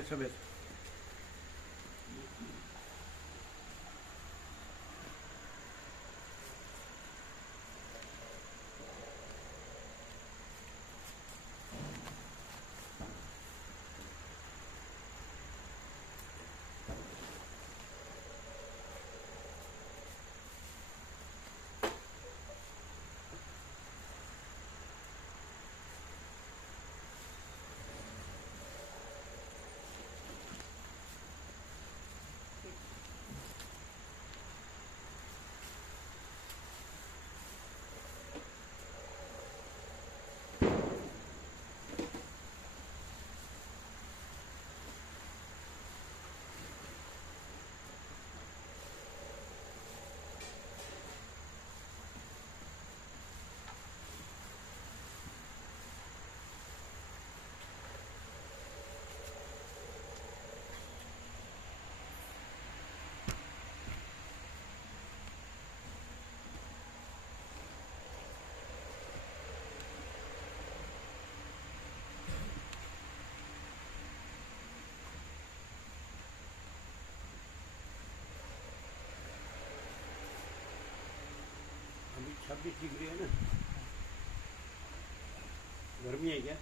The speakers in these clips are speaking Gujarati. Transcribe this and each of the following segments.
બેસો બેસો. अभी 26 डिग्री है ना, गर्मी है क्या?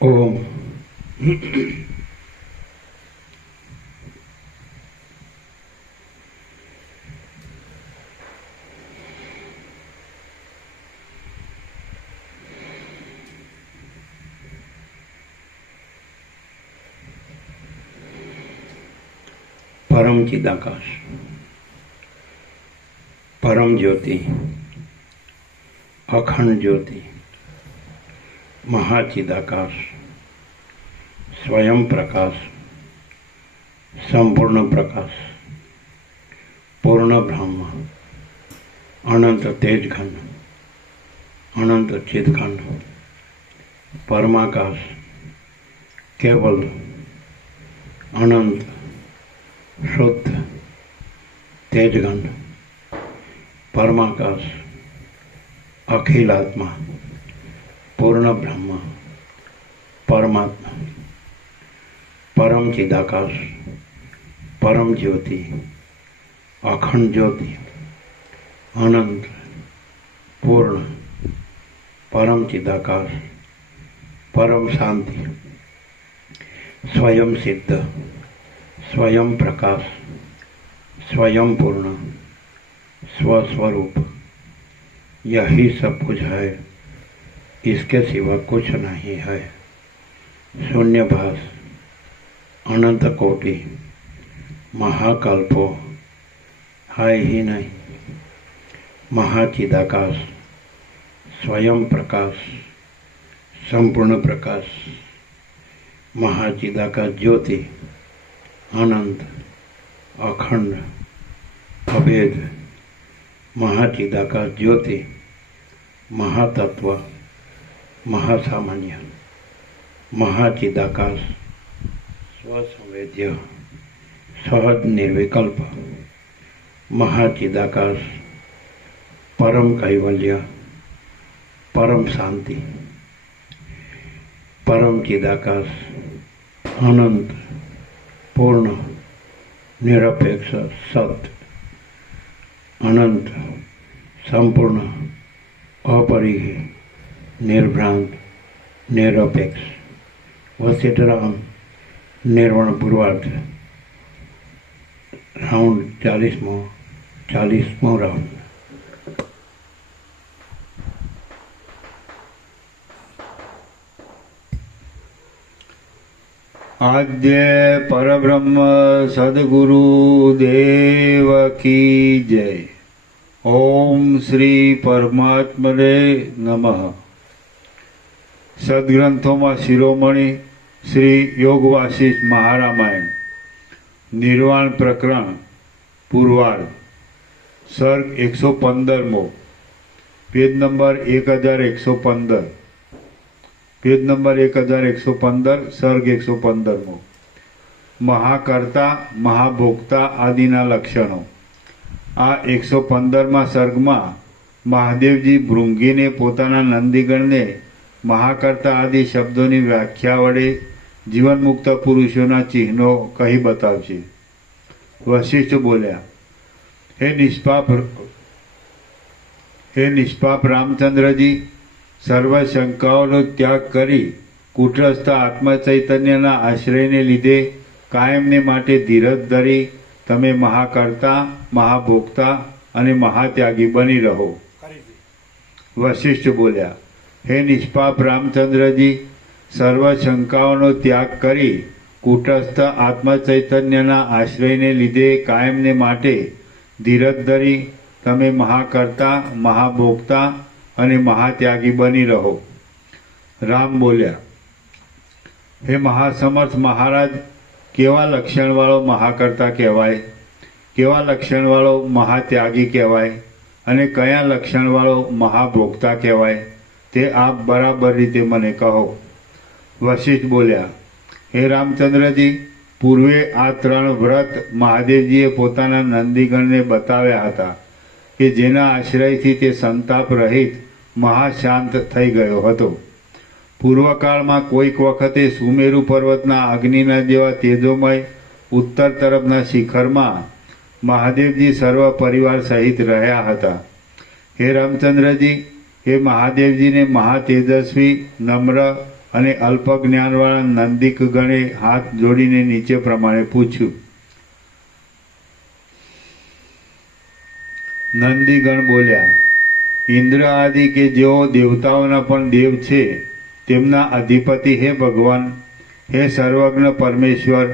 ओम परम चिदाकाश, परम ज्योति, अखंड ज्योति, महाचिदाकाश, स्वयं प्रकाश, संपूर्ण प्रकाश, पूर्ण ब्रह्म, अनंत तेजखंड, अनंत चिदखंड, परमाकाश, केवल अनंत शुद्ध तेजखंड, परमाकाश, अखिल आत्मा, पूर्ण ब्रह्म, परमात्मा, परम चिदाकाश, परम ज्योति, अखंड ज्योति, अनंत पूर्ण परम चिदाकाश, परम शांति, स्वयं सिद्ध, स्वयं प्रकाश, स्वयं पूर्ण, स्वस्वरूप, यही सब कुछ है, इसके सिवा कुछ नहीं है। शून्यभास, अनंत कोटि, महाकल्पो है ही नहीं। महाचिदाकाश, स्वयं प्रकाश, संपूर्ण प्रकाश, महाचिदाकाश ज्योति, अनंत, अखंड, अभेद, महाचिदाकाश ज्योति, महातत्व, મહાસામાન્ય, મહાચિદાકાશ, સ્વસંવેદ્ય, સહજ નિર્વિકલ્પ, મહાચિદાકાશ, પરમ કૈવલ્ય, પરમ શાંતિ, પરમ ચિદાકાશ, અનંત, પૂર્ણ, નિરપેક્ષ સત, અનંત, સંપૂર્ણ, અપરિહી, નિર્ભ્રાંત, નિરપેક્ષ, વસિષ્ઠરામ નિર્વાણ પૂર્વાર્થ. Round 40મો round. આદ્ય પરબ્રહ્મ સદગુરુ દેવ કી જય. ઓમ શ્રી પરમાત્મને નમઃ. સદગ્રંથોમાં શિરોમણી શ્રી યોગ વાસિષ્ઠ મહારામાયણ નિર્વાણ પ્રકરણ પૂર્વાર્ધ, સર્ગ 115મો, પેજ નંબર 1115, પેજ નંબર 1115, સર્ગ 115મો. મહાકર્તા મહાભોક્તા આદિના લક્ષણો. આ 115મા સર્ગમાં મહાદેવજી ભૃંગીને પોતાના નંદીગણને મહાકર્તા આદિ શબ્દોની વ્યાખ્યા વડે જીવનમુક્ત પુરુષોના ચિહ્નો કહી બતાવશે. વશિષ્ઠ બોલ્યા, હે નિષ્પાપ રામચંદ્રજી, સર્વ શંકાઓનો ત્યાગ કરી કુટસ્થ આત્મચૈતન્યના આશ્રયને લીધે કાયમને માટે ધીરજ ધરી તમે મહાકર્તા, મહાભોક્તા અને મહાત્યાગી બની રહો. વશિષ્ઠ બોલ્યા, હે નિષ્પાપ રામચંદ્રજી, સર્વ શંકાઓનો ત્યાગ કરી કુટસ્થ આત્મચૈતન્યના આશ્રયને લીધે કાયમને માટે ધીરજ ધરી તમે મહાકર્તા, મહાભોક્તા અને મહાત્યાગી બની રહો. રામ બોલ્યા, હે મહાસમર્થ મહારાજ, કેવા લક્ષણવાળો મહાકર્તા કહેવાય, કેવા લક્ષણવાળો મહાત્યાગી કહેવાય અને કયા લક્ષણવાળો મહાભોક્તા કહેવાય તે આપ બરાબર રીતે મને કહો. વશિષ્ઠ બોલ્યા, હે રામચંદ્રજી, પૂર્વે આ 3 વ્રત મહાદેવજીએ પોતાના નંદીગણને બતાવ્યા હતા કે જેના આશ્રયથી તે સંતાપ રહિત મહાશાંત થઈ ગયો હતો. પૂર્વકાળમાં કોઈક વખતે સુમેરુ પર્વતના અગ્નિના જેવા તેજોમય ઉત્તર તરફના શિખરમાં મહાદેવજી સર્વ પરિવાર સહિત રહ્યા હતા. હે રામચંદ્રજી, હે મહાદેવજીને મહાતેજસ્વી, નમ્ર અને અલ્પ જ્ઞાનવાળા નંદિક ગણે હાથ જોડીને નીચે પ્રમાણે પૂછ્યું. નંદીગણ બોલ્યા, ઇન્દ્ર આદિ કે જેઓ દેવતાઓના પણ દેવ છે, તેમના અધિપતિ હે ભગવાન, હે સર્વજ્ઞ પરમેશ્વર,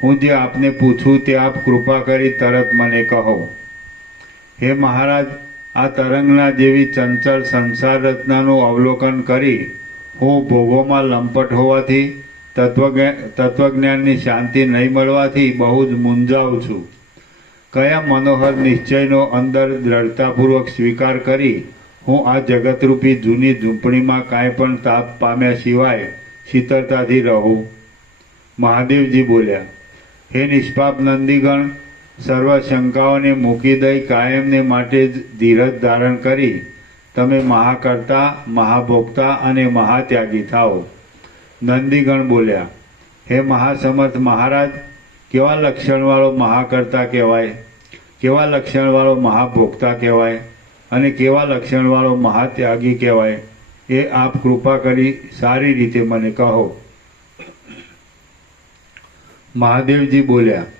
હું જે આપને પૂછું તે આપ કૃપા કરી તરત મને કહો. હે મહારાજ, આ તરંગના જેવી ચંચળ સંસાર રચનાનું અવલોકન કરી હું ભોગોમાં લંપટ હોવાથી, તત્વજ્ઞાનની શાંતિ નહીં મળવાથી બહુ જ મૂંઝાઉં છું. કયા મનોહર નિશ્ચયનો અંદર દ્રઢતાપૂર્વક સ્વીકાર કરી હું આ જગતરૂપી જૂની ઝૂંપડીમાં કાંઈ પણ તાપ પામ્યા સિવાય શીતળતાથી રહું. મહાદેવજી બોલ્યા, હે નિષ્પાપ નંદીગણ, સર્વ શંકાઓને મૂકી દઈ કાયમને માટે જ ધીરજ ધારણ કરી તમે મહાકર્તા, મહાભોક્તા અને મહાત્યાગી થાઓ. નંદીગણ બોલ્યા, હે મહાસમર્થ મહારાજ, કેવા લક્ષણવાળો મહાકર્તા કહેવાય, કેવા લક્ષણવાળો મહાભોક્તા કહેવાય અને કેવા લક્ષણવાળો મહાત્યાગી કહેવાય એ આપ કૃપા કરી સારી રીતે મને કહો. મહાદેવજી બોલ્યા,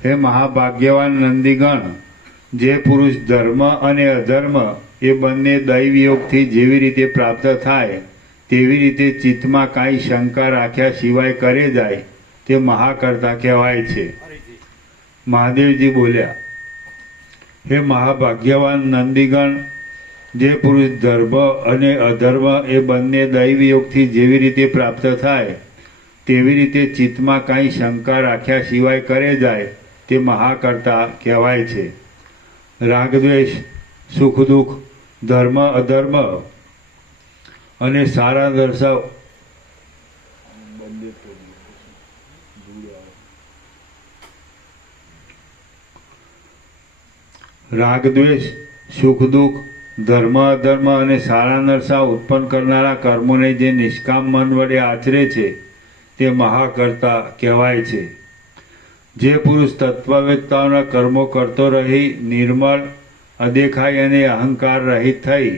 હે મહાભાગ્યવાન નંદીગણ, જે પુરુષ ધર્મ અને અધર્મ એ બંને દૈવયોગથી જેવી રીતે પ્રાપ્ત થાય તેવી રીતે ચિત્તમાં કાંઈ શંકા રાખ્યા સિવાય કરે જાય તે મહાકર્તા કહેવાય છે. મહાદેવજી બોલ્યા, હે મહાભાગ્યવાન નંદીગણ, જે પુરુષ ધર્મ અને અધર્મ એ બંને દૈવયોગથી જેવી રીતે પ્રાપ્ત થાય તેવી રીતે ચિત્તમાં કાંઈ શંકા રાખ્યા સિવાય કરે જાય તે મહાકર્તા કહેવાય છે. રાગદ્વેષ, સુખ દુઃખ, ધર્મ અધર્મ અને સારા દર્શાવ રાગદ્વેષ, સુખ દુઃખ, ધર્મ અધર્મ અને સારા નરસા ઉત્પન્ન કરનારા કર્મોને જે નિષ્કામ મન વડે આચરે છે તે મહાકર્તા કહેવાય છે. જે પુરુષ તત્વવેત્તાઓના કર્મો કરતો રહી નિર્મળ, અદેખાઈ અને અહંકાર રહિત થઈ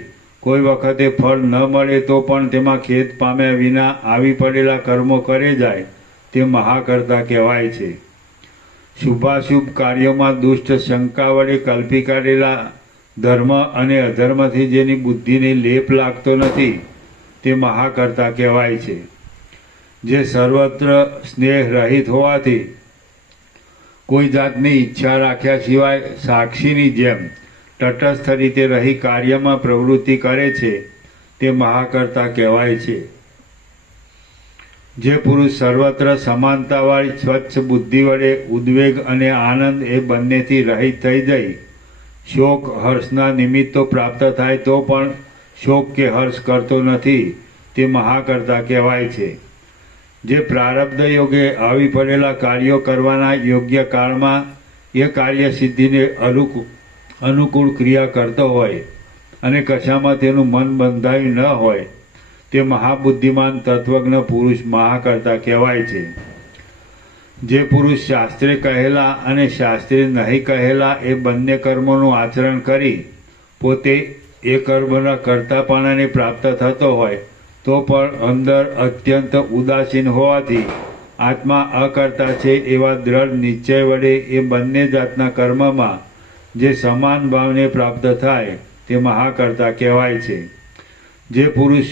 કોઈ વખતે ફળ ન મળે તો પણ તેમાં ખેદ પામ્યા વિના આવી પડેલા કર્મો કરે જાય તે મહાકર્તા કહેવાય છે. શુભાશુભ કાર્યોમાં દુષ્ટ શંકા વડે કલ્પી કાઢેલા ધર્મ અને અધર્મથી જેની બુદ્ધિને લેપ લાગતો નથી તે મહાકર્તા કહેવાય છે. જે સર્વત્ર સ્નેહ રહિત હોવાથી કોઈ જાતની ઈચ્છા રાખ્યા સિવાય સાક્ષીની જેમ તટસ્થ રીતે રહી કાર્યમાં પ્રવૃત્તિ કરે છે તે મહાકર્તા કહેવાય છે. જે પુરુષ સર્વત્ર સમાનતાવાળી સ્વચ્છ બુદ્ધિ વડે ઉદ્વેગ અને આનંદ એ બંનેથી રહિત થઈ જઈ શોક હર્ષના નિમિત્તો પ્રાપ્ત થાય તો પણ શોક કે હર્ષ કરતો નથી તે મહાકર્તા કહેવાય છે. જે પ્રારબ્ધ યોગે આવી પડેલા કાર્યો કરવાના યોગ્ય કાળમાં એ કાર્ય સિદ્ધિને અનુકૂળ ક્રિયા કરતો હોય અને કશામાં તેનું મન બંધાયું ન હોય તે મહાબુદ્ધિમાન તત્વજ્ઞ પુરુષ મહાકર્તા કહેવાય છે. જે પુરુષ શાસ્ત્રે કહેલા અને શાસ્ત્રે નહીં કહેલા એ બંને કર્મોનું આચરણ કરી પોતે એ કર્મના કર્તાપણાને પ્રાપ્ત થતો હોય તો પણ અંદર અત્યંત ઉદાસીન હોવાથી આત્મા અકર્તા છે એવા દ્રઢ નિશ્ચય વડે એ બંને જાતના કર્મમાં જે સમાન ભાવને પ્રાપ્ત થાય તે મહાકર્તા કહેવાય છે. જે પુરુષ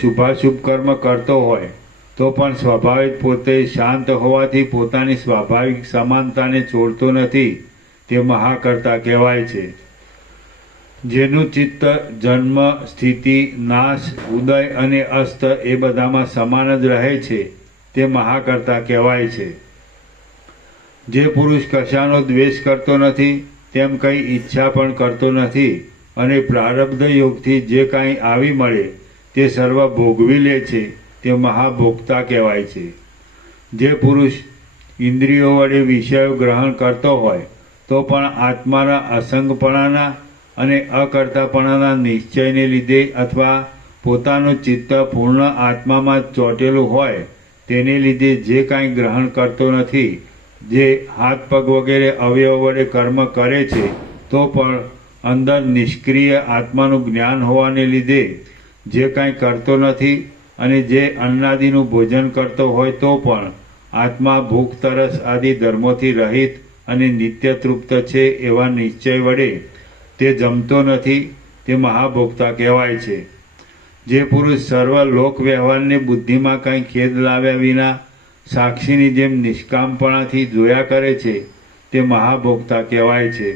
શુભાશુભ કર્મ કરતો હોય તો પણ સ્વાભાવિક પોતે શાંત હોવાથી પોતાની સ્વાભાવિક સમાનતાને છોડતો નથી તે મહાકર્તા કહેવાય છે. જેનું ચિત્ત જન્મ, સ્થિતિ, નાશ, ઉદય અને અસ્ત એ બધામાં સમાન જ રહે છે તે મહાકર્તા કહેવાય છે. જે પુરુષ કશાનો દ્વેષ કરતો નથી તેમ કંઈ ઈચ્છા પણ કરતો નથી અને પ્રારબ્ધ યોગથી જે કાંઈ આવી મળે તે સર્વ ભોગવી લે છે તે મહાભોગતા કહેવાય છે. જે પુરુષ ઇન્દ્રિયો વડે વિષયો ગ્રહણ કરતો હોય તો પણ આત્માના અસંગપણાના અને અકર્તાપણાના નિશ્ચયને લીધે અથવા પોતાનું ચિત્ત પૂર્ણ આત્મામાં ચોંટેલું હોય તેને લીધે જે કાંઈ ગ્રહણ કરતો નથી. જે હાથ પગ વગેરે અવયવ વડે કર્મ કરે છે તો પણ અંદર નિષ્ક્રિય આત્માનું જ્ઞાન હોવાને લીધે જે કાંઈ કરતો નથી અને જે અન્નાદિનું ભોજન કરતો હોય તો પણ આત્મા ભૂખ તરસ આદિ ધર્મોથી રહિત અને નિત્ય તૃપ્ત છે એવા નિશ્ચય વડે તે જમતો નથી તે મહાભોગતા કહેવાય છે. જે પુરુષ સર્વ લોક વ્યવહારને બુદ્ધિમાં કંઈ ખેદ લાવ્યા વિના સાક્ષીની જેમ નિષ્કામપણાથી જોયા કરે છે તે મહાભોગતા કહેવાય છે.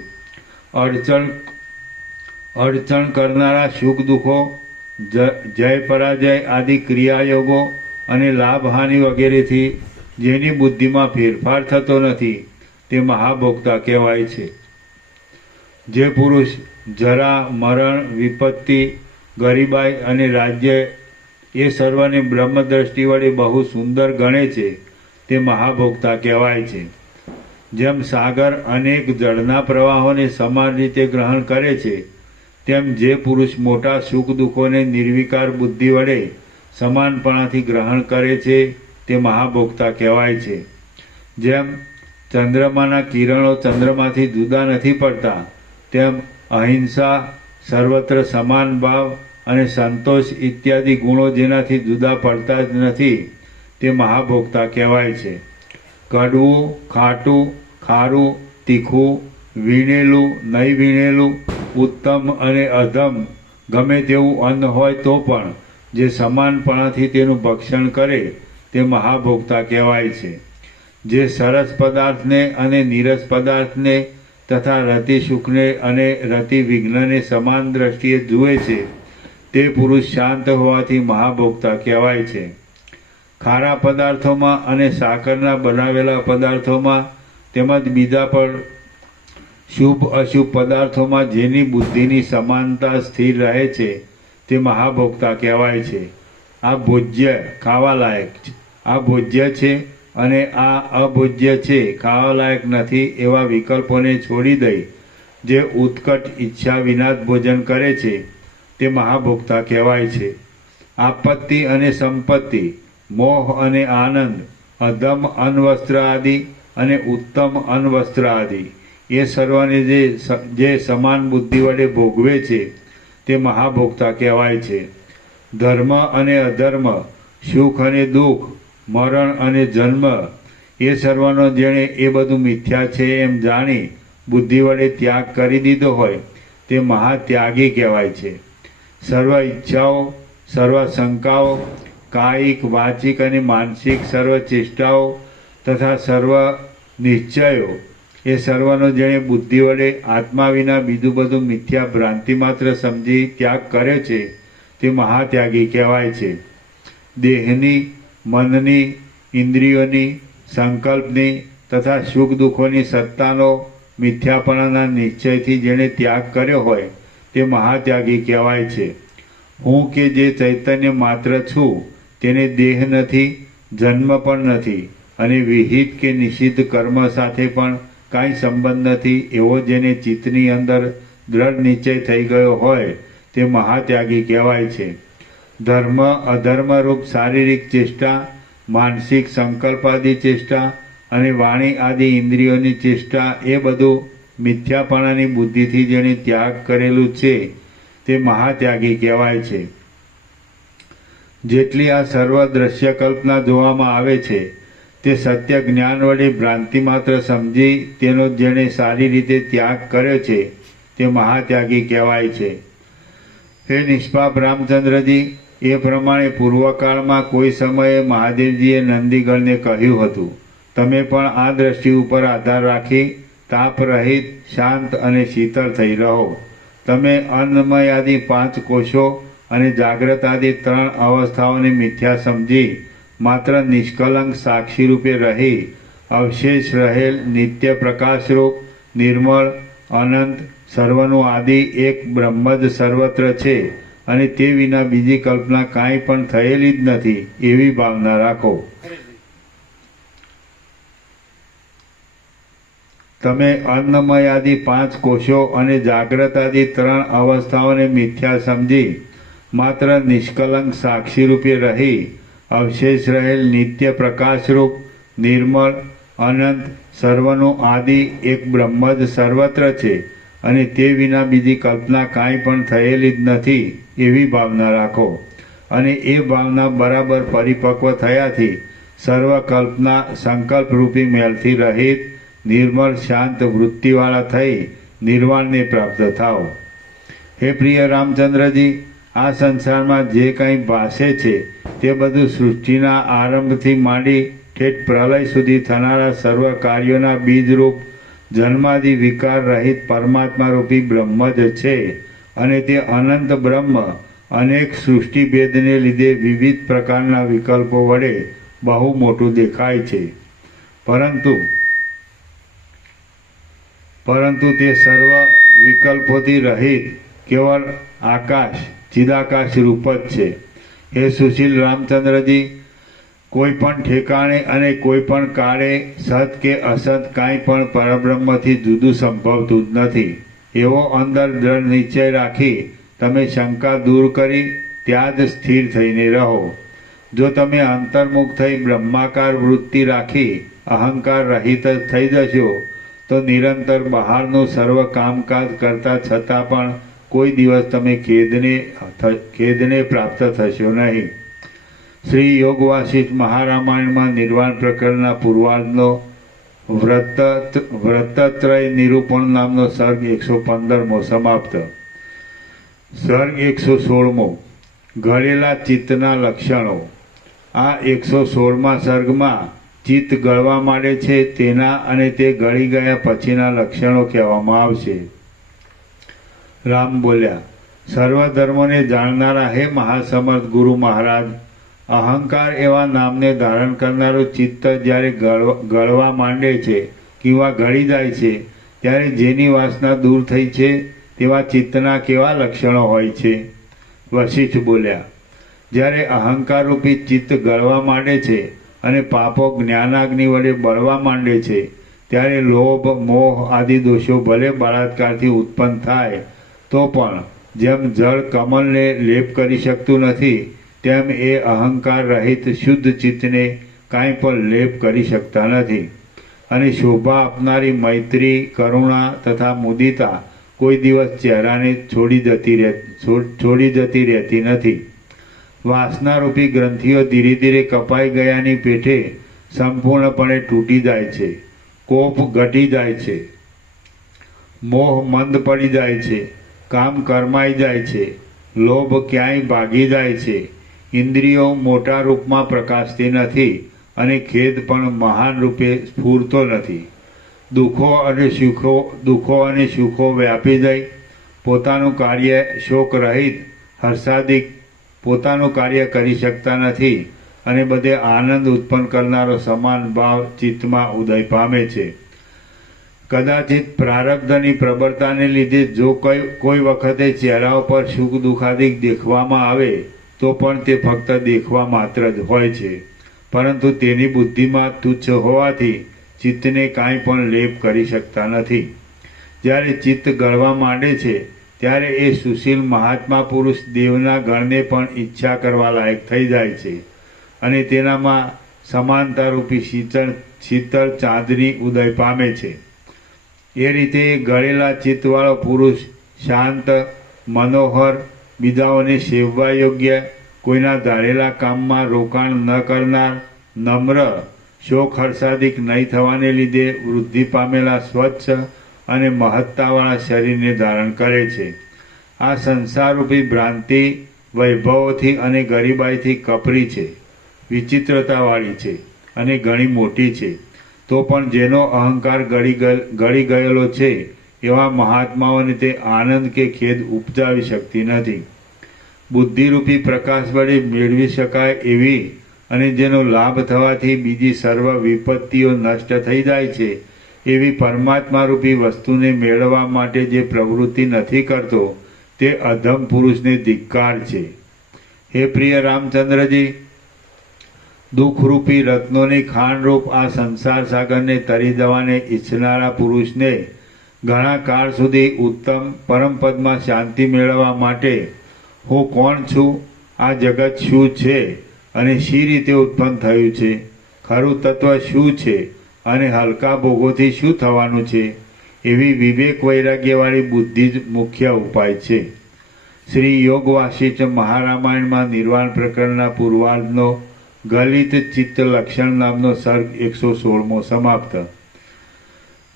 અડચણ કરનારા સુખ દુઃખો, જય પરાજય આદિ ક્રિયાયોગો અને લાભહાનિ વગેરેથી જેની બુદ્ધિમાં ફેરફાર થતો નથી તે મહાભોગતા કહેવાય છે. જે પુરુષ જરા, મરણ, વિપત્તિ, ગરીબાઈ અને રાજ્ય એ સર્વને બ્રહ્મદ્રષ્ટિ વડે બહુ સુંદર ગણે છે તે મહાભોગતા કહેવાય છે. જેમ સાગર અનેક જળના પ્રવાહોને સમાન રીતે ગ્રહણ કરે છે તેમ જે પુરુષ મોટા સુખ દુઃખોને નિર્વિકાર બુદ્ધિ વડે સમાનપણાથી ગ્રહણ કરે છે તે મહાભોગતા કહેવાય છે. જેમ ચંદ્રમાના કિરણો ચંદ્રમાંથી જુદા નથી પડતા તેમ અહિંસા, સર્વત્ર સમાન ભાવ અને સંતોષ ઇત્યાદિ ગુણો જેનાથી જુદા પડતા જ નથી તે મહાભોગતા કહેવાય છે. કડવું, ખાટું, ખારું, તીખું, વીણેલું, નહીં વીણેલું, ઉત્તમ અને અધમ ગમે તેવું અન્ન હોય તો પણ જે સમાનપણાથી તેનું ભક્ષણ કરે તે મહાભોગતા કહેવાય છે. જે સરસ પદાર્થને અને નીરસ પદાર્થને તથા રતિ સુખને અને રતિ વિઘ્નને સમાન દ્રષ્ટિએ જુએ છે તે પુરુષ શાંત હોવાથી મહાભોગતા કહેવાય છે. ખારા પદાર્થોમાં અને સાકરના બનાવેલા પદાર્થોમાં તેમજ બીજા પણ શુભ અશુભ પદાર્થોમાં જેની બુદ્ધિની સમાનતા સ્થિર રહે છે તે મહાભોક્તા કહેવાય છે. આ ભોજ્ય ખાવા લાયક છે, આ ભોજ્ય છે અને આ અભોજ્ય છે, ખાવા લાયક નથી એવા વિકલ્પોને છોડી દઈ જે ઉત્કટ ઈચ્છા વિના જ ભોજન કરે છે તે મહાભોક્તા કહેવાય છે. આપત્તિ અને સંપત્તિ, મોહ અને આનંદ, અધમ અન્વસ્ત્ર આદિ અને ઉત્તમ અન્વસ્ત્ર આદિ એ સર્વને જે સમાન બુદ્ધિ વડે ભોગવે છે તે મહાભોક્તા કહેવાય છે. ધર્મ અને અધર્મ, સુખ અને દુઃખ, મરણ અને જન્મ એ સર્વનો જેણે એ બધું મિથ્યા છે એમ જાણી બુદ્ધિ વડે ત્યાગ કરી દીધો હોય તે મહાત્યાગી કહેવાય છે. સર્વ ઈચ્છાઓ, સર્વ શંકાઓ, કાયિક વાચિક અને માનસિક સર્વ ચેષ્ટાઓ તથા સર્વ નિશ્ચયો એ સર્વનો જેણે બુદ્ધિ વડે આત્મા વિના બીજું બધું મિથ્યા ભ્રાંતિ માત્ર સમજી ત્યાગ કરે છે તે મહાત્યાગી કહેવાય છે. દેહની, મનની, ઇન્દ્રિયોની, સંકલ્પની તથા સુખ દુઃખોની સત્તાનો મિથ્યાપણાના નિશ્ચયથી જેણે ત્યાગ કર્યો હોય તે મહાત્યાગી કહેવાય છે. હું કે જે ચૈતન્ય માત્ર છું તેને દેહ નથી, જન્મ પણ નથી અને વિહિત કે નિષિદ્ધ કર્મ સાથે પણ કાંઈ સંબંધ નથી એવો જેને ચિત્તની અંદર દ્રઢ નિશ્ચય થઈ ગયો હોય તે મહાત્યાગી કહેવાય છે. ધર્મ અધર્મરૂપ શારીરિક ચેષ્ટા, માનસિક સંકલ્પાદી ચેષ્ટા અને વાણી આદિ ઇન્દ્રિયોની ચેષ્ટા એ બધું મિથ્યાપણાની બુદ્ધિથી જેણે ત્યાગ કરેલું છે તે મહાત્યાગી કહેવાય છે. જેટલી આ સર્વ દ્રશ્ય કલ્પના જોવામાં આવે છે તે સત્ય જ્ઞાન વડે ભ્રાંતિ માત્ર સમજી તેનો જેણે સારી રીતે ત્યાગ કર્યો છે તે મહાત્યાગી કહેવાય છે. હે નિષ્પાપ રામચંદ્રજી, એ પ્રમાણે પૂર્વકાળમાં કોઈ સમયે મહાદેવજીએ નંદીગણને કહ્યું હતું, તમે પણ આ દ્રષ્ટિ ઉપર આધાર રાખી તાપ રહિત, શાંત અને શીતળ થઈ રહો. તમે અન્નમય આદિ 5 કોષો અને જાગ્રત આદિ 3 અવસ્થાઓને મિથ્યા સમજી માત્ર નિષ્કલંક સાક્ષી રૂપે રહી અવશેષ રહેલ નિત્ય પ્રકાશરૂપ, નિર્મળ, અનંત, સર્વનું આદિ એક બ્રહ્મ જ સર્વત્ર છે અને તે વિના બીજી કલ્પના કાંઈ પણ થયેલી જ નથી એવી ભાવના રાખો. તમે અન્નમય આદિ 5 કોષો અને જાગ્રત આદિ 3 અવસ્થાઓને મિથ્યા સમજી માત્ર નિષ્કલંક સાક્ષી રૂપે રહી અવશેષ રહેલ નિત્ય પ્રકાશરૂપ, નિર્મળ, અનંત, સર્વનું આદિ એક બ્રહ્મ જ સર્વત્ર છે અને તે વિના બીજી કલ્પના કાંઈ પણ થયેલી જ નથી એવી ભાવના રાખો. અને એ ભાવના બરાબર પરિપક્વ થયાથી સર્વ કલ્પના સંકલ્પરૂપી મેલથી રહિત, નિર્મળ, શાંત વૃત્તિવાળા થઈ નિર્વાણને પ્રાપ્ત થાઓ. હે પ્રિય રામચંદ્રજી, આ સંસારમાં જે કંઈ ભાસે છે તે બધું સૃષ્ટિના આરંભથી માંડી ઠેઠ પ્રલય સુધી થનારા સર્વ કાર્યોના બીજરૂપ જન્માદિ વિકાર રહિત પરમાત્મારૂપી બ્રહ્મ જ છે અને તે અનંત બ્રહ્મ અનેક સૃષ્ટિભેદને લીધે વિવિધ પ્રકારના વિકલ્પો વડે બહુ મોટું દેખાય છે, પરંતુ તે સર્વ વિકલ્પોથી રહિત કેવળ આકાશ, ચિદાકાશ રૂપ જ છે. હે સુશીલ રામચંદ્રજી, કોઈ પણ ઠેકાણે અને કોઈ પણ કાળે સત કે અસત કાંઈ પણ પરબ્રહ્મથી જુદું સંભવતું જ નથી એવો અંદર દ્રઢ નિશ્ચય રાખી તમે શંકા દૂર કરી ત્યાં જ સ્થિર થઈને રહો. જો તમે અંતર્મુખ થઈ બ્રહ્માકાર વૃત્તિ રાખી અહંકાર રહિત જ થઈ જશો તો નિરંતર બહારનું સર્વ કામકાજ કરતા છતાં પણ કોઈ દિવસ તમે ખેદને પ્રાપ્ત થશો નહીં. શ્રી યોગ વાસિષ્ઠ મહારામાયણમાં નિર્વાણ પ્રકરણના પૂર્વાર્ધનો વ્રતત્રય નિરૂપણ નામનો સર્ગ 115મો સમાપ્ત. સર્ગ 116મો ગળેલા ચિત્તના લક્ષણો. આ 116મા સર્ગમાં ચિત્ત ગળવા માંડે છે તેના અને તે ગળી ગયા પછીના લક્ષણો કહેવામાં આવશે. રામ બોલ્યા, સર્વ ધર્મોને જાણનારા હે મહાસમર્થ ગુરુ મહારાજ, અહંકાર એવા નામને ધારણ કરનારું ચિત્ત જ્યારે ગળવા માંડે છે કિંવા ગળી જાય છે ત્યારે જેની વાસના દૂર થઈ છે તેવા ચિત્તના કેવા લક્ષણો હોય છે? વશિષ્ઠ બોલ્યા, જ્યારે અહંકારરૂપી ચિત્ત ગળવા માંડે છે અને પાપો જ્ઞાનાગ્નિ વડે બળવા માંડે છે ત્યારે લોભ, મોહ આદિ દોષો ભલે બળાત્કારથી ઉત્પન્ન થાય તો પણ જેમ જળ કમલને લેપ કરી શકતું નથી તેમ એ અહંકાર રહિત શુદ્ધ ચિત્તને કાંઈ પણ લેપ કરી શકતા નથી. અને શોભા આપનારી મૈત્રી, કરુણા તથા મુદિતા કોઈ દિવસ ચહેરાને છોડી જતી રહેતી નથી. વાસનારૂપી ગ્રંથિઓ ધીરે ધીરે કપાઈ ગયાની પેઠે સંપૂર્ણપણે તૂટી જાય છે. કોપ ઘટી જાય છે, મોહ મંદ પડી જાય છે, કામ કરમાઈ જાય છે, લોભ ક્યાંય ભાગી જાય છે, ઇન્દ્રિયો મોટા રૂપમાં પ્રકાશતી નથી અને ખેદ પણ મહાન રૂપે સ્ફૂરતો નથી. દુઃખો અને સુખો વ્યાપી જાય, પોતાનું કાર્ય શોક રહિત હર્ષાદિક પોતાનું કાર્ય કરી શકતા નથી અને બધે આનંદ ઉત્પન્ન કરનારો સમાન ભાવ ચિત્તમાં ઉદય પામે છે. કદાચિત પ્રારબ્ધની પ્રબળતાને લીધે જો કોઈ વખતે ચહેરા પર સુખ દુઃખાદિક દેખવામાં આવે તો પણ તે ફક્ત દેખવા માત્ર જ હોય છે, પરંતુ તેની બુદ્ધિમાં તુચ્છ હોવાથી ચિત્તને કાંઈ પણ લેપ કરી શકતા નથી. જ્યારે ચિત્ત ગળવા માંડે છે ત્યારે એ સુશીલ મહાત્મા પુરુષ દેવના ગણને પણ ઈચ્છા કરવા લાયક થઈ જાય છે અને તેનામાં સમાનતારૂપી શીતળ ચાંદની ઉદય પામે છે. એ રીતે ગળેલા ચિત્તવાળો પુરુષ શાંત, મનોહર, બીજાઓને સેવવા યોગ્ય, કોઈના ધારેલા કામમાં રોકાણ ન કરનાર, નમ્ર, શોક હર્ષાદિક નહીં થવાને લીધે વૃદ્ધિ પામેલા સ્વચ્છ અને મહત્તાવાળા શરીરને ધારણ કરે છે. આ સંસારરૂપી ભ્રાંતિ વૈભવોથી અને ગરીબાઈથી કપરી છે, વિચિત્રતાવાળી છે અને ઘણી મોટી છે. તો પણ જેનો અહંકાર ગળી ગયેલો છે એવા મહાત્માઓને તે આનંદ કે ખેદ ઉપજાવી શકતી નથી. બુદ્ધિરૂપી પ્રકાશ વડે મેળવી શકાય એવી અને જેનો લાભ થવાથી બીજી સર્વ વિપત્તિઓ નષ્ટ થઈ જાય છે એવી પરમાત્મારૂપી વસ્તુને મેળવવા માટે જે પ્રવૃત્તિ નથી કરતો તે અધમ પુરુષને ધિક્કાર છે. હે પ્રિય રામચંદ્રજી, દુઃખરૂપી રત્નોની ખાંડરૂપ આ સંસાર સાગરને તરી જવાને ઈચ્છનારા પુરુષને ઘણા કાળ સુધી ઉત્તમ પરમપદમાં શાંતિ મેળવવા માટે હું કોણ છું, આ જગત શું છે અને શી રીતે ઉત્પન્ન થયું છે, ખરું તત્વ શું છે અને હલકા ભોગોથી શું થવાનું છે, એવી વિવેક વૈરાગ્યવાળી બુદ્ધિ જ મુખ્ય ઉપાય છે. શ્રી યોગ વાસિષ્ઠ મહારામાયણમાં નિર્વાણ પ્રકરણના પૂર્વાર્ધનો ગલિત ચિત્ત લક્ષણ નામનો સર્ગ 116મો સમાપ્ત.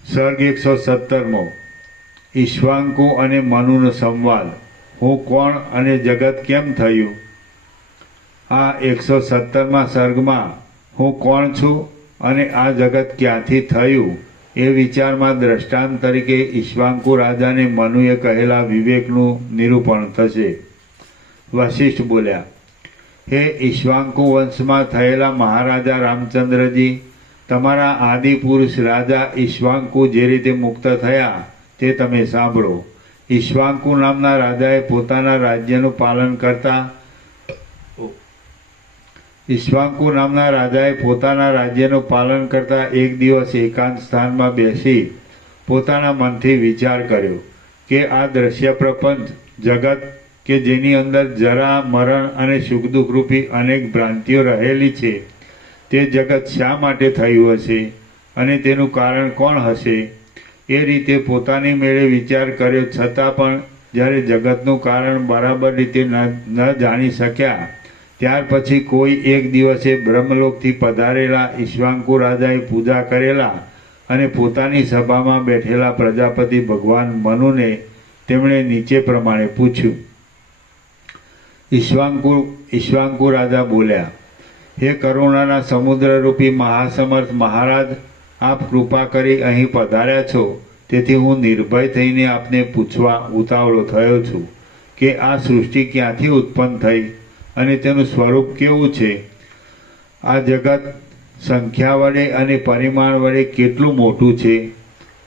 સર્ગ 117મો ઈશ્વાંકુ અને મનુનો સંવાદ. હું કોણ અને જગત કેમ થયું? આ 117મા સર્ગમાં હું કોણ છું અને આ જગત ક્યાંથી થયું એ વિચારમાં દ્રષ્ટાંત તરીકે ઈશ્વાંકુ રાજાને મનુએ કહેલા વિવેકનું નિરૂપણ થશે. વશિષ્ઠ બોલ્યા, હે ઈશ્વાંકુ વંશમાં થયેલા મહારાજા રામચંદ્રજી, તમારા આદિ પુરુષ રાજા ઈશ્વાંકુ જે રીતે મુક્ત થયા તે તમે સાંભળો. ઈશ્વાંકુ નામના રાજાએ પોતાના રાજ્યનું પાલન કરતા એક દિવસ એકાંત સ્થાનમાં બેસી પોતાના મનથી વિચાર કર્યો કે આ દ્રશ્ય પ્રપંચ જગત કે જેની અંદર જરા, મરણ અને સુખ દુઃખ રૂપી અનેક ભ્રાંતિઓ રહેલી છે તે જગત શા માટે થયું હશે અને તેનું કારણ કોણ હશે? એ રીતે પોતાની મેળે વિચાર કર્યો છતાં પણ જ્યારે જગતનું કારણ બરાબર રીતે ન જાણી શક્યા ત્યાર પછી કોઈ એક દિવસે બ્રહ્મલોકથી પધારેલા ઈશ્વાંકુ રાજાએ પૂજા કરેલા અને પોતાની સભામાં બેઠેલા પ્રજાપતિ ભગવાન મનુને તેમણે નીચે પ્રમાણે પૂછ્યું. ઈશ્વાંકુ રાજા બોલ્યા, હે કરુણાના સમુદ્રરૂપી મહાસમર્થ મહારાજ, આપ કૃપા કરી અહીં પધાર્યા છો તેથી હું નિર્ભય થઈને આપને પૂછવા ઉતાવળો થયો છું કે આ સૃષ્ટિ ક્યાંથી ઉત્પન્ન થઈ અને તેનું સ્વરૂપ કેવું છે? આ જગત સંખ્યા વડે અને પરિમાણ વડે કેટલું મોટું છે?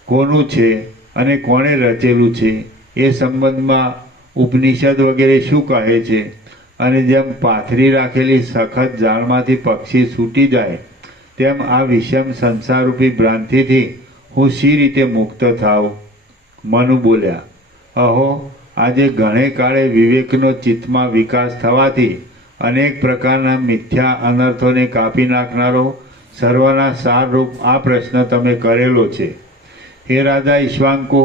કોનું છે અને કોણે રચેલું છે એ સંબંધમાં ઉપનિષદ વગેરે શું કહે છે, અને જેમ પાથરી રાખેલી સખત જાળમાંથી પક્ષી છૂટી જાય તેમ આ વિષમ સંસારરૂપી ભ્રાંતિથી હું શી રીતે મુક્ત થાઉં? મનુ બોલ્યા, અહો, આજે ઘણે કાળે વિવેકનો ચિત્તમાં વિકાસ થવાથી અનેક પ્રકારના મિથ્યા અનર્થોને કાપી નાખનારો સર્વના સારરૂપ આ પ્રશ્ન તમે કરેલો છે. હે રાજા ઈશ્વાંકો,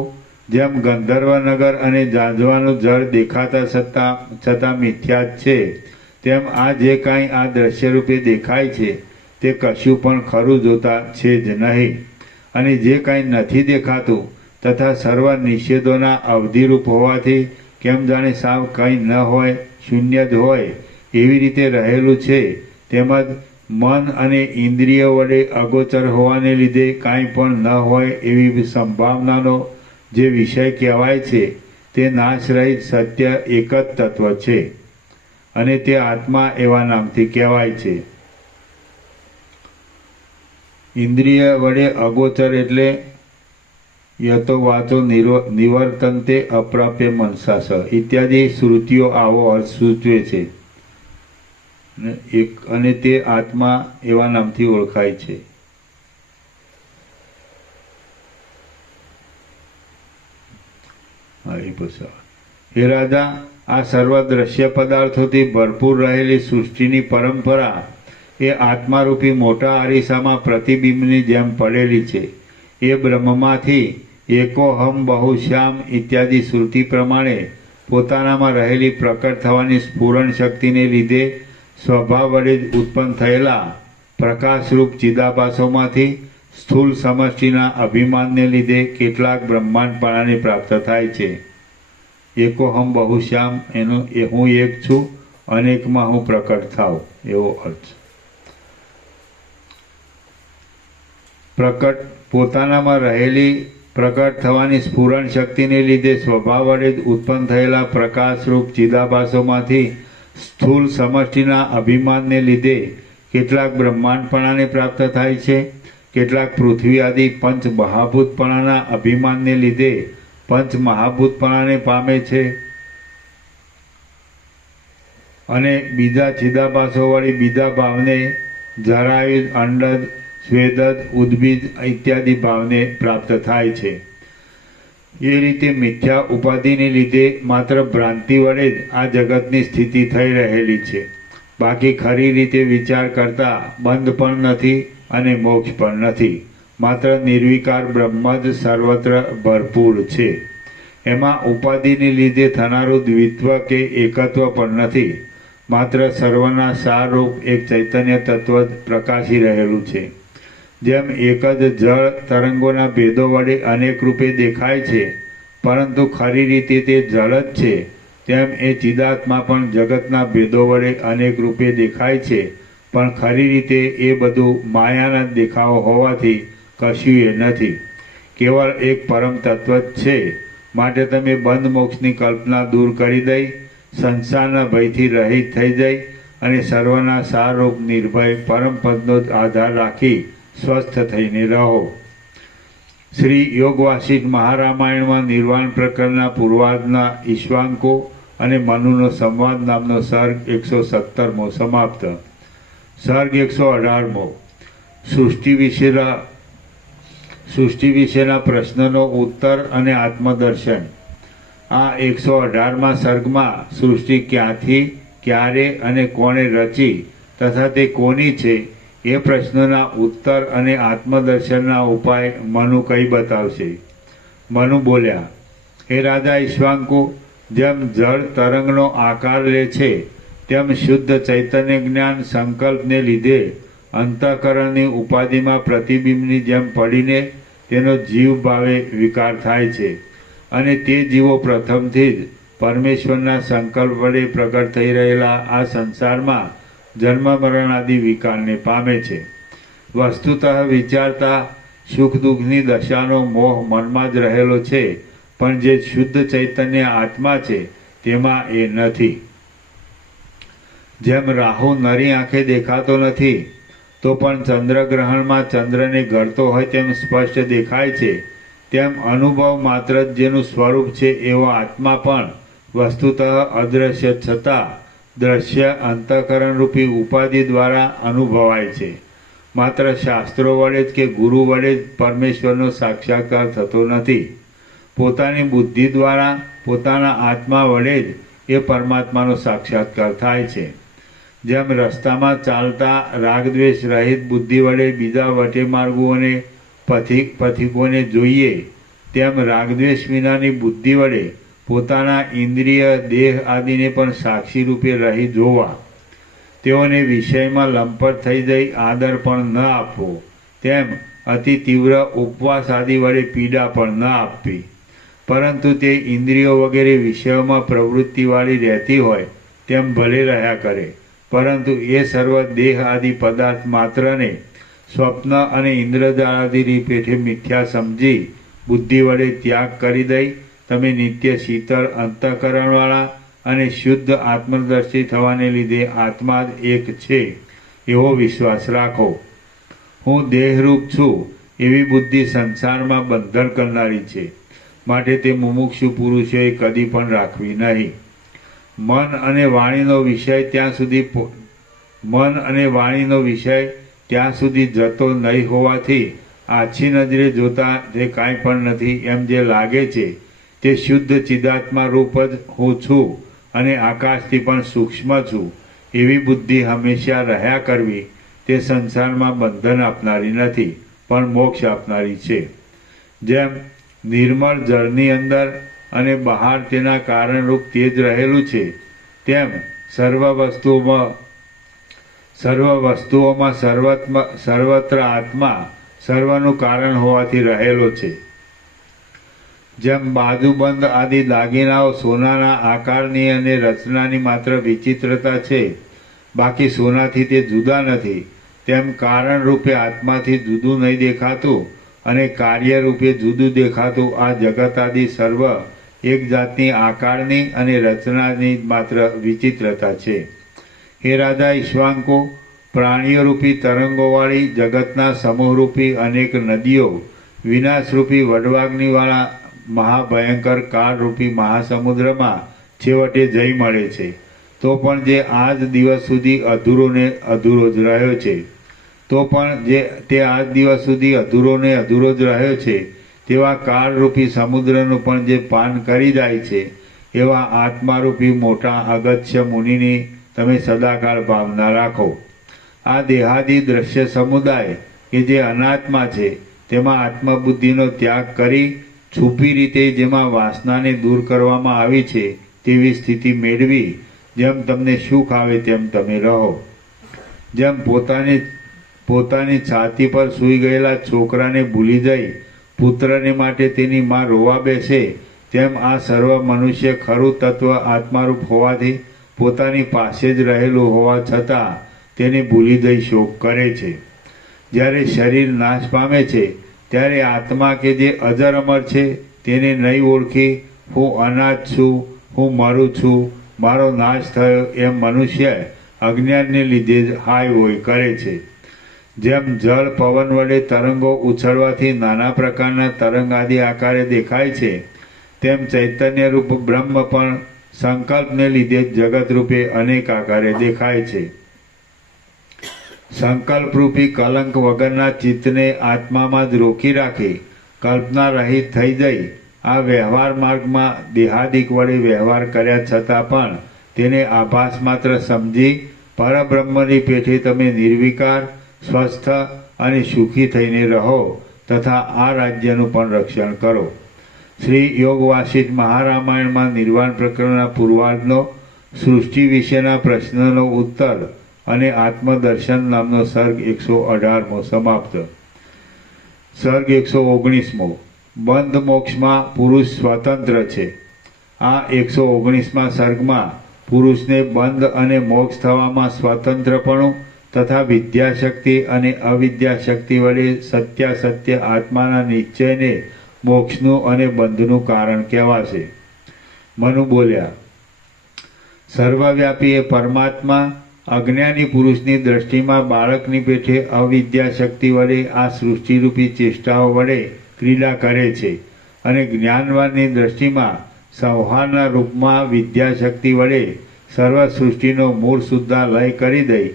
જેમ ગંધર્વનગર અને જાંજવાનું જળ દેખાતા છતાં મિથ્યા જ છે, તેમ આ જે કાંઈ આ દ્રશ્યરૂપે દેખાય છે તે કશું પણ ખરું જોતા છે જ નહીં, અને જે કાંઈ નથી દેખાતું તથા સર્વ નિષેધોના અવધિરૂપ હોવાથી કેમ જાણે સાવ કંઈ ન હોય, શૂન્ય જ હોય એવી રીતે રહેલું છે, તેમજ મન અને ઇન્દ્રિય વડે અગોચર હોવાને લીધે કાંઈ પણ ન હોય એવી સંભાવનાનો જે વિષય કહેવાય છે તે નાશરહિત સત્ય એક જ તત્વ છે, અને તે આત્મા એવા નામથી કહેવાય છે. ઇન્દ્રિય વડે અગોચર એટલે યતો વાચો નિવર્તન્તે અપ્રાપ્ય મનસાસ ઇત્યાદિ શ્રુતિઓ આવો અર્થ સૂચવે છે, અને તે આત્મા એવા નામથી ઓળખાય છે. હે રાજા, આ સર્વ દ્રશ્ય પદાર્થોથી ભરપૂર રહેલી સૃષ્ટિની પરંપરા એ આત્મારૂપી મોટા અરીસામાં પ્રતિબિંબની જેમ પડેલી છે. એ બ્રહ્મમાંથી એકોહમ બહુશ્યામ ઇત્યાદિ શ્રુતિ પ્રમાણે પોતાનામાં રહેલી પ્રકટ થવાની સ્ફુરણ શક્તિને લીધે સ્વભાવ વડે જ ઉત્પન્ન થયેલા પ્રકાશરૂપ ચિદાભાસોમાંથી સ્થૂળ સમષ્ટિના અભિમાનને લીધે કેટલાક બ્રહ્માંડપણાને પ્રાપ્ત થાય છે. એકોહમ બહુશ્યામ એનો હું એક છું, અનેકમાં હું પ્રકટ થાવ એવો અર્થ. પ્રકટ પોતાનામાં રહેલી પ્રકટ થવાની સ્ફુરણ શક્તિને લીધે સ્વભાવ વડે જ ઉત્પન્ન થયેલા પ્રકાશરૂપ ચિદાભાસોમાંથી સ્થૂળ સમષ્ટિના અભિમાનને લીધે કેટલાક બ્રહ્માંડપણાને પ્રાપ્ત થાય છે, કેટલાક પૃથ્વી આદિ પંચ મહાભૂતપણાના અભિમાનને લીધે પંચ મહાભૂતપણાને પામે છે, અને બીજા ચિદાભાસો વળી બીજા ભાવને જરાયુજ, અંડજ, સ્વેદજ, ઉદ્ભીજ ઇત્યાદિ ભાવને પ્રાપ્ત થાય છે. એ રીતે મિથ્યા ઉપાધિને લીધે માત્ર ભ્રાંતિ વડે જ આ જગતની સ્થિતિ થઈ રહેલી છે. બાકી ખરી રીતે વિચાર કરતા બંધ પણ નથી અને મોક્ષ પણ નથી. માત્ર નિર્વિકાર બ્રહ્મ જ સર્વત્ર ભરપૂર છે. એમાં ઉપાધિને લીધે થનારું દ્વિત્વ કે એકત્વ પણ નથી. માત્ર સર્વના સારરૂપ એક ચૈતન્ય તત્વ જ પ્રકાશી રહેલું છે. જેમ એક જ જળ તરંગોના ભેદો વડે અનેક રૂપે દેખાય છે, પરંતુ ખરી રીતે તે જળ જ છે, તેમ એ ચિદાત્મા પણ જગતના ભેદો વડે અનેક રૂપે દેખાય છે, પણ ખરી રીતે એ બધું માયાના જ દેખાવો હોવાથી કશું એ નથી. કેવળ એક પરમ તત્વ જ છે. માટે તમે બંધ મોક્ષની કલ્પના દૂર કરી દઈ સંસારના ભયથી રહિત થઈ જઈ અને સર્વના સારરૂપ નિર્ભય પરમ પદનો જ આધાર રાખી સ્વસ્થ થઈને રહો. શ્રી યોગ વાસિષ્ઠ મહારામાયણમાં નિર્વાણ પ્રકરણના પૂર્વાર્ધના ઈશ્વાંકો અને મનુનો સંવાદ નામનો સર્ગ 117મો સમાપ્ત. સર્ગ 118મો સૃષ્ટિ વિશેના પ્રશ્નનો ઉત્તર અને આત્મદર્શન. આ 118મા સર્ગમાં સૃષ્ટિ ક્યાંથી, ક્યારે અને કોણે રચી તથા તે કોની છે એ પ્રશ્નોના ઉત્તર અને આત્મદર્શનના ઉપાય મનુ કઈ બતાવશે. મનુ બોલ્યા, હે રાજા ઈશ્વાંકો, જેમ જળ તરંગનો આકાર લે છે તેમ શુદ્ધ ચૈતન્ય જ્ઞાન સંકલ્પને લીધે અંતઃકરણની ઉપાધિમાં પ્રતિબિંબની જેમ પડીને તેનો જીવ ભાવે વિકાર થાય છે, અને તે જીવો પ્રથમથી જ પરમેશ્વરના સંકલ્પ વડે પ્રગટ થઈ રહેલા આ સંસારમાં જન્મ મરણ આદિ વિકારને પામે છે. વસ્તુતઃ વિચારતા સુખ દુઃખની દશાનો મોહ મનમાં જ રહેલો છે, પણ જે શુદ્ધ ચૈતન્ય આત્મા છે તેમાં એ નથી. જેમ રાહુ નરી આંખે દેખાતો નથી તો પણ ચંદ્રગ્રહણમાં ચંદ્રને ઘડતો હોય તેમ સ્પષ્ટ દેખાય છે, તેમ અનુભવ માત્ર જ જેનું સ્વરૂપ છે એવો આત્મા પણ વસ્તુતઃ અદ્રશ્ય છતાં દ્રશ્ય અંતઃકરણ રૂપી ઉપાધિ દ્વારા અનુભવાય છે. માત્ર શાસ્ત્રો વડે જ કે ગુરુ વડે જ પરમેશ્વરનો સાક્ષાત્કાર થતો નથી. પોતાની બુદ્ધિ દ્વારા પોતાના આત્મા વડે જ એ પરમાત્માનો સાક્ષાત્કાર થાય છે. જેમ રસ્તામાં ચાલતા રાગદ્વેષ રહિત બુદ્ધિ વડે બીજા વટેમાર્ગોને પથિકોને જોઈએ, તેમ રાગદ્વેષ વિનાની બુદ્ધિ વડે પોતાના ઇન્દ્રિય દેહ આદિને પણ સાક્ષી રૂપે રહી જોવા. તેઓને વિષયમાં લંપટ થઈ જઈ આદર પણ ન આપવો, તેમ અતિ તીવ્ર ઉપવાસ આદિ વડે પીડા પણ ન આપવી. પરંતુ તે ઇન્દ્રિયો વગેરે વિષયોમાં પ્રવૃત્તિવાળી રહેતી હોય તેમ ભલે રહ્યા કરે, પરંતુ એ સર્વ દેહ આદિ પદાર્થ માત્રને સ્વપ્ન અને ઇન્દ્રજાળાદી પેઠે મિથ્યા સમજી બુદ્ધિ વડે ત્યાગ કરી દઈ તમે નિત્ય શીતળ અંતઃકરણવાળા અને શુદ્ધ આત્મદર્શી થવાને લીધે આત્મા જ એક છે એવો વિશ્વાસ રાખો. હું દેહરૂપ છું એવી બુદ્ધિ સંસારમાં બંધન કરનારી છે, માટે તે મુમુક્ષુ પુરુષોએ કદી પણ રાખવી નહીં. મન અને વાણીનો વિષય ત્યાં સુધી જતો નહીં હોવાથી આછી નજરે જોતા તે કાંઈ પણ નથી એમ જે લાગે છે તે શુદ્ધ ચિદાત્મા રૂપ જ હું છું અને આકાશથી પણ સૂક્ષ્મ છું એવી બુદ્ધિ હંમેશા રહ્યા કરવી તે સંસારમાં બંધન આપનારી નથી, પણ મોક્ષ આપનારી છે. જેમ નિર્મળ જળની અંદર અને બહાર તેના કારણરૂપ તેજ રહેલું છે, તેમ સર્વ વસ્તુઓમાં સર્વત્ર આત્મા સર્વનું કારણ હોવાથી રહેલો છે. જેમ બાજુબંધ આદિ દાગીનાઓ સોનાના આકારની અને રચનાની માત્ર વિચિત્રતા છે, બાકી સોનાથી તે જુદા નથી, તેમ કારણ રૂપે આત્માથી જુદું નહીં દેખાતું અને કાર્ય રૂપે જુદું દેખાતું આ જગત આદિ સર્વ એક જાતની આકારની અને રચનાની માત્ર વિચિત્રતા છે. હે રાજા ઈશ્વાંકો, પ્રાણીઓરૂપી તરંગોવાળી જગતના સમૂહરૂપી અનેક નદીઓ વિનાશરૂપી વડવાગ્નિવાળા મહાભયંકર કાળરૂપી મહાસમુદ્રમાં છેવટે જઈ મળે છે. તો પણ જે આજ દિવસ સુધી અધૂરો જ રહ્યો છે, તેવા કાળરૂપી સમુદ્રનું પણ જે પાન કરી જાય છે, એવા આત્મારૂપી મોટા અગત્ય મુનિની તમે સદાકાળ ભાવના રાખો. આ દેહાદી દ્રશ્ય સમુદાય કે જે અનાત્મા છે, તેમાં આત્મબુદ્ધિનો ત્યાગ કરી છુપી રીતે જેમાં વાસનાને દૂર કરવામાં આવી છે તેવી સ્થિતિ મેળવી જેમ તમને સુખ આવે તેમ તમે રહો. જેમ પોતાની છાતી પર સૂઈ ગયેલા છોકરાને ભૂલી જઈ પુત્રને માટે તેની માં રોવા બેસે, તેમ આ સર્વ મનુષ્ય ખરું તત્વ આત્મારૂપ હોવાથી પોતાની પાસે જ રહેલું હોવા છતાં તેને ભૂલી જઈ શોક કરે છે. જ્યારે શરીર નાશ પામે છે ત્યારે આત્મા કે જે અજર અમર છે તેને નહીં ઓળખી હું અનાજ છું, હું મરું છું, મારો નાશ થયો એમ મનુષ્ય અજ્ઞાનને લીધે જ હાય હોય કરે છે. જેમ જળ પવન વડે તરંગો ઉછળવાથી નાના પ્રકારના તરંગ આદિ આકારે દેખાય છે, તેમ ચૈતન્ય રૂપ બ્રહ્મ પણ સંકલ્પને લીધે જ જગત રૂપે અનેક આકારે દેખાય છે. સંકલ્પરૂપી કલંક વગરના ચિત્તને આત્મામાં જ રોકી રાખી કલ્પના રહિત થઈ જઈ આ વ્યવહાર માર્ગમાં દેહાદિક વડે વ્યવહાર કર્યા છતાં પણ તેને આભાસ માત્ર સમજી પરબ્રહ્મની પેઠે તમે નિર્વિકાર, સ્વસ્થ અને સુખી થઈને રહો તથા આ રાજ્યનું પણ રક્ષણ કરો. શ્રી યોગ વાસિષ્ઠ મહારામાયણમાં નિર્વાણ પ્રકરણના પૂર્વાર્ધનો સૃષ્ટિ વિશેના પ્રશ્નનો ઉત્તર અને આત્મદર્શન નામનો સર્ગ 118મો સમાપ્ત. સર્ગ 119મો. બંધ મોક્ષમાં પુરુષ સ્વતંત્ર છે. આ 119મા સર્ગમાં પુરુષને બંધ અને મોક્ષ થવામાં સ્વતંત્રપણું તથા વિદ્યાશક્તિ અને અવિદ્યાશક્તિ વડે સત્યાસત્ય આત્માના નિશ્ચયને મોક્ષનું અને બંધનું કારણ કહેવાશે. મનુ બોલ્યા, સર્વવ્યાપી એ પરમાત્મા અજ્ઞાની પુરુષની દ્રષ્ટિમાં બાળકની પેઠે અવિદ્યાશક્તિ વડે આ સૃષ્ટિરૂપી ચેષ્ટાઓ વડે ક્રીડા કરે છે અને જ્ઞાનવાનની દ્રષ્ટિમાં સંહારના રૂપમાં વિદ્યાશક્તિ વડે સર્વ સૃષ્ટિનો મૂળ સુદ્ધા લય કરી દઈ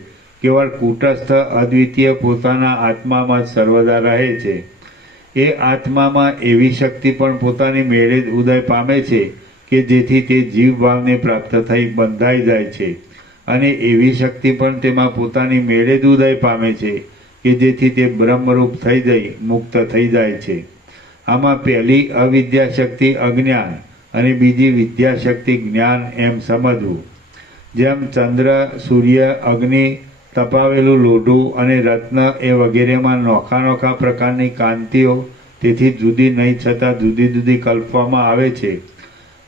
કેવળ કૂટસ્થ અદ્વિતીય પોતાના આત્મામાં જ સર્વદા રહે છે. એ આત્મામાં એવી શક્તિ પણ પોતાની મેળે જ ઉદય પામે છે કે જેથી તે જીવભાવને પ્રાપ્ત થઈ બંધાઈ જાય છે, અને એવી શક્તિ પણ તેમાં પોતાની મેળે જ ઉદય પામે છે કે જેથી તે બ્રહ્મરૂપ થઈ જઈ મુક્ત થઈ જાય છે. આમાં પહેલી અવિદ્યાશક્તિ અજ્ઞાન અને બીજી વિદ્યાશક્તિ જ્ઞાન એમ સમજવું. જેમ ચંદ્ર, સૂર્ય, અગ્નિ, તપાવેલું લોઢું અને રત્ન એ વગેરેમાં નોખા નોખા પ્રકારની કાંતિઓ તેથી જુદી નહીં છતાં જુદી જુદી કલ્પવામાં આવે છે.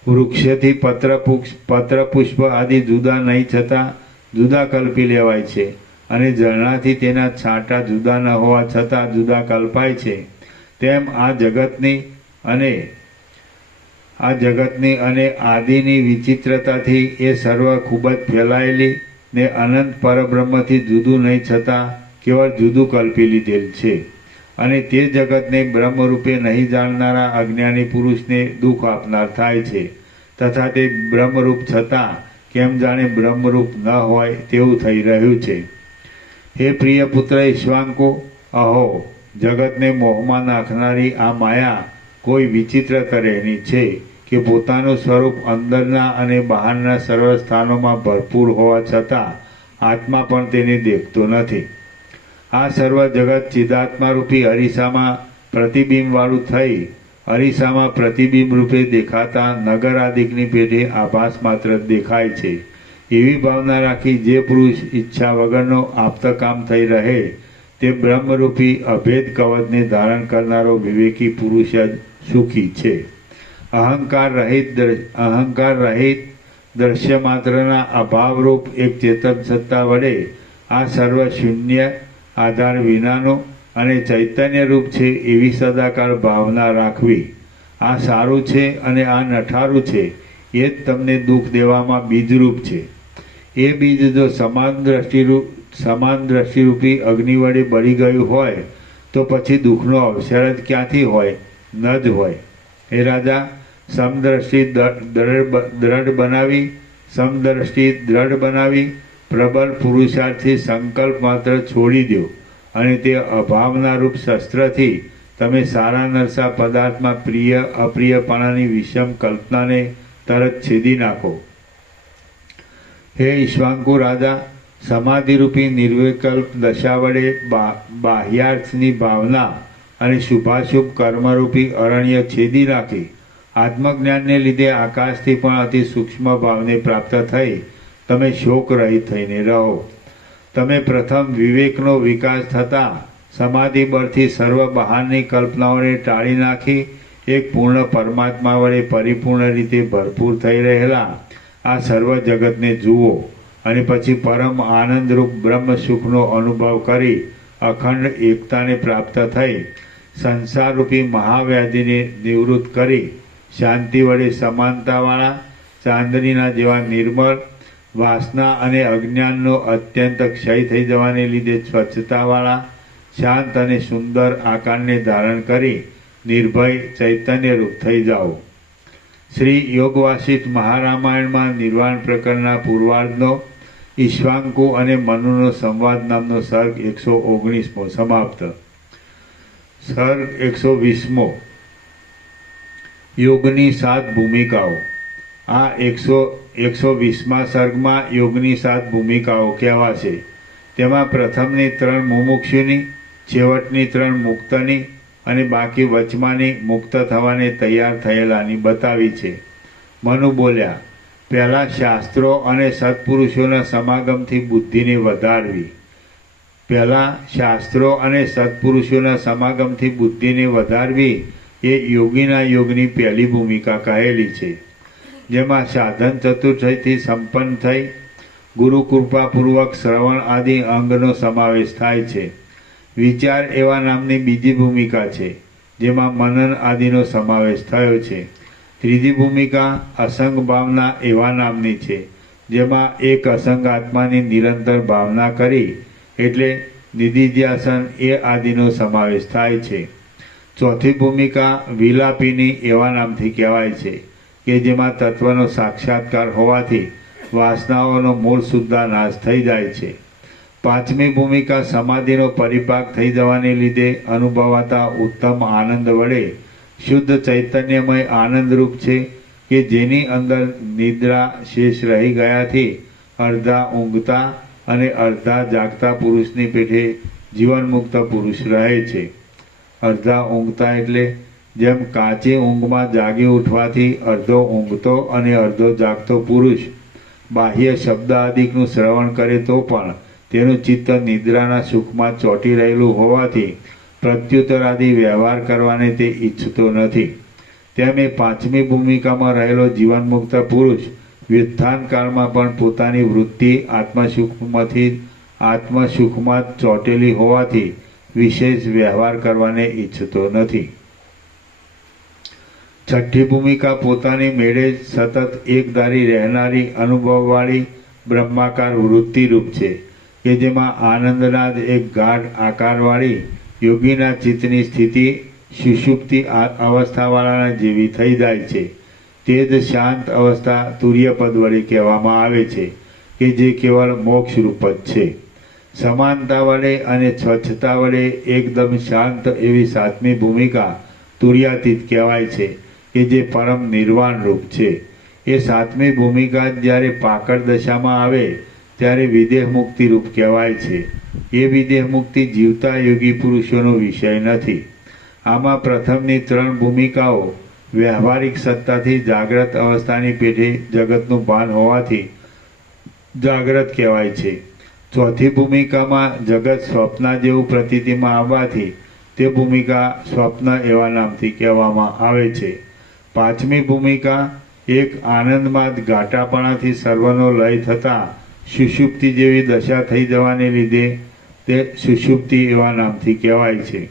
વૃક્ષથી પત્રપુષ્પ આદિ જુદા નહીં છતાં જુદા કલ્પી લેવાય છે, અને ઝરણાથી તેના છાંટા જુદા ન હોવા છતાં જુદા કલ્પાય છે. તેમ આ જગતની અને આદિની વિચિત્રતાથી એ સર્વ ખૂબ જ ફેલાયેલી ને અનંત પરબ્રહ્મથી જુદું નહીં છતાં કેવળ જુદું કલ્પી લીધેલ છે, અને તે જગતને બ્રહ્મરૂપે નહીં જાણનારા અજ્ઞાની પુરુષને દુઃખ આપનાર થાય છે, તથા તે બ્રહ્મરૂપ છતાં કેમ જાણે બ્રહ્મરૂપ ન હોય તેવું થઈ રહ્યું છે. હે પ્રિય પુત્ર ઈશ્વાંકો, અહો, જગતને મોહમાં નાખનારી આ માયા કોઈ વિચિત્ર તરહની છે કે પોતાનું સ્વરૂપ અંદરના અને બહારના સર્વ સ્થાનોમાં ભરપૂર હોવા છતાં આત્મા પણ તેને દેખતો નથી. આ સર્વ જગત ચિદાત્મારૂપી અરીસામાં પ્રતિબિંબવાળું થઈ અરીસામાં પ્રતિબિંબ રૂપે દેખાતા નગર આદિકની પેઠે આભાસ માત્ર દેખાય છે. એવી ભાવના રાખી જે પુરુષ ઈચ્છા વગરનો આપતકામ થઈ રહે તે બ્રહ્મરૂપી અભેદ કવચને ધારણ કરનારો વિવેકી પુરુષ જ સુખી છે. અહંકાર રહિત દ્રશ્ય માત્રના અભાવરૂપ એક ચેતન સત્તા વડે આ સર્વ શૂન્ય આધાર વિનાનું અને ચૈતન્યરૂપ છે એવી સદાકાળ ભાવના રાખવી. આ સારું છે અને આ નઠારું છે એ જ તમને દુઃખ દેવામાં બીજરૂપ છે. એ બીજ જો સમાન દ્રષ્ટિરૂપી અગ્નિ વડે બળી ગયું હોય તો પછી દુઃખનો અવસર જ ક્યાંથી હોય? ન જ હોય. હે રાજા, સમદ્રષ્ટિ દ્રઢ બનાવી પ્રબળ પુરુષાર્થથી સંકલ્પ માત્ર છોડી દો, અને તે અભાવના રૂપ શસ્ત્રથી તમે સારા નરસા પદાર્થમાં પ્રિય અપ્રિયપણાની વિષમ કલ્પનાને તરત છેદી નાખો. હે ઈશ્વાંકુ રાજા, સમાધિરૂપી નિર્વિકલ્પ દશા વડે બાહ્યાર્થની ભાવના અને શુભાશુભ કર્મરૂપી અરણ્ય છેદી નાખી આત્મજ્ઞાનને લીધે આકાશથી પણ અતિ સૂક્ષ્મ ભાવને પ્રાપ્ત થઈ તમે શોક રહિત થઈને રહો. તમે પ્રથમ વિવેકનો વિકાસ થતાં સમાધિ બળથી સર્વ બહારની કલ્પનાઓને ટાળી નાખી એક પૂર્ણ પરમાત્મા વડે પરિપૂર્ણ રીતે ભરપૂર થઈ રહેલા આ સર્વ જગતને જુઓ, અને પછી પરમ આનંદરૂપ બ્રહ્મ સુખનો અનુભવ કરી અખંડ એકતાને પ્રાપ્ત થઈ સંસારરૂપી મહાવ્યાધિને નિવૃત્ત કરી શાંતિ વડે સમાનતાવાળા ચાંદનીના જેવા નિર્મળ વાસના અને અજ્ઞાનનો અત્યંત ક્ષય થઈ જવાને લીધે સ્વચ્છતાવાળા શાંત અને સુંદર આકારને ધારણ કરી નિર્ભય ચૈતન્યરૂપ થઈ જાઓ. શ્રી યોગવાસિષ્ઠ મહારામાયણમાં નિર્વાણ પ્રકરણના પૂર્વાર્ધનો ઈશ્વાંકુ અને મનુનો સંવાદ નામનો સર્ગ 119મો સમાપ્ત. સર્ગ 120મો. યોગની 7 ભૂમિકાઓ. આ 120મા સર્ગમાં યોગની 7 ભૂમિકાઓ કહેવાશે. તેમાં પ્રથમની 3 મુમુક્ષુની, છેવટની 3 મુક્તની અને બાકી વચમાની મુક્ત થવાને તૈયાર થયેલાની બતાવી છે. મનુ બોલ્યા, પહેલાં શાસ્ત્રો અને સત્પુરુષોના સમાગમથી બુદ્ધિને વધારવી. એ યોગીના યોગની પહેલી ભૂમિકા કહેલી છે, જેમાં સાધન ચતુર્થયથી સંપન્ન થઈ ગુરુકૃપાપૂર્વક શ્રવણ આદિ અંગનો સમાવેશ થાય છે. વિચાર એવા નામની બીજી ભૂમિકા છે, જેમાં મનન આદિનો સમાવેશ થયો છે. ત્રીજી ભૂમિકા અસંગ ભાવના એવા નામની છે, જેમાં એક અસંગ આત્માની નિરંતર ભાવના કરી એટલે નિધિધ્યાસન એ આદિનો સમાવેશ થાય છે. ચોથી ભૂમિકા વિલાપીની એવા નામથી કહેવાય છે કે જેમાં તત્વનો સાક્ષાત્કાર હોવાથી વાસનાઓનો મૂળ સુદ્ધા નાશ થઈ જાય છે. પાંચમી ભૂમિકા સમાધિનો પરિપાક થઈ જવાને લીધે અનુભવાતા ઉત્તમ આનંદ વડે શુદ્ધ ચૈતન્યમય આનંદરૂપ છે કે જેની અંદર નિદ્રા શેષ રહી ગયાથી અડધા ઊંઘતા અને અડધા જાગતા પુરુષની પેઠે જીવનમુક્ત પુરુષ રહે છે. અડધા ઊંઘતા એટલે જેમ કાચી ઊંઘમાં જાગી ઉઠવાથી અડધો ઊંઘતો અને અડધો જાગતો પુરુષ બાહ્ય શબ્દ આદિકનું શ્રવણ કરે તો પણ તેનું ચિત્ત નિદ્રાના સુખમાં ચોંટી રહેલું હોવાથી પ્રત્યુત્તર આદિ વ્યવહાર કરવાને તે ઈચ્છતો નથી. તેમ એ પાંચમી ભૂમિકામાં રહેલો જીવનમુક્ત પુરુષ વ્યુત્થાન કાળમાં પણ પોતાની વૃત્તિ આત્મસુખમાં જ ચોંટેલી હોવાથી વિશેષ વ્યવહાર કરવાને ઈચ્છતો નથી. છઠ્ઠી ભૂમિકા પોતાની મેળે સતત એકધારી રહેનારી અનુભવવાળી બ્રહ્માકાર વૃત્તિરૂપ છે કે જેમાં આનંદના જ એક ગાઢ આકારવાળી યોગીના ચિત્તની સ્થિતિ સુષુપ્તિ અવસ્થાવાળાના જેવી થઈ જાય છે. તે જ શાંત અવસ્થા તુર્યપદ વડે કહેવામાં આવે છે કે જે કેવળ મોક્ષરૂપ જ છે. સમાનતા વડે અને સ્વચ્છતા વડે એકદમ શાંત એવી સાતમી ભૂમિકા તુર્યાતીત કહેવાય છે કે જે પરમ નિર્વાણ રૂપ છે. એ સાતમી ભૂમિકા જ્યારે પાકળ દશામાં આવે ત્યારે વિદેહ મુક્તિ રૂપ કહેવાય છે. એ વિદેહ મુક્તિ જીવતા યોગી પુરુષોનો વિષય નથી. આમાં પ્રથમની ત્રણ ભૂમિકાઓ વ્યવહારિક સત્તાથી જાગ્રત અવસ્થાની પેઠે જગતનું ભાન હોવાથી જાગ્રત કહેવાય છે. ચોથી ભૂમિકામાં જગત સ્વપ્ન જેવું પ્રતીતિમાં આવવાથી તે ભૂમિકા સ્વપ્ન એવા નામથી કહેવામાં આવે છે. પાંચમી ભૂમિકા એક આનંદમાં જ ઘાટાપણાથી સર્વનો લય થતાં સુષુપ્તિ જેવી દશા થઈ જવાને લીધે તે સુષુપ્તિ એવા નામથી કહેવાય છે.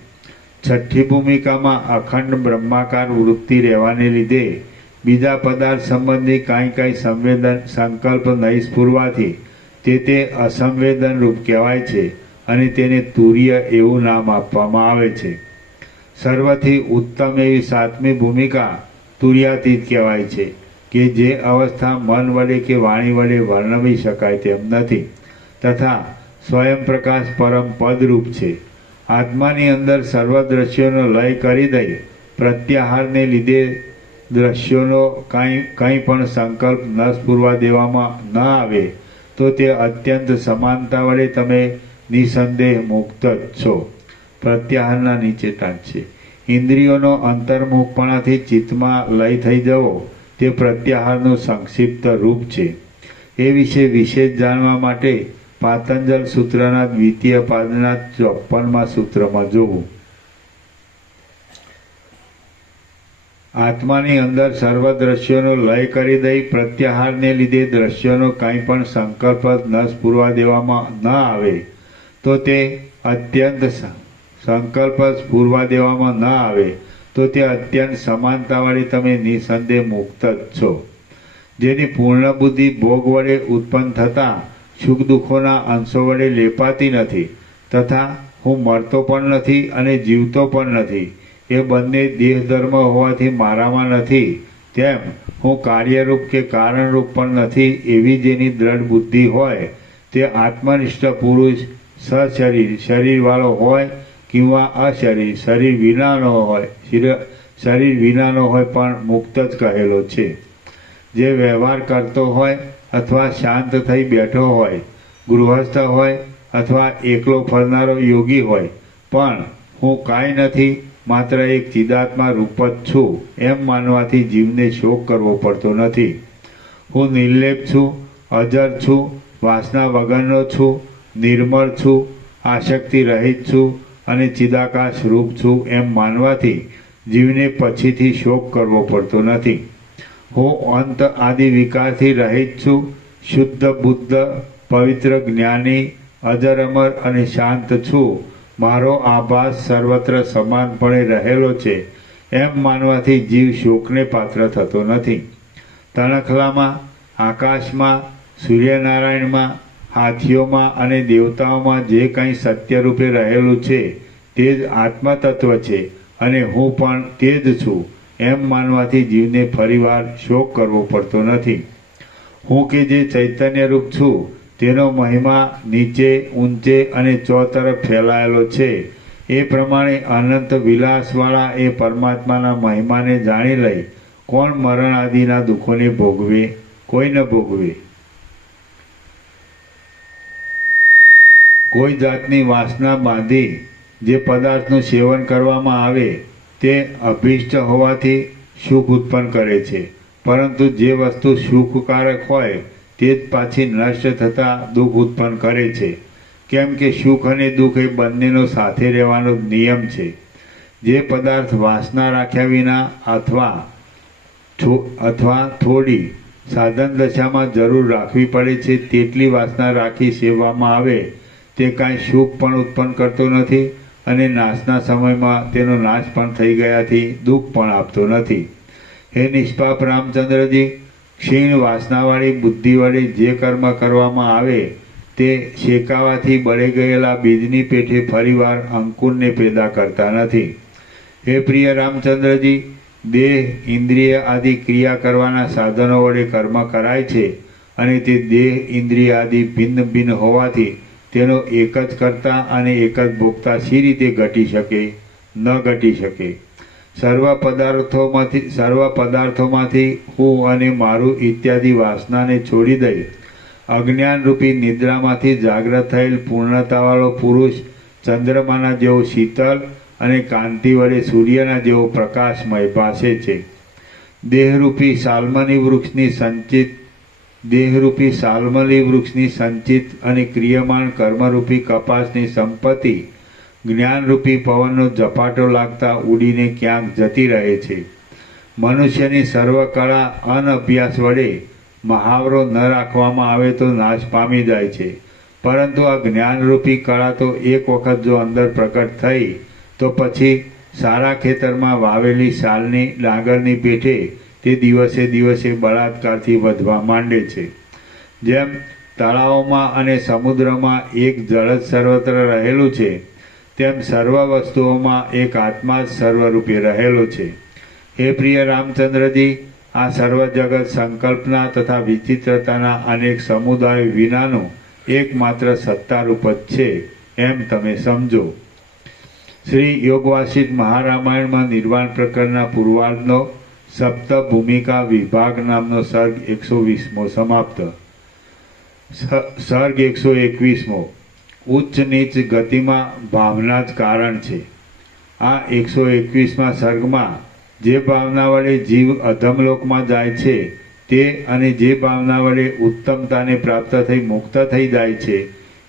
છઠ્ઠી ભૂમિકામાં અખંડ બ્રહ્માકાર વૃત્તિ રહેવાને લીધે બીજા પદાર્થ સંબંધી કાંઈ સંકલ્પ નહીં સ્ફુરવાથી તે અસંવેદન રૂપ કહેવાય છે અને તેને તુર્ય એવું નામ આપવામાં આવે છે. સર્વથી ઉત્તમ એવી સાતમી ભૂમિકા તુર્યાતીત કહેવાય છે કે જે અવસ્થા મન વડે કે વાણી વડે વર્ણવી શકાય તેમ નથી તથા સ્વયં પ્રકાશ પરમ પદરૂપ છે. આત્માની અંદર સર્વ દ્રશ્યોનો લય કરી દઈ પ્રત્યાહારને લીધે દ્રશ્યોનો કંઈ પણ સંકલ્પ ન સ્ફુરવા દેવામાં ન આવે તો તે અત્યંત સમાનતા વડે તમે નિસંદેહ મુક્ત જ છો. પ્રત્યાહારના નીચે ટાંચશે. ઇન્દ્રિયોનો અંતર્મુખપણાથી ચિત્તમાં લય થઈ જવો તે પ્રત્યાહારનું સંક્ષિપ્ત રૂપ છે. એ વિશે વિશેષ જાણવા માટે પાતંજલ સૂત્રના દ્વિતીય પાદના 54મા સૂત્રમાં જોવું. આત્માની અંદર સર્વ દ્રશ્યોનો લય કરી દઈ પ્રત્યાહારને લીધે દ્રશ્યોનો કંઈ પણ સંકલ્પ ન સ્ફુરવા દેવામાં ન આવે તો તે અત્યંત સમાનતાવાળી તમે નિસંદેહ મુક્ત જ છો. જેની પૂર્ણ બુદ્ધિ ભોગ વડે ઉત્પન્ન થતા સુખ દુઃખોના અંશો વડે લેપાતી નથી તથા હું મરતો પણ નથી અને જીવતો પણ નથી એ બંને દેહ ધર્મ હોવાથી મારામાં નથી તેમ હું કાર્યરૂપ કે કારણરૂપ પણ નથી એવી જેની દ્રઢ બુદ્ધિ હોય તે આત્મનિષ્ઠ પુરુષ શરીરવાળો હોય કિંવા અશરીર શરીર વિનાનો હોય પણ મુક્ત જ કહેલો છે. જે વ્યવહાર કરતો હોય અથવા શાંત થઈ બેઠો હોય, ગૃહસ્થ હોય અથવા એકલો ફરનારો યોગી હોય પણ હું કાંઈ નથી માત્ર એક ચિદાત્મા રૂપ જ છું એમ માનવાથી જીવને શોક કરવો પડતો નથી. હું નિર્લેપ છું, અજર છું, વાસના વગરનો છું, નિર્મળ છું, આસક્તિ રહિત છું અને ચિદાકાશ રૂપ છું એમ માનવાથી જીવને પછીથી શોક કરવો પડતો નથી. હું અંત આદિ વિકારથી રહિત છું, શુદ્ધ બુદ્ધ, પવિત્ર જ્ઞાની, અજર અમર અને શાંત છું. મારો આભાસ સર્વત્ર સમાનપણે રહેલો છે એમ માનવાથી જીવ શોકને પાત્ર થતો નથી. તણખલામાં, આકાશમાં, સૂર્યનારાયણમાં, હાથીઓમાં અને દેવતાઓમાં જે કંઈ સત્યરૂપે રહેલું છે તે જ આત્મતત્વ છે અને હું પણ તે જ છું એમ માનવાથી જીવને ફરીવાર શોક કરવો પડતો નથી. હું કે જે ચૈતન્યરૂપ છું તેનો મહિમા નીચે ઊંચે અને ચોતરફ ફેલાયેલો છે. એ પ્રમાણે અનંત વિલાસવાળા એ પરમાત્માના મહિમાને જાણી લઈ કોણ મરણ આદિના દુઃખોને ભોગવે? કોઈ ન ભોગવે. કોઈ જાતની વાસના બાંધી જે પદાર્થનું સેવન કરવામાં આવે તે અભિષ્ટ હોવાથી સુખ ઉત્પન્ન કરે છે, પરંતુ જે વસ્તુ સુખકારક હોય તે જ પાછી નષ્ટ થતાં દુઃખ ઉત્પન્ન કરે છે. કેમ કે સુખ અને દુઃખ એ બંનેનો સાથે રહેવાનો નિયમ છે. જે પદાર્થ વાસના રાખ્યા વિના અથવા થોડી સાધન દશામાં જરૂર રાખવી પડે છે તેટલી વાસના રાખી સેવવામાં આવે તે કાંઈ સુખ પણ ઉત્પન્ન કરતો નથી અને નાશના સમયમાં તેનો નાશ પણ થઈ ગયાથી દુઃખ પણ આપતો નથી. હે નિષ્પાપ રામચંદ્રજી, ક્ષીણ વાસનાવાળી બુદ્ધિ વડે જે કર્મ કરવામાં આવે તે શેકાવાથી બળી ગયેલા બીજની પેઠે ફરીવાર અંકુરને પેદા કરતા નથી. હે પ્રિય રામચંદ્રજી, દેહ ઇન્દ્રિય આદિ ક્રિયા કરવાના સાધનો વડે કર્મ કરાય છે અને તે દેહ ઇન્દ્રિય આદિ ભિન્ન ભિન્ન હોવાથી તેનો એક જ કરતા અને એક જ ભોગતા શી રીતે ઘટી શકે? ન ઘટી શકે. સર્વ પદાર્થોમાંથી હું અને મારું ઇત્યાદિ વાસનાને છોડી દઈ અજ્ઞાનરૂપી નિદ્રામાંથી જાગ્રત થયેલ પૂર્ણતાવાળો પુરુષ ચંદ્રમાના જેવો શીતળ અને કાંતિ વડે સૂર્યના જેવો પ્રકાશમય ભાસે છે. દેહરૂપી સાલમલી વૃક્ષની સંચિત અને ક્રિયમાણ કર્મરૂપી કપાસની સંપત્તિ જ્ઞાનરૂપી પવનનો ઝપાટો લાગતા ઉડીને ક્યાંક જતી રહે છે. મનુષ્યની સર્વ કળા અનભ્યાસ વડે મહાવરો ન રાખવામાં આવે તો નાશ પામી જાય છે, પરંતુ આ જ્ઞાનરૂપી કળા તો એક વખત જો અંદર પ્રકટ થઈ તો પછી સારા ખેતરમાં વાવેલી સાલની ડાંગરની પેઠે તે દિવસે દિવસે બળાત્કારથી વધવા માંડે છે. જેમ તળાવોમાં અને સમુદ્રમાં એક જળ જ સર્વત્ર રહેલું છે, તેમ સર્વ વસ્તુઓમાં એક આત્મા જ સર્વરૂપે રહેલો છે. હે પ્રિય રામચંદ્રજી, આ સર્વ જગત સંકલ્પના તથા વિચિત્રતાના અનેક સમુદાયો વિનાનું એકમાત્ર સત્તારૂપ જ છે એમ તમે સમજો. શ્રી યોગવાસિષ્ઠ મહારામાયણમાં નિર્વાણ પ્રકરણના પૂર્વાર્ધનો સપ્ત ભૂમિકા વિભાગ નામનો સર્ગ 120મો સમાપ્ત. સર્ગ 121મો. ઉચ્ચ નીચ ગતિમાં ભાવના જ કારણ છે. આ 121મા સર્ગમાં જે ભાવના વડે જીવ અધમલોકમાં જાય છે તે અને જે ભાવના વડે ઉત્તમતાને પ્રાપ્ત થઈ મુક્ત થઈ જાય છે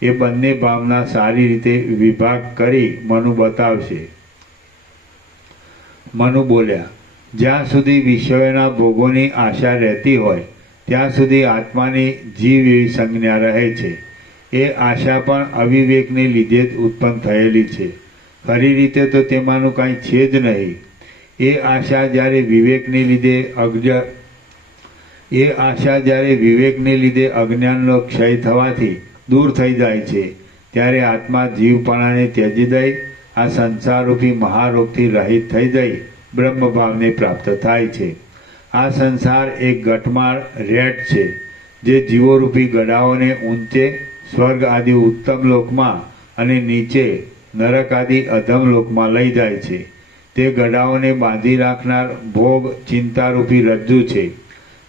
એ બંને ભાવના સારી રીતે વિભાગ કરી મનુ બતાવશે. મનુ બોલ્યા, જ્યાં સુધી વિષયોના ભોગોની આશા રહેતી હોય ત્યાં સુધી આત્માની જીવ એવી સંજ્ઞા રહે છે. એ આશા પણ અવિવેકને લીધે જ ઉત્પન્ન થયેલી છે. ખરી રીતે તો તેમાંનું કાંઈ છે જ નહીં. એ આશા જ્યારે વિવેકને લીધે અજ્ઞાનનો ક્ષય થવાથી દૂર થઈ જાય છે ત્યારે આત્મા જીવપણાને ત્યજી દઈ આ સંસારરૂપી મહારોગથી રહિત થઈ જઈ બ્રહ્મભાવને પ્રાપ્ત થાય છે. આ સંસાર એક ઘટમાળ રેટ છે જે જીવોરૂપી ગડાઓને ઊંચે સ્વર્ગ આદિ ઉત્તમ લોકમાં અને નીચે નરક આદિ અધમ લોકમાં લઈ જાય છે. તે ગડાઓને બાંધી રાખનાર ભોગ ચિંતારૂપી રજ્જુ છે.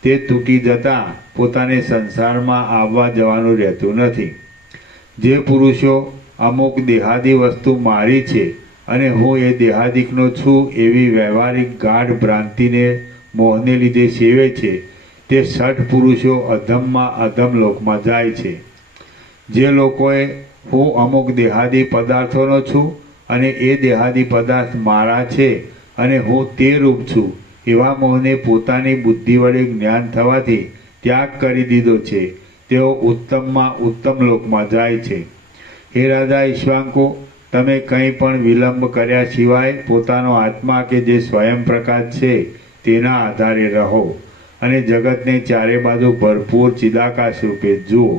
તે તૂટી જતાં પોતાને સંસારમાં આવવા જવાનું રહેતું નથી. જે પુરુષો અમુક દેહાદી વસ્તુ મારી છે અને હું એ દેહાદિકનો છું એવી વ્યવહારિક ગાઢ ભ્રાંતિને મોહને લીધે સેવે છે તે સઠ પુરુષો અધમમાં અધમ લોકમાં જાય છે. જે લોકોએ હું અમુક દેહાદી પદાર્થોનો છું અને એ દેહાદી પદાર્થ મારા છે અને હું તે રૂપ છું એવા મોહને પોતાની બુદ્ધિ વડે જ્ઞાન થવાથી ત્યાગ કરી દીધો છે તેઓ ઉત્તમમાં ઉત્તમ લોકમાં જાય છે. હે રાજા ઈશ્વાંકો, તમે કંઈ પણ વિલંબ કર્યા સિવાય પોતાનો આત્મા કે જે સ્વયં પ્રકાશ છે તેના આધારે રહો અને જગતને ચારે બાજુ ભરપૂર ચિદાકાશ રૂપે જુઓ.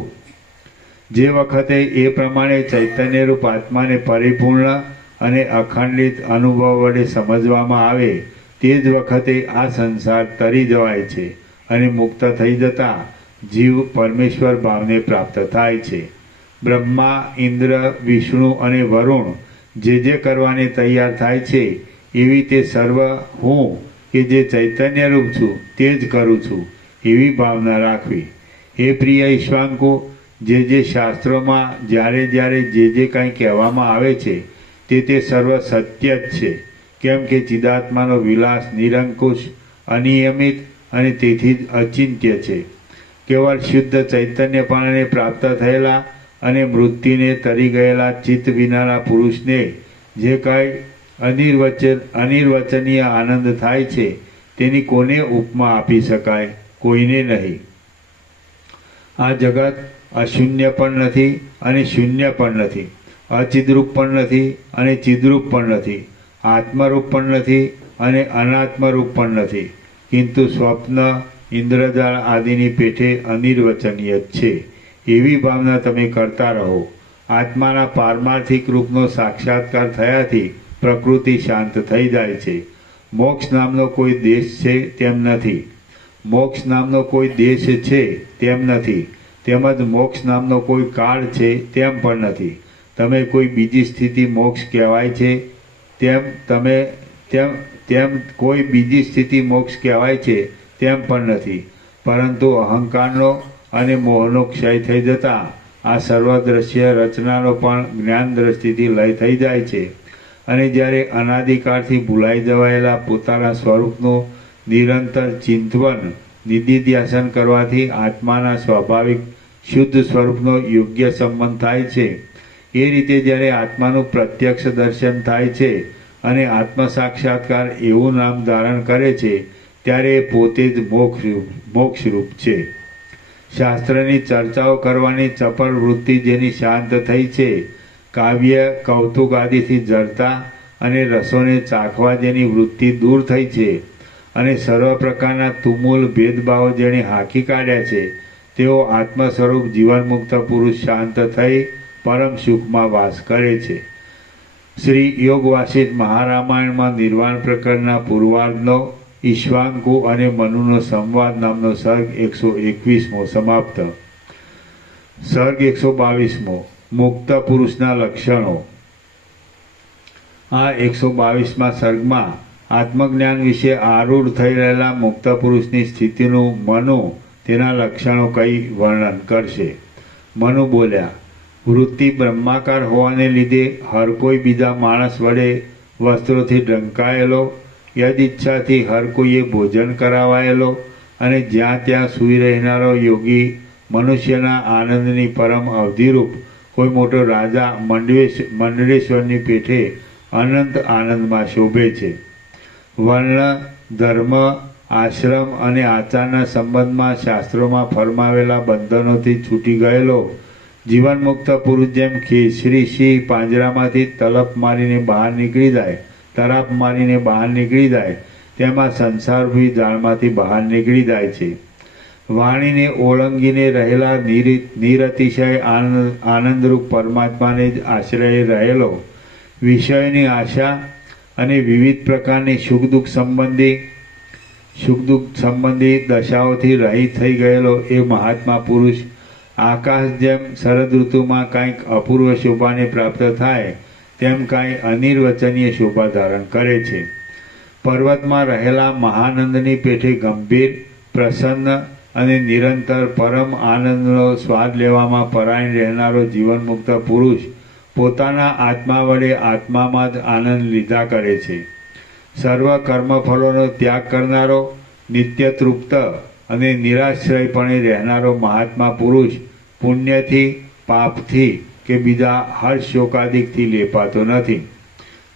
જે વખતે એ પ્રમાણે ચૈતન્યરૂપ આત્માને પરિપૂર્ણ અને અખંડિત અનુભવ વડે સમજવામાં આવે તે જ વખતે આ સંસાર તરી જવાય છે અને મુક્ત થઈ જતા જીવ પરમેશ્વર ભાવને પ્રાપ્ત થાય છે. બ્રહ્મા, ઇન્દ્ર, વિષ્ણુ અને વરુણ જે કરવાને તૈયાર થાય છે એવી તે સર્વ હું કે જે ચૈતન્ય રૂપ છું તે જ કરું છું એવી ભાવના રાખવી. હે પ્રિય ઈશ્વાંકો, જે શાસ્ત્રોમાં જ્યારે જે કાંઈ કહેવામાં આવે છે તે સર્વ સત્ય જ છે. કેમ કે ચિદાત્માનો વિલાસ નિરંકુશ, અનિયમિત અને તેથી જ અચિંત્ય છે. કેવળ શુદ્ધ ચૈતન્યપણાને પ્રાપ્ત થયેલા અને મૃત્યુને તરી ગયેલા ચિત્ત વિનાના પુરુષને જે કાંઈ અનિર્વચનીય આનંદ થાય છે તેની કોને ઉપમા આપી શકાય? કોઈને નહીં. આ જગત અશૂન્ય પણ નથી અને શૂન્ય પણ નથી, અચિદ્રૂપ પણ નથી અને ચિદ્રૂપ પણ નથી, આત્મરૂપ પણ નથી અને અનાત્મરૂપ પણ નથી, કિંતુ સ્વપ્ન, ઇન્દ્રજાળ આદિની પેઠે અનિર્વચનીય જ છે. એવી ભાવના તમે કરતા રહો. આત્માના પારમાર્થિક રૂપનો સાક્ષાત્કાર થયાથી પ્રકૃતિ શાંત થઈ જાય છે. મોક્ષ નામનો કોઈ દેશ છે તેમ નથી, મોક્ષ નામનો કોઈ દેશ છે તેમ નથી, તેમજ મોક્ષ નામનો કોઈ કાળ છે તેમ પણ નથી. તમે કોઈ બીજી સ્થિતિ મોક્ષ કહેવાય છે તેમ કોઈ બીજી સ્થિતિ મોક્ષ કહેવાય છે તેમ પણ નથી. પરંતુ અહંકારનો અને મોહનો ક્ષય થઈ જતાં આ સર્વદ્રશ્ય રચનાનો પણ જ્ઞાન દ્રષ્ટિથી લય થઈ જાય છે અને જ્યારે અનાદિકાળથી ભૂલાઈ જવાયેલા પોતાના સ્વરૂપનું નિરંતર ચિંતવન નિધિધ્યાસન કરવાથી આત્માના સ્વાભાવિક શુદ્ધ સ્વરૂપનો યોગ્ય સંબંધ થાય છે. એ રીતે જ્યારે આત્માનું પ્રત્યક્ષ દર્શન થાય છે અને આત્મ સાક્ષાત્કાર એવું નામ ધારણ કરે છે ત્યારે એ પોતે જ મોક્ષરૂપ છે. શાસ્ત્રની ચર્ચાઓ કરવાની ચપળ વૃત્તિ જેની શાંત થઈ છે, કાવ્ય કૌતુક આદિથી જરતા અને રસોને ચાખવા જેની વૃત્તિ દૂર થઈ છે અને સર્વ પ્રકારના તુમુલ ભેદભાવો જેણે હાંકી કાઢ્યા છે તેઓ આત્મ સ્વરૂપ જીવનમુક્ત પુરુષ શાંત થઈ પરમ સુખમાં વાસ કરે છે. શ્રી યોગ વાસિષ્ઠ મહારામાયણમાં નિર્વાણ પ્રકરણના પૂર્વાર્ધનો ઈશ્વાંકુ અને મનુનો સંવાદ નામનો સર્ગ 121મો સમાપ્ત. સર્ગ 122મો મુક્ત પુરુષના લક્ષણો. આ 122મા સર્ગમાં આત્મજ્ઞાન વિશે આરૂઢ થઈ રહેલા મુક્ત પુરુષની સ્થિતિનું મનુ તેના લક્ષણો કઈ વર્ણન કરશે. મનુ બોલ્યા, વૃત્તિ બ્રહ્માકાર હોવાને લીધે હર કોઈ બીજા માણસ વડે વસ્ત્રોથી ઢંકાયેલો, યદિચ્છાથી હર કોઈએ ભોજન કરાવાયેલો અને જ્યાં ત્યાં સૂઈ રહેનારો યોગી મનુષ્યના આનંદની પરમ અવધિરૂપ કોઈ મોટો રાજા મંડળેશ્વરની પેઠે અનંત આનંદમાં શોભે છે. વર્ણ, ધર્મ, આશ્રમ અને આચારના સંબંધમાં શાસ્ત્રોમાં ફરમાવેલા બંધનોથી છૂટી ગયેલો જીવનમુક્ત પુરુષ જેમ ખેસરી સિંહ પાંજરામાંથી તરાપ મારીને બહાર નીકળી જાય તેમાં સંસારભી જાળમાંથી બહાર નીકળી જાય છે. વાણીને ઓળંગીને રહેલા નિરતિશય આનંદરૂપ પરમાત્માને જ આશ્રયે રહેલો, વિષયોની આશા અને વિવિધ પ્રકારની સુખ દુઃખ સંબંધી દશાઓથી રહિત થઈ ગયેલો એ મહાત્મા પુરુષ આકાશ જેમ શરદ ઋતુમાં કાંઈક અપૂર્વ શોભાને પ્રાપ્ત થાય તેમ કાંઈ અનિર્વચનીય શોભા ધારણ કરે છે. પર્વતમાં રહેલા મહાનંદની પેઠે ગંભીર, પ્રસન્ન અને નિરંતર પરમ આનંદનો સ્વાદ લેવામાં પરાયણ રહેનારો જીવનમુક્ત પુરુષ પોતાના આત્મા વડે આત્મામાં જ આનંદ લીધા કરે છે. સર્વ કર્મફળોનો ત્યાગ કરનારો, નિત્ય તૃપ્ત અને નિરાશ્રયપણે રહેનારો મહાત્મા પુરુષ પુણ્યથી, પાપથી કે બીજા હર્ષ શોકાદિકથી લેપાતો નથી.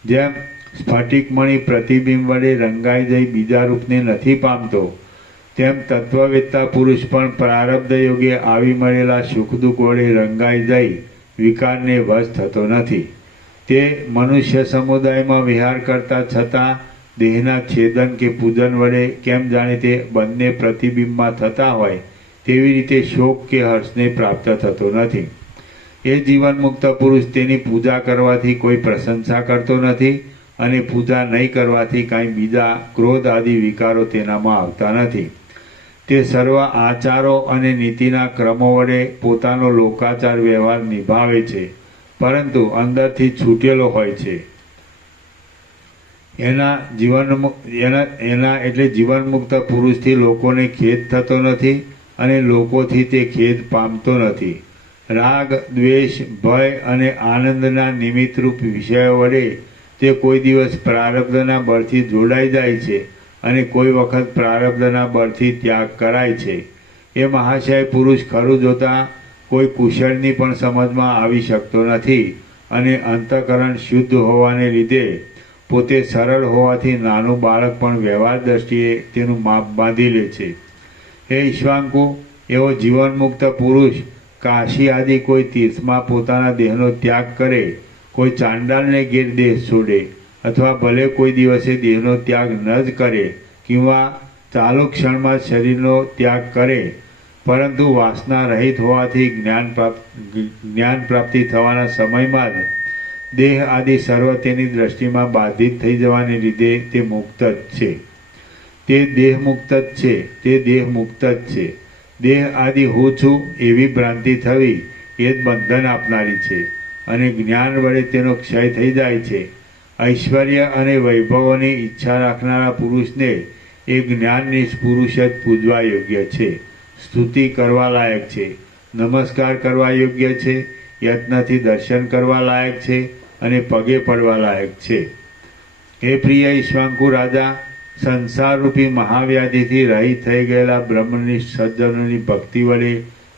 જેમ સ્ફટિકમણી પ્રતિબિંબ વડે રંગાઈ જઈ બીજા રૂપને નથી પામતો, તેમ તત્વવેત્તા પુરુષ પણ પ્રારબ્ધ યોગે આવી મળેલા સુખ દુઃખ વડે રંગાઈ જઈ વિકારને વશ થતો નથી. તે મનુષ્ય સમુદાયમાં વિહાર કરતા છતાં દેહના છેદન કે પૂજન વડે કેમ જાણે તે બંને પ્રતિબિંબમાં થતા હોય તેવી રીતે શોક કે હર્ષને પ્રાપ્ત થતો નથી. એ જીવન મુક્ત પુરુષ તેની પૂજા કરવાથી કોઈ પ્રશંસા કરતો નથી અને પૂજા નહીં કરવાથી કાંઈ બીજા ક્રોધ આદિ વિકારો તેનામાં આવતા નથી. તે સર્વ આચારો અને નીતિના ક્રમો વડે પોતાનો લોકાચાર વ્યવહાર નિભાવે છે, પરંતુ અંદરથી છૂટેલો હોય છે. એના એટલે જીવનમુક્ત પુરુષથી લોકોને ખેદ થતો નથી અને લોકોથી તે ખેદ પામતો નથી. રાગ, દ્વેષ, ભય અને આનંદના નિમિત્તરૂપ વિષયો વડે તે કોઈ દિવસ પ્રારબ્ધના બળથી જોડાઈ જાય છે અને કોઈ વખત પ્રારબ્ધના બળથી ત્યાગ કરાય છે. એ મહાશય પુરુષ ખરું જોતા કોઈ કુશળની પણ સમજમાં આવી શકતો નથી અને અંતઃકરણ શુદ્ધ હોવાને લીધે પોતે સરળ હોવાથી નાનું બાળક પણ વ્યવહાર દ્રષ્ટિએ તેનું માપ બાંધી લે છે. હે ઈશ્વાંકુ, એવો જીવનમુક્ત પુરુષ કાશી આદિ કોઈ તીર્થમાં પોતાના દેહનો ત્યાગ કરે, કોઈ ચાંડાલને ઘેર દેહ છોડે, અથવા ભલે કોઈ દિવસે દેહનો ત્યાગ ન જ કરે કિંવા ચાલુ ક્ષણમાં શરીરનો ત્યાગ કરે, પરંતુ વાસના રહિત હોવાથી જ્ઞાન પ્રાપ્તિ થવાના સમયમાં જ દેહ આદિ સર્વ તેની દ્રષ્ટિમાં બાધિત થઈ જવાને લીધે તે મુક્ત જ છે. તે દેહ મુક્ત જ છે. તે દેહ મુક્ત જ છે. દેહ આદિ હું છું એવી ભ્રાંતિ થવી એ જ બંધન આપનારી છે અને જ્ઞાન વડે તેનો ક્ષય થઈ જાય છે. ઐશ્વર્ય અને વૈભવોની ઈચ્છા રાખનારા પુરુષને એ જ્ઞાનનિષ્ઠ પુરુષ જ પૂજવા યોગ્ય છે, સ્તુતિ કરવા લાયક છે, નમસ્કાર કરવા યોગ્ય છે, યત્નથી દર્શન કરવા લાયક છે અને પગે પડવા લાયક છે. હે પ્રિય ઈશ્વાંકુ રાજા, સંસારરૂપી મહાવ્યાધિથી રહિત થઈ ગયેલા બ્રહ્મનિષ્ઠ સજ્જનોની ભક્તિ વડે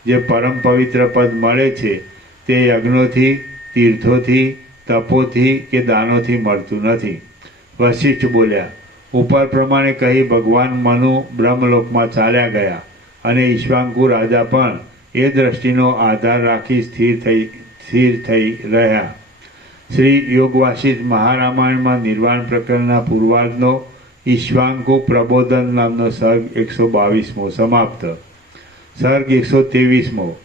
જે પરમ પવિત્ર પદ મળે છે તે યજ્ઞોથી, તીર્થોથી, તપોથી કે દાનોથી મળતું નથી. વશિષ્ઠ બોલ્યા. ઉપર પ્રમાણે કહી ભગવાન મનુ બ્રહ્મલોકમાં ચાલ્યા ગયા અને ઈશ્વાંકુ રાજા પણ એ દ્રષ્ટિનો આધાર રાખી સ્થિર થઈ રહ્યા. શ્રી યોગવાસિષ્ઠ મહારામાયણમાં નિર્વાણ પ્રકરણના પૂર્વાર્ધનો ઈશ્વાંકુ પ્રબોધન નામનો સર્ગ 122મો સમાપ્ત. સર્ગ 123મો.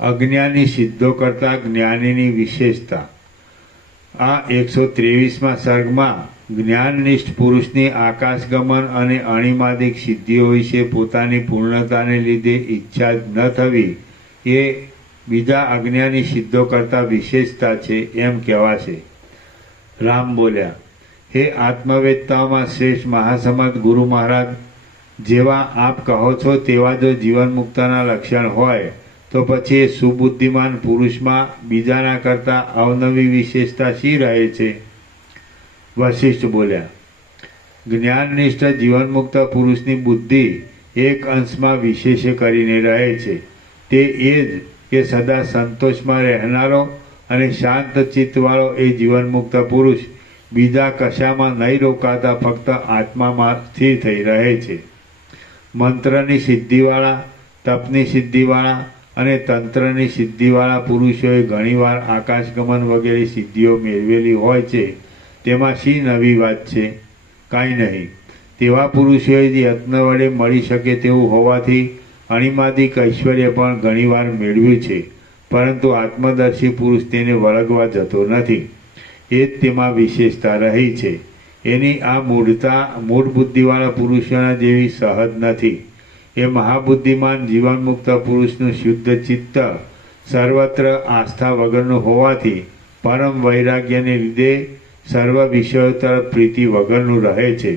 અજ્ઞાની સિદ્ધો કરતા જ્ઞાનીની વિશેષતા. આ 123મા સર્ગમાં જ્ઞાનનિષ્ઠ પુરુષની આકાશગમન અને અણિમાદિક સિદ્ધિઓ વિશે પોતાની પૂર્ણતાને લીધે ઈચ્છા ન થવી એ બીજા અજ્ઞાની સિદ્ધો કરતા વિશેષતા છે એમ કહેવાશે. રામ બોલ્યા. હે આત્મવેદતાઓમાં શ્રેષ્ઠ મહાસમદ ગુરુ મહારાજ, જેવા આપ કહો છો તેવા જો જીવન મુક્તના લક્ષણ હોય તો પછી એ સુબુદ્ધિમાન પુરુષમાં બીજાના કરતાં અવનવી વિશેષતા શી રહે છે? વશિષ્ઠ બોલ્યા. જ્ઞાનનિષ્ઠ જીવનમુક્ત પુરુષની બુદ્ધિ એક અંશમાં વિશેષે કરીને રહે છે. તે એ જ કે સદા સંતોષમાં રહેનારો અને શાંત ચિત્તવાળો એ જીવનમુક્ત પુરુષ બીજા કશામાં નહીં રોકાતા ફક્ત આત્મામાં સ્થિર થઈ રહે છે. મંત્રની સિદ્ધિવાળા, તપની સિદ્ધિવાળા અને તંત્રની સિદ્ધિવાળા પુરુષોએ ઘણીવાર આકાશગમન વગેરે સિદ્ધિઓ મેળવેલી હોય છે. તેમાં શી નવી વાત છે? કાંઈ નહીં. તેવા પુરુષોએ યત્ન વડે મળી શકે તેવું હોવાથી અણિમાદિક ઐશ્વર્ય પણ ઘણીવાર મેળવ્યું છે, પરંતુ આત્મદર્શી પુરુષ તેને વળગવા જતો નથી. એ જ તેમાં વિશેષતા રહી છે. એની આ મૂળ બુદ્ધિવાળા પુરુષોના જેવી સહજ નથી. એ મહાબુદ્ધિમાન જીવનમુક્ત પુરુષનું શુદ્ધ ચિત્ત સર્વત્ર આસ્થા વગરનું હોવાથી પરમ વૈરાગ્યને લીધે સર્વ વિષયો તરફ પ્રીતિ વગરનું રહે છે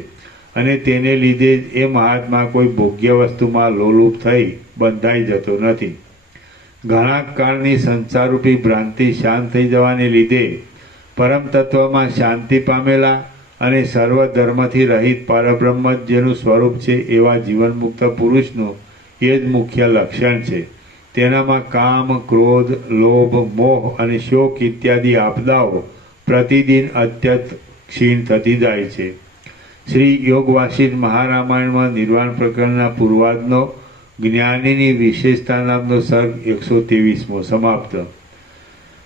અને તેને લીધે જ એ મહાત્મા કોઈ ભોગ્ય વસ્તુમાં લોલુપ થઈ બંધાઈ જતો નથી. ઘણા કાળની સંસારરૂપી ભ્રાંતિ શાંત થઈ જવાને લીધે પરમ તત્વમાં શાંતિ પામેલા અને સર્વ ધર્મથી રહિત પરબ્રહ્મ જ જેનું સ્વરૂપ છે એવા જીવનમુક્ત પુરુષનું એ જ મુખ્ય લક્ષણ છે. તેનામાં કામ, ક્રોધ, લોભ, મોહ અને શોક ઇત્યાદિ આપદાઓ પ્રતિદિન અત્યંત ક્ષીણ થતી જાય છે. શ્રી યોગવાસિષ્ઠ મહારામાયણમાં નિર્વાણ પ્રકરણના પૂર્વાર્ધનો જ્ઞાનીની વિશેષતા નામનો સર્ગ 123મો સમાપ્ત.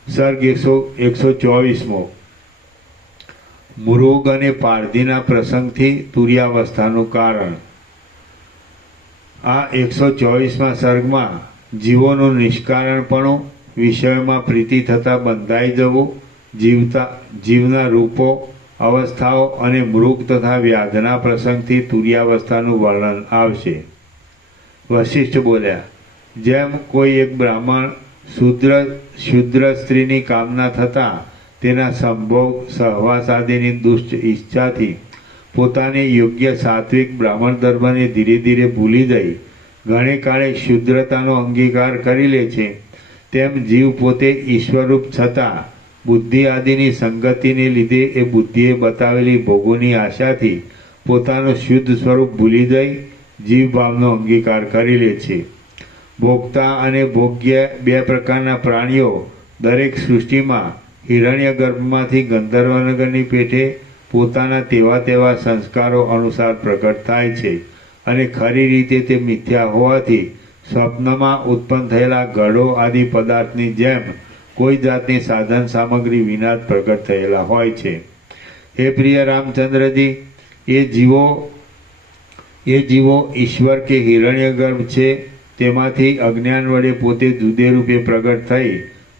સર્ગ 124મો. મૃગ અને પારધીના પ્રસંગથી તુર્યાવસ્થાનું કારણ. આ 124મા સર્ગમાં જીવોનું નિષ્કારણપણું, વિષયોમાં પ્રીતિ થતાં બંધાઈ જવું, જીવના રૂપો, અવસ્થાઓ અને મૃગ તથા વ્યાધના પ્રસંગથી તુર્યાવસ્થાનું વર્ણન આવશે. વશિષ્ઠ બોલ્યા, જેમ કોઈ એક બ્રાહ્મણ શુદ્ર સ્ત્રીની કામના થતાં તેના સંભોગ સહવાસ આદિની દુષ્ટ ઈચ્છાથી પોતાની યોગ્ય સાત્વિક બ્રાહ્મણ ધર્મને ધીરે ધીરે ભૂલી જઈ ઘણે કાળે શુદ્રતાનો અંગીકાર કરી લે છે, તેમ જીવ પોતે ઈશ્વરરૂપ છતાં બુદ્ધિ આદિની સંગતિને લીધે એ બુદ્ધિએ બતાવેલી ભોગોની આશાથી પોતાનું શુદ્ધ સ્વરૂપ ભૂલી જઈ જીવભાવનો અંગીકાર કરી લે છે. ભોગતા અને ભોગ્ય બે પ્રકારના પ્રાણીઓ દરેક સૃષ્ટિમાં હિરણ્ય ગર્ભમાંથી ગંધર્વનગરની પેઠે પોતાના તેવા સંસ્કારો અનુસાર પ્રગટ થાય છે અને ખરી રીતે તે મિથ્યા હોવાથી સ્વપ્નમાં ઉત્પન્ન થયેલા ગળો આદિ પદાર્થની જેમ કોઈ જાતની સાધન સામગ્રી વિના જ પ્રગટ થયેલા હોય છે. હે પ્રિય રામચંદ્રજી, એ જીવો ઈશ્વર કે હિરણ્ય ગર્ભ છે, તેમાંથી અજ્ઞાન વડે પોતે જુદે રૂપે પ્રગટ થઈ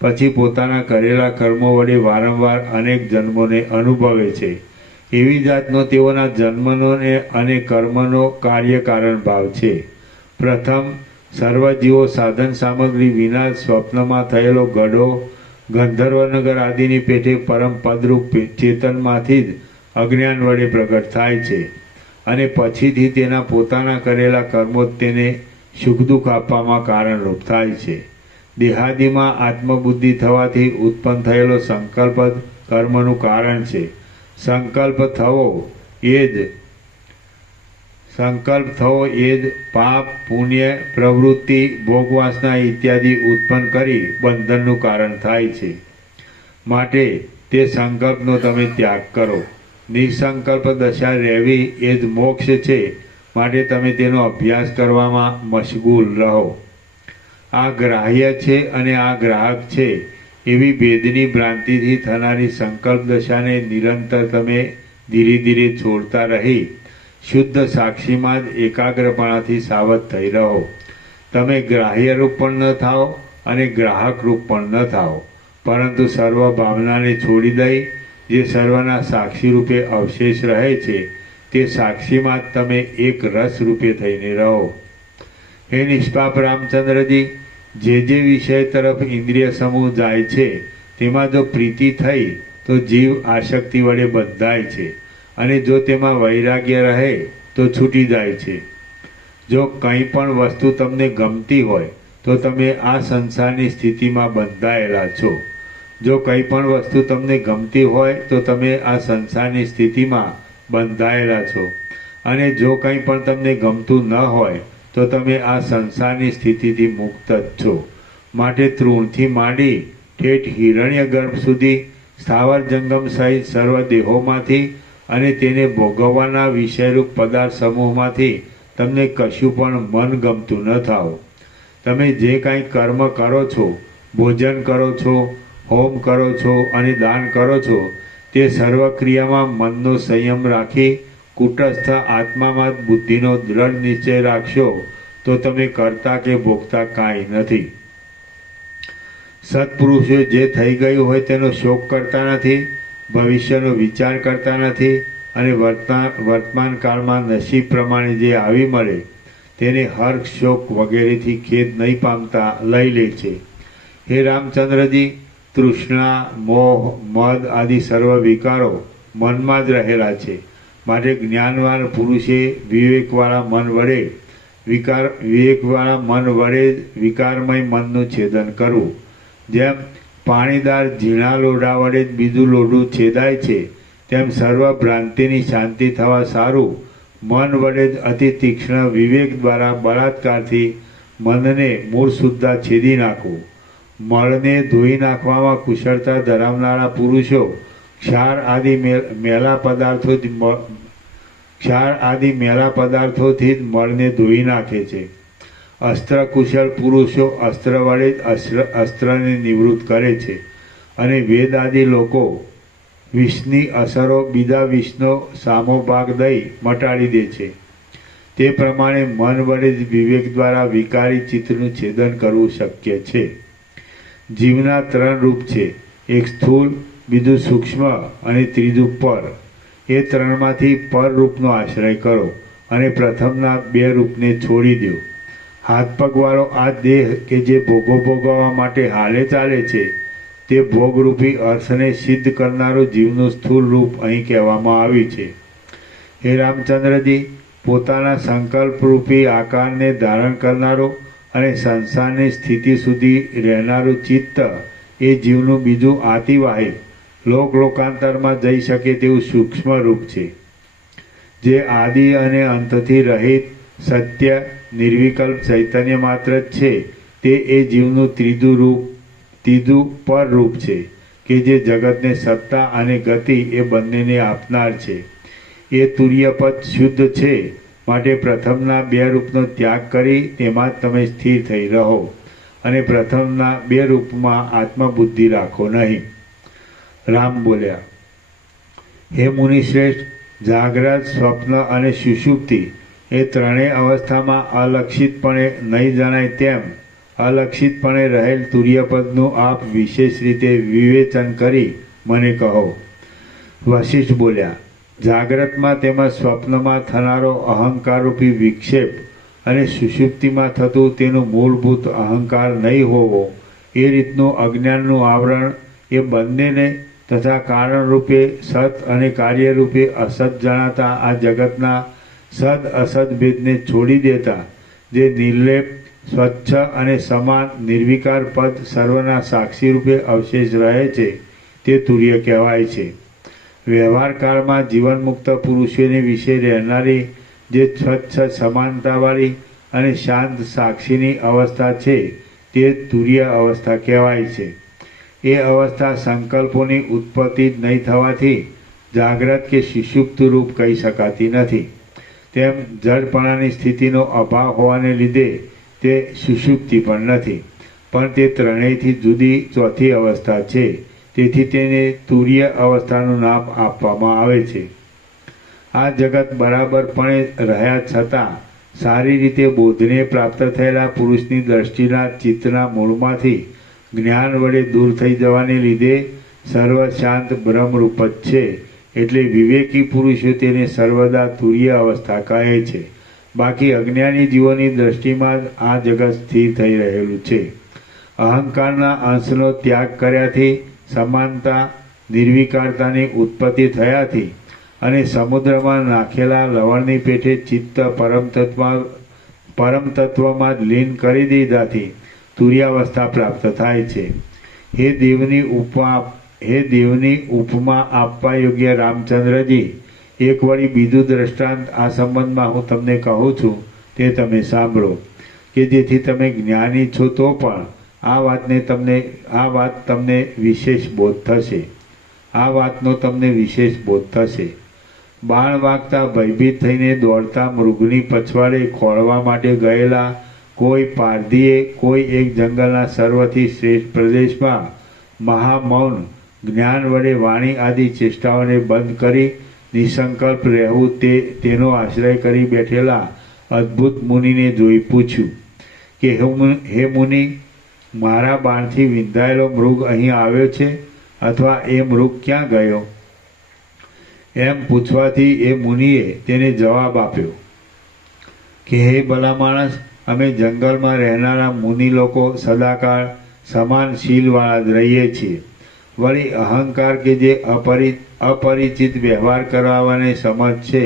પછી પોતાના કરેલા કર્મો વડે વારંવાર અનેક જન્મોને અનુભવે છે. એવી જાતનો તેઓના જન્મનો અને કર્મનો કાર્યકારણ ભાવ છે. પ્રથમ, સર્વ જીવો સાધન સામગ્રી વિના સ્વપ્નમાં થયેલો ગઢો ગંધર્વનગર આદિની પેઠે પરમ પદરૂપ ચેતનમાંથી જ અજ્ઞાન વડે પ્રગટ થાય છે અને પછીથી તેના પોતાના કરેલા કર્મો તેને સુખ દુઃખ આપવામાં કારણરૂપ થાય છે. દેહાદિમાં આત્મબુદ્ધિ થવાથી ઉત્પન્ન થયેલો સંકલ્પ જ કર્મનું કારણ છે. સંકલ્પ થવો એ જ પાપ, પુણ્ય, પ્રવૃત્તિ, ભોગવાસના ઇત્યાદિ ઉત્પન્ન કરી બંધનનું કારણ થાય છે. માટે તે સંકલ્પનો તમે ત્યાગ કરો. નિસંકલ્પ દશા રહેવી એ જ મોક્ષ છે. માટે તમે તેનો અભ્યાસ કરવામાં મશગુલ રહો. આ ગ્રાહ્ય છે અને આ ગ્રાહક છે એવી ભેદની ભ્રાંતિથી થનારી સંકલ્પ દશાને નિરંતર તમે ધીરે ધીરે છોડતા રહી શુદ્ધ સાક્ષીમાં જ એકાગ્રપણાથી સાવધ થઈ રહો. તમે ગ્રાહ્ય રૂપ પણ ન થાઓ અને ગ્રાહક રૂપ પણ ન થાઓ, પરંતુ સર્વ ભાવનાને છોડી દઈ જે સર્વના સાક્ષી રૂપે અવશેષ રહે છે તે સાક્ષીમાં જ તમે એક રસ રૂપે થઈને રહો. હે નિષ્પાપ રામચંદ્રજી, જે વિષય તરફ ઇન્દ્રિય સમૂહ જાય છે તેમાં જો પ્રીતિ થઈ તો જીવ આસક્તિ વડે બંધાય છે અને જો તેમાં વૈરાગ્ય રહે તો છૂટી જાય છે. જો કંઈ પણ વસ્તુ તમને ગમતી હોય તો તમે આ સંસારની સ્થિતિમાં બંધાયેલા છો. જો કંઈ પણ વસ્તુ તમને ગમતી હોય તો તમે આ સંસારની સ્થિતિમાં બંધાયેલા છો અને જો કંઈ પણ તમને ગમતું ન હોય તો તમે આ સંસારની સ્થિતિથી મુક્ત જ છો. માટે તૃણથી માંડી ઠેઠ હિરણ્ય ગર્ભ સુધી સ્થાવર જંગમ સહિત સર્વ દેહોમાંથી અને તેને ભોગવવાના વિષયરૂપ પદાર્થ સમૂહમાંથી તમને કશું પણ મન ગમતું ન થાવ. તમે જે કાંઈ કર્મ કરો છો, ભોજન કરો છો, હોમ કરો છો અને દાન કરો છો તે સર્વ ક્રિયામાં મનનો સંયમ રાખી કુટસ્થ આત્મામાં જ બુદ્ધિનો દ્રઢ નિશ્ચય રાખશો તો તમે કરતા કે ભોગતા કાંઈ નથી. સત્પુરુષો જે થઈ ગયું હોય તેનો શોક કરતા નથી, ભવિષ્યનો વિચાર કરતા નથી અને વર્તમાન કાળમાં નસીબ પ્રમાણે જે આવી મળે તેને હર્ષ શોક વગેરેથી ખેદ નહીં પામતા લઈ લે છે. હે રામચંદ્રજી, તૃષ્ણા, મોહ, મદ આદિ સર્વ વિકારો મનમાં જ રહેલા છે. માટે જ્ઞાનવાન પુરુષે વિવેકવાળા મન વડે વિકારમય મનનું છેદન કરવું. જેમ પાણીદાર ઝીણા લોઢા વડે જ બીજું લોઢું છેદાય છે તેમ સર્વ ભ્રાંતિની શાંતિ થવા સારું મન વડે જ અતિ તીક્ષ્ણ વિવેક દ્વારા બળાત્કારથી મનને મૂળ સુદ્ધા છેદી નાખવું. મળને ધોઈ નાખવામાં કુશળતા ધરાવનારા પુરુષો ક્ષાર આદિ મેલા પદાર્થોથી જ મળને ધોઈ નાખે છે. અસ્ત્ર કુશળ પુરુષો અસ્ત્ર વડે જ અસ્ત્રને નિવૃત્ત કરે છે અને વેદ આદિ લોકો વિષની અસરો બીજા વિષનો સામો ભાગ દઈ મટાડી દે છે. તે પ્રમાણે મન વડે જ વિવેક દ્વારા વિકારી ચિત્તનું છેદન કરવું શક્ય છે. જીવના 3 રૂપ છે, એક સ્થૂળ, બીજું સૂક્ષ્મ અને ત્રીજું પર. એ 3માંથી પર રૂપનો આશ્રય કરો અને પ્રથમના 2 રૂપને છોડી દો. હાથ પગવાળો આ દેહ કે જે ભોગો ભોગવવા માટે હાલે ચાલે છે તે ભોગરૂપી અર્થને સિદ્ધ કરનારું જીવનું સ્થૂળ રૂપ અહીં કહેવામાં આવ્યું છે. હે રામચંદ્રજી, પોતાના સંકલ્પરૂપી આકારને ધારણ કરનારો અને સંસારની સ્થિતિ સુધી રહેનારું ચિત્ત એ જીવનું બીજું આતિવાહિક લોકાંતરમાં જઈ શકે તેવું સૂક્ષ્મ રૂપ છે. જે આદિ અને અંતથી રહિત સત્ય નિર્વિકલ્પ ચૈતન્ય માત્ર જ છે તે એ જીવનું ત્રીજું પર રૂપ છે કે જે જગતને સત્તા અને ગતિ એ બંનેને આપનાર છે. એ તુર્યપદ શુદ્ધ છે, માટે પ્રથમના 2 રૂપનો ત્યાગ કરી તેમાં જ તમે સ્થિર થઈ રહો અને પ્રથમના 2 રૂપમાં આત્મબુદ્ધિ રાખો નહીં. રામ બોલ્યા, હે મુનિશ્રેષ્ઠ, જાગ્રત, સ્વપ્ન અને સુષુપ્તિ એ 3 અવસ્થામાં અલક્ષિતપણે નહીં જણાય તેમ અલક્ષિતપણે રહેલ તુર્યપદનું આપ વિશેષ રીતે વિવેચન કરી મને કહો. વશિષ્ઠ બોલ્યા, જાગ્રતમાં તેમજ સ્વપ્નમાં થનારો અહંકારરૂપી વિક્ષેપ અને સુષુપ્તિમાં થતું તેનું મૂળભૂત અહંકાર નહીં હોવો એ રીતનું અજ્ઞાનનું આવરણ એ બંનેને તથા કારણરૂપે સત અને કાર્યરૂપે અસત જણાતા આ જગતના સદ અસદ ભેદને છોડી દેતા જે નિર્લેપ, સ્વચ્છ અને સમાન નિર્વિકાર પદ સર્વના સાક્ષી રૂપે અવશેષ રહે છે તે તુર્ય કહેવાય છે. વ્યવહાર કાળમાં જીવનમુક્ત પુરુષોને વિશે રહેનારી જે સ્વચ્છ સમાનતાવાળી અને શાંત સાક્ષીની અવસ્થા છે તે તુર્ય અવસ્થા કહેવાય છે. એ અવસ્થા સંકલ્પોની ઉત્પત્તિ જ નહીં થવાથી જાગ્રત કે સુષુપ્ત રૂપ કહી શકાતી નથી. તેમ જડપણાની સ્થિતિનો અભાવ હોવાને લીધે તે સુષુપ્તિ પણ નથી, પણ તે ત્રણેયથી જુદી ચોથી અવસ્થા છે. તેથી તેને તુર્ય અવસ્થાનું નામ આપવામાં આવે છે. આ જગત બરાબરપણે રહ્યા છતાં સારી રીતે બોધને પ્રાપ્ત થયેલા પુરુષની દ્રષ્ટિના ચિત્તના મૂળમાંથી જ્ઞાન વડે દૂર થઈ જવાને લીધે સર્વ શાંત બ્રહ્મરૂપ જ છે. એટલે વિવેકી પુરુષો તેને સર્વદા તુર્ય અવસ્થા કહે છે. બાકી અજ્ઞાની જીવોની દ્રષ્ટિમાં જ આ જગત સ્થિર થઈ રહેલું છે. અહંકારના અંશનો ત્યાગ કર્યાથી સમાનતા નિર્વિકારતાની ઉત્પત્તિ થયાથી અને સમુદ્રમાં નાખેલા લવણની પેઠે ચિત્ત પરમ તત્વમાં જ લીન કરી દીધાથી તુર્યાવસ્થા પ્રાપ્ત થાય છે. હે દેવની ઉપમા આપવા યોગ્ય રામચંદ્રજી, એક વળી બીજું દ્રષ્ટાંત આ સંબંધમાં હું તમને કહું છું તે તમે સાંભળો, કે જેથી તમે જ્ઞાની છો તો પણ આ વાત તમને વિશેષ બોધ થશે. આ વાતનો તમને વિશેષ બોધ થશે. બાણ વાગતા ભયભીત થઈને દોડતા મૃગની પછવાડે ખોળવા માટે ગયેલા કોઈ પારધીએ કોઈ એક જંગલના સર્વથી શ્રેષ્ઠ પ્રદેશમાં મહામૌન જ્ઞાન વડે વાણી આદિ ચેષ્ટાઓને બંધ કરી નિસંકલ્પ રહેવું તેનો આશ્રય કરી બેઠેલા અદ્ભુત મુનિને જોઈ પૂછ્યું કે હે મુનિ, મારા બાણથી વિંધાયેલો મૃગ અહીં આવ્યો છે અથવા એ મૃગ ક્યાં ગયો? એમ પૂછવાથી એ મુનિએ તેને જવાબ આપ્યો કે હે ભલા માણસ, અમે જંગલમાં રહેનારા મુનિ લોકો સદાકાળ સમાન શીલવાળા જ રહીએ છીએ. વળી અહંકાર કે જે અપરિચિત વ્યવહાર કરવાને સમજ છે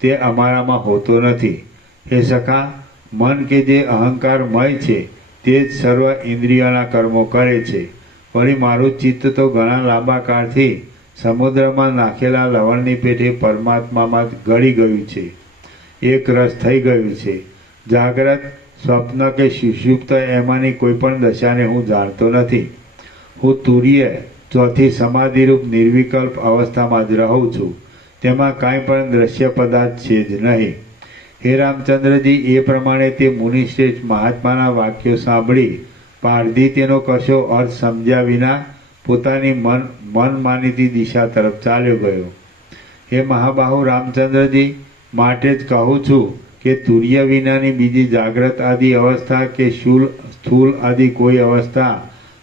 તે અમારામાં હોતો નથી. હે સખા, મન કે જે અહંકારમય છે તે જ સર્વ ઇન્દ્રિયોના કર્મો કરે છે. વળી મારું ચિત્ત તો ઘણા લાંબા કાળથી સમુદ્રમાં નાખેલા લવણની પેઠે પરમાત્મામાં જ ગળી ગયું છે, એક રસ થઈ ગયું છે. જાગ્રત, સ્વપ્ન કે સુષુપ્ત એમાંની કોઈ પણ દશાને હું જાણતો નથી. હું તુર્ય ચોથી સમાધિરૂપ નિર્વિકલ્પ અવસ્થામાં જ રહું છું. તેમાં કાંઈ પણ દ્રશ્ય પદાર્થ છે જ નહીં. હે રામચંદ્રજી, એ પ્રમાણે તે મુનિશ્રેષ્ઠ મહાત્માના વાક્યો સાંભળી પારધી તેનો કશો અર્થ સમજ્યા વિના પોતાની મનમાનીતી દિશા તરફ ચાલ્યો ગયો. હે મહાબાહુ રામચંદ્રજી, માટે જ કહું છું કે તુર્ય વિનાની બીજી જાગ્રત આદિ અવસ્થા કે સ્થૂલ આદિ કોઈ અવસ્થા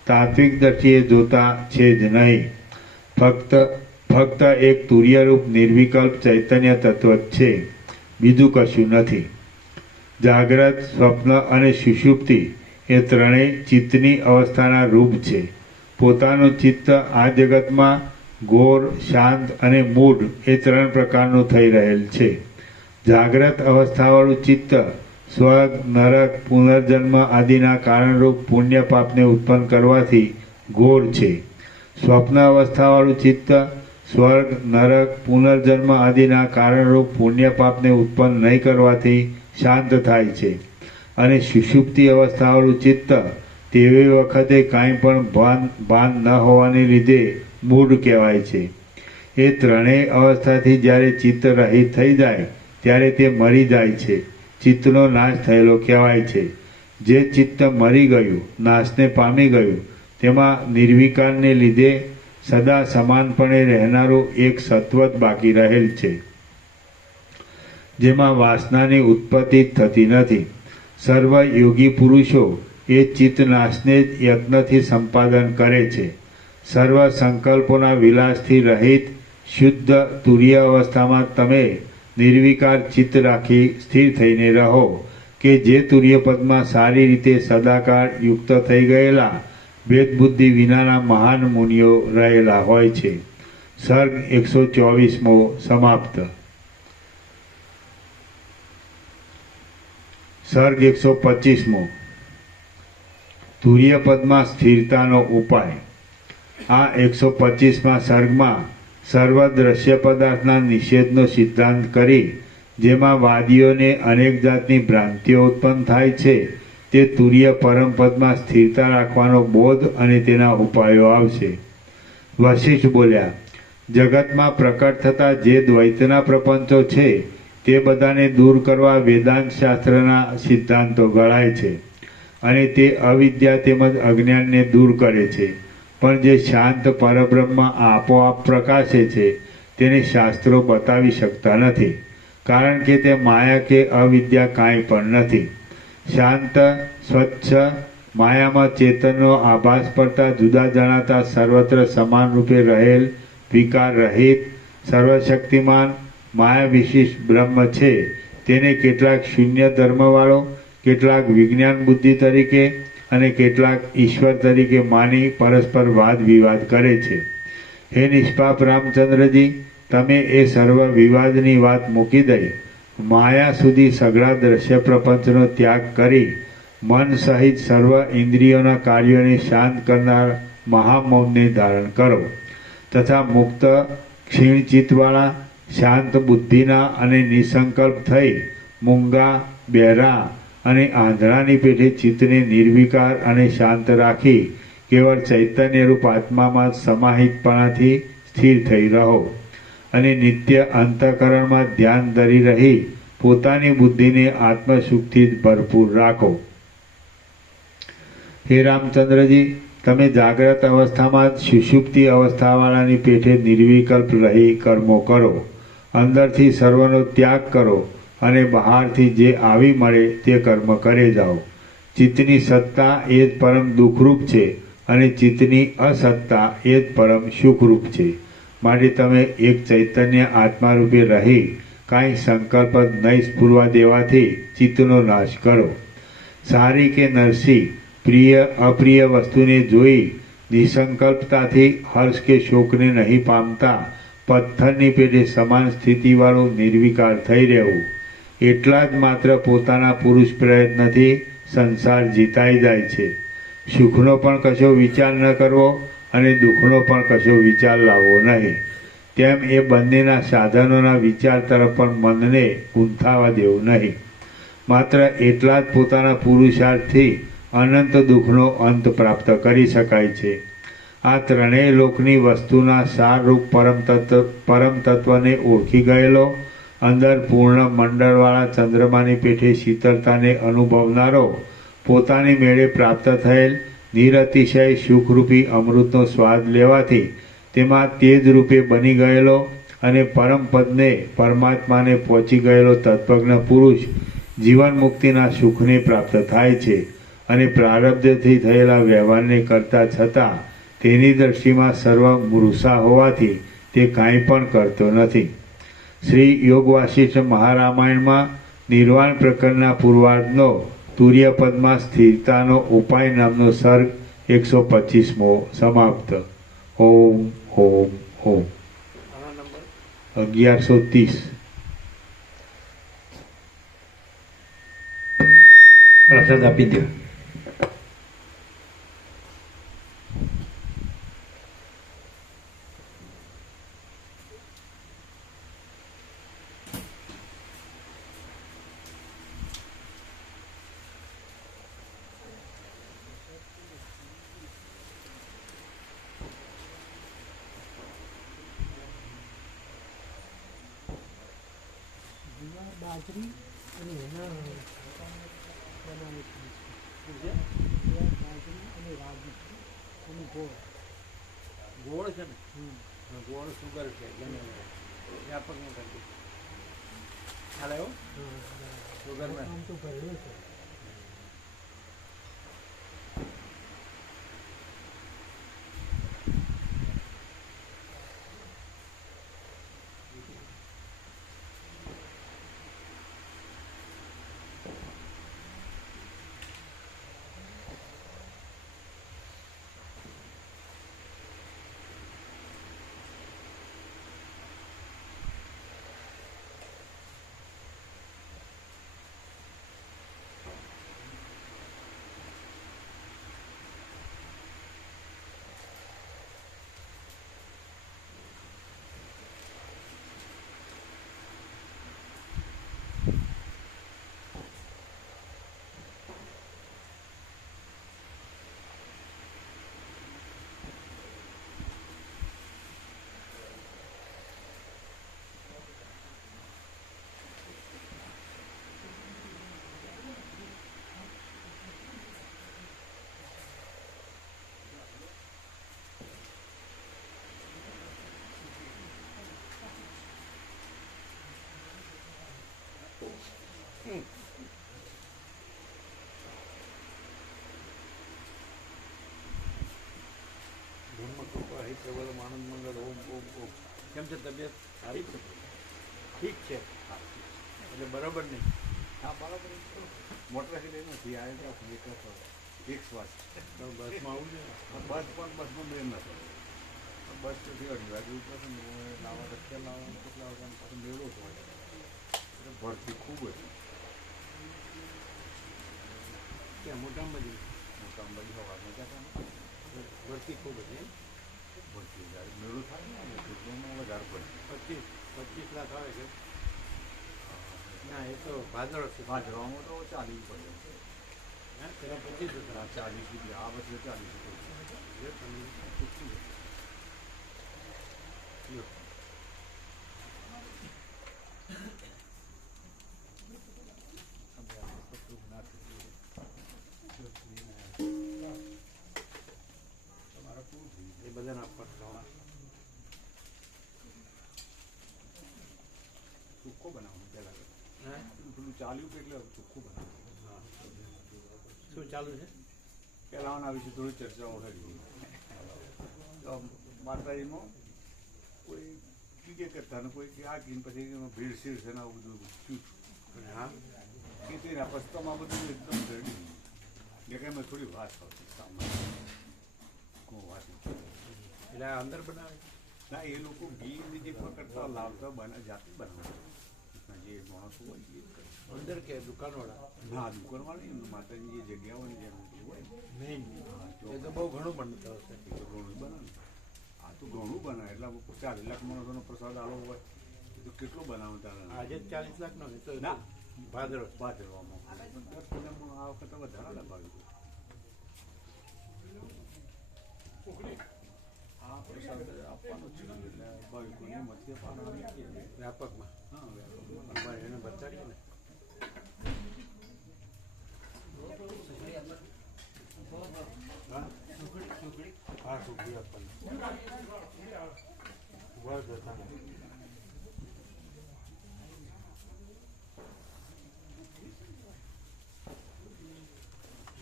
તાત્વિક દ્રષ્ટિએ જોતા છે જ નહીં. ફક્ત એક તુર્યરૂપ નિર્વિકલ્પ ચૈતન્ય તત્વ જ છે, બીજું કશું નથી. જાગ્રત, સ્વપ્ન અને સુષુપ્તિ એ ત્રણેય ચિત્તની અવસ્થાના રૂપ છે. પોતાનું ચિત્ત આ જગતમાં ઘોર, શાંત અને મૂઢ એ ત્રણ પ્રકારનું થઈ રહેલ છે. જાગ્રત અવસ્થાવાળું ચિત્ત સ્વર્ગ, નરક, પુનર્જન્મ આદિના કારણરૂપ પુણ્ય પાપને ઉત્પન્ન કરવાથી ઘોર છે. સ્વપ્ન અવસ્થાવાળું ચિત્ત સ્વર્ગ, નરક, પુનર્જન્મ આદિના કારણરૂપ પુણ્ય પાપને ઉત્પન્ન નહીં કરવાથી શાંત થાય છે. અને સુષુપ્તિ અવસ્થાવાળું ચિત્ત તેવી વખતે કાંઈ પણ ભાન ન હોવાને લીધે મૂઢ કહેવાય છે. એ ત્રણેય અવસ્થાથી જ્યારે ચિત્ત રહિત થઈ જાય ત્યારે તે મરી જાય છે, ચિત્તનો નાશ થયેલો કહેવાય છે. જે ચિત્ત મરી ગયું, નાશને પામી ગયું, તેમાં નિર્વિકારને લીધે સદા સમાનપણે રહેનારું એક સત્વ જ બાકી રહેલ છે, જેમાં વાસનાની ઉત્પત્તિ થતી નથી. સર્વ યોગી પુરુષો એ ચિત્ત નાશને જ યત્નથી સંપાદન કરે છે. સર્વ સંકલ્પોના વિલાસથી રહિત શુદ્ધ તુર્ય અવસ્થામાં તમે નિર્વિકાર ચિત્ત રાખી સ્થિર થઈને રહો કે જે તુર્યપદમાં સારી રીતે સદાકાળ યુક્ત થઈ ગયેલા ભેદબુદ્ધિ વિનાના મહાન મુનિઓ રહેલા હોય છે. સર્ગ 124મો સમાપ્ત. સર્ગ 125મો. તુર્યપદમાં સ્થિરતાનો ઉપાય. આ 125મા સર્ગમાં સર્વ દ્રશ્ય પદાર્થના નિષેધનો સિદ્ધાંત કરી જેમાં વાદીઓને અનેક જાતની ભ્રાંતિઓ ઉત્પન્ન થાય છે તે તુર્ય પરમપદમાં સ્થિરતા રાખવાનો બોધ અને તેના ઉપાયો આવશે. વશિષ્ઠ બોલ્યા, જગતમાં પ્રકટ થતા જે દ્વૈતના પ્રપંચો છે તે બધાને દૂર કરવા વેદાંત શાસ્ત્રના સિદ્ધાંતો ગણાય છે અને તે અવિદ્યા તેમજ અજ્ઞાનને દૂર કરે છે. પણ જે શાંત પરબ્રહ્મ આપોઆપ પ્રકાશે છે તેને શાસ્ત્રો બતાવી શકતા નથી, કારણ કે તે માયા કે અવિદ્યા કાંઈ પણ નથી. શાંત, સ્વચ્છ, માયામાં ચેતનનો આભાસ પડતા જુદા જણાતા સર્વત્ર સમાન રૂપે રહેલ, વિકાર રહિત, સર્વશક્તિમાન, માયા વિશિષ્ટ બ્રહ્મ છે તેને કેટલાક શૂન્ય ધર્મવાળો, કેટલાક વિજ્ઞાન બુદ્ધિ તરીકે અને કેટલાક ઈશ્વર તરીકે માની પરસ્પર વાદ વિવાદ કરે છે. હે નિષ્પાપ રામચંદ્રજી, તમે એ સર્વ વિવાદની વાત મૂકી દઈ માયા સુધી સઘળા દ્રશ્ય પ્રપંચનો ત્યાગ કરી મન સહિત સર્વ ઇન્દ્રિયોના કાર્યોને શાંત કરનાર મહામૌનને ધારણ કરો તથા મુક્ત ક્ષીણચિત્તવાળા, શાંત બુદ્ધિના અને નિસંકલ્પ થઈ મૂંગા, બહેરા અને આંધળાની પેઠે ચિત્તને નિર્વિકાર અને શાંત રાખી કેવળ ચૈતન્યરૂપ આત્મામાં સમાહિતપણાથી સ્થિર થઈ રહો અને નિત્ય અંતઃકરણમાં ધ્યાન ધરી રહી પોતાની બુદ્ધિને આત્મસુખથી જ ભરપૂર રાખો. હે રામચંદ્રજી, તમે જાગ્રત અવસ્થામાં જ સુષુપ્તિ અવસ્થાવાળાની પેઠે નિર્વિકલ્પ રહી કર્મો કરો, અંદરથી સર્વનો ત્યાગ કરો અને બહારથી જે આવી મળે તે કર્મ કરે જાઓ. ચિત્તની સત્તા એ જ પરમ દુઃખરૂપ છે અને ચિત્તની અસત્તા એ જ પરમ સુખરૂપ છે. માટે તમે એક ચૈતન્ય આત્મા રૂપે રહી કાંઈ સંકલ્પ નહીં સ્ફુરવા દેવાથી ચિત્તનો નાશ કરો. સારી કે નરસી, પ્રિય અપ્રિય વસ્તુને જોઈ નિસંકલ્પતાથી હર્ષ કે શોકને નહીં પામતા પથ્થરની પેઠે સમાન સ્થિતિવાળું નિર્વિકાર થઈ રહેવું, એટલા જ માત્ર પોતાના પુરુષ પ્રયત્નથી સંસાર જીતાઈ જાય છે. સુખનો પણ કશો વિચાર ન કરવો અને દુઃખનો પણ કશો વિચાર લાવવો નહીં. તેમ એ બંનેના સાધનોના વિચાર તરફ પણ મનને ગૂંથાવા દેવું નહીં. માત્ર એટલા જ પોતાના પુરુષાર્થથી અનંત દુઃખનો અંત પ્રાપ્ત કરી શકાય છે. આ ત્રણેય લોકની વસ્તુના સારરૂપ પરમ તત્વને ઓળખી ગયેલો, અંદર પૂર્ણ મંડળવાળા ચંદ્રમાની પેઠે શીતળતાને અનુભવનારો, પોતાની મેળે પ્રાપ્ત થયેલ નિરતિશય સુખરૂપી અમૃતનો સ્વાદ લેવાથી તેમાં તેજ રૂપે બની ગયેલો અને પરમપદને પરમાત્માને પહોંચી ગયેલો તત્વજ્ઞ પુરુષ જીવન મુક્તિના સુખને પ્રાપ્ત થાય છે અને પ્રારબ્ધથી થયેલા વ્યવહારને કરતા છતાં તેની દ્રષ્ટિમાં સર્વ મૃષા હોવાથી તે કાંઈ પણ કરતો નથી. શ્રી યોગ વાસિષ્ઠ મહારામાયણમાં નિર્વાણ પ્રકરણના પૂર્વાર્ધનો તુર્યપદમાં સ્થિરતાનો ઉપાય નામનો સર્ગ 125મો સમાપ્ત. ઓમ ઓમ ઓમ. 1130. પ્રસાદ આપી દો. બાજરી અને એના બનાવે છે બાજરી અને રાગી અને ગોળ ગોળ છે ને ગોળ સુગર છે વ્યાપક નહીં કરતી હાલે એવું સુગર મેં આમ તો ભરેલો છે. પ્રબલમ આનંદ મંગળ ઓમ ઓમ ઓમ. કેમ છે તબિયત સારી છે? ઠીક છે એટલે બરાબર નહીં. હા બરાબર. મોટરસાઇકલ નથી આ એક શ્વાસ તો બસમાં આવું છે બસમાં મેળ નતો. બસ નથી અઢી વાગે ઉતરશે ને લાવવા રસ્તે લાવવાનું કેટલા વાગ્યાનો પાછો મેળો જ હોય એટલે ભરતી ખૂબ હતી. ત્યાં મોટામાં બધી હવામાં જતા ભરતી ખૂબ હતી. ભરતી જાય મેળો થાય ને કેટલોમાં વધારે પડે. 25 લાખ આવે છે. ના એ તો ભાદરો છે. ભાજવામાં તો 40 પડે. હા પેલા 25 હતા. 40 સુધી આ વર્ષે 40 એ બધાને આપવા ચોખ્ખો બનાવવાનું પહેલાં હા પેલું ચાલ્યું એટલે ચોખ્ખું બનાવવાનું. શું ચાલુ છે? પહેલાં વિશે થોડી ચર્ચાઓ થઈ. માતાજીમાં કોઈ બીજે કરતા ને કોઈ આ ગીન પછી ભીડશીડ છે ને આવું બધું થયું. હા ખેતીના પસ્તામાં બધું એકદમ રેડી. દેખાયમાં થોડી વાત આવતી સામે વાત એટલે આ અંદર બનાવે ના એ લોકો ઘી જે પકડતા લાવતા જાતે બનાવે જે માણસો હોય એ કરે. અંદર કે દુકાનવાળા? ના દુકાનવાળા નહીં માતાજી જે જગ્યાઓની જેમ હોય નહીં એ તો બહુ ઘણું બનતા હશે. એ તો ઘણું બનાવે. આ તો ઘણું બનાવે એટલે 40 લાખ માણસોનો પ્રસાદ આલો હોય એ તો કેટલો બનાવતા આજે જ 40 લાખનો ને તો ના ભાદરો ભાદરવામાં આ વખતે વધારે લગાવ્યું. આ પ્રસાદ આપવાનો છે એટલે ભાવિકોને મધ્યપાન આપીએ વ્યાપકમાં. હા અમારે એને બતાડીએ ને હા સુખડી આપવાની બસ હતા ને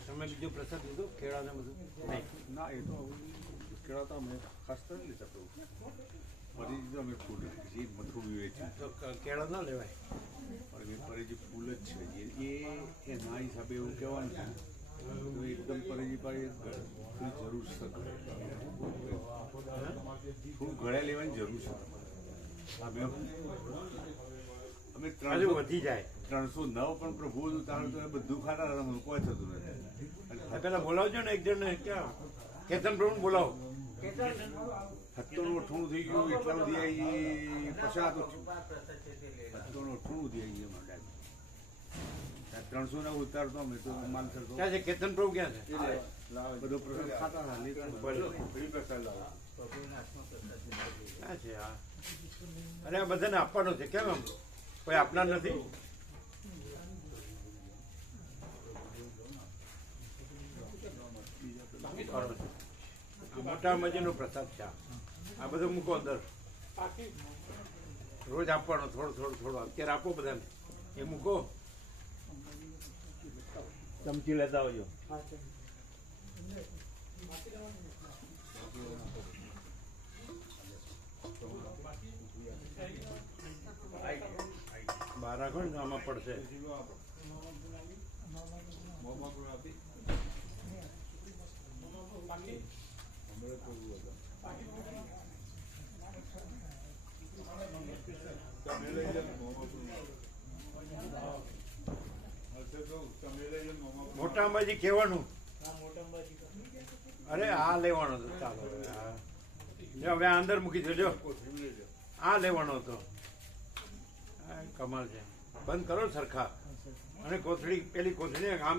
તમે તમે બીજો પ્રસાદ લીધો કેળા ને બધું નહીં? ના એ તો કેળા તો અમે ખાસ કરી લીધા તો ફરી અમે ફૂલ જે મથું વેચ્યું તો કેળા ના લેવાય. પણ એ પરેજી ફૂલ જ છે એના હિસાબે એવું કહેવાનું છે તો એકદમ પરેજી પાડી થોડી જરૂર છે ફૂલ ઘડા લેવાની જરૂર છે તમારે. અમે હજુ વધી જાય. 309 પણ પ્રભુ તારું તો એ બધું ખાતા હતા મને કોઈ થતું નથી. પેલા બોલાવજો ને એક જણ ક્યાં કેતન પ્રભુ બોલાવો. 97 થઈ ગયું એટલા બધી આવી 50 98 સુધી આવી ગયા 300 ના ઉતારતો અમે તો માલ કરતો ક્યાં છે કેતન પ્રભુ ક્યાં છે? બધો પ્રસાદ ખાતા હતા લેતા પ્રસાદ લાવો ક્યાં છે આ? અરે આ બધાને આપવાનો છે કેમ આમ કોઈ આપનાર નથી? આ મોટા મજીનો પ્રસાદ છે આ બધો મૂકો અંદર. રોજ આપવાનો થોડો અત્યારે આપો બધાને એ મૂકો. ચમચી લેતા આવજો. બહાર રાખો ને આમાં પડશે. મોટા અંબાજી કહેવાનું. અરે આ લેવાનો હતો ચાલો હવે આ અંદર મૂકી દેજો. આ લેવાનો હતો. કમાલ છે. બંધ કરો સરખા અને કોથળી પેલી કોથળી આમ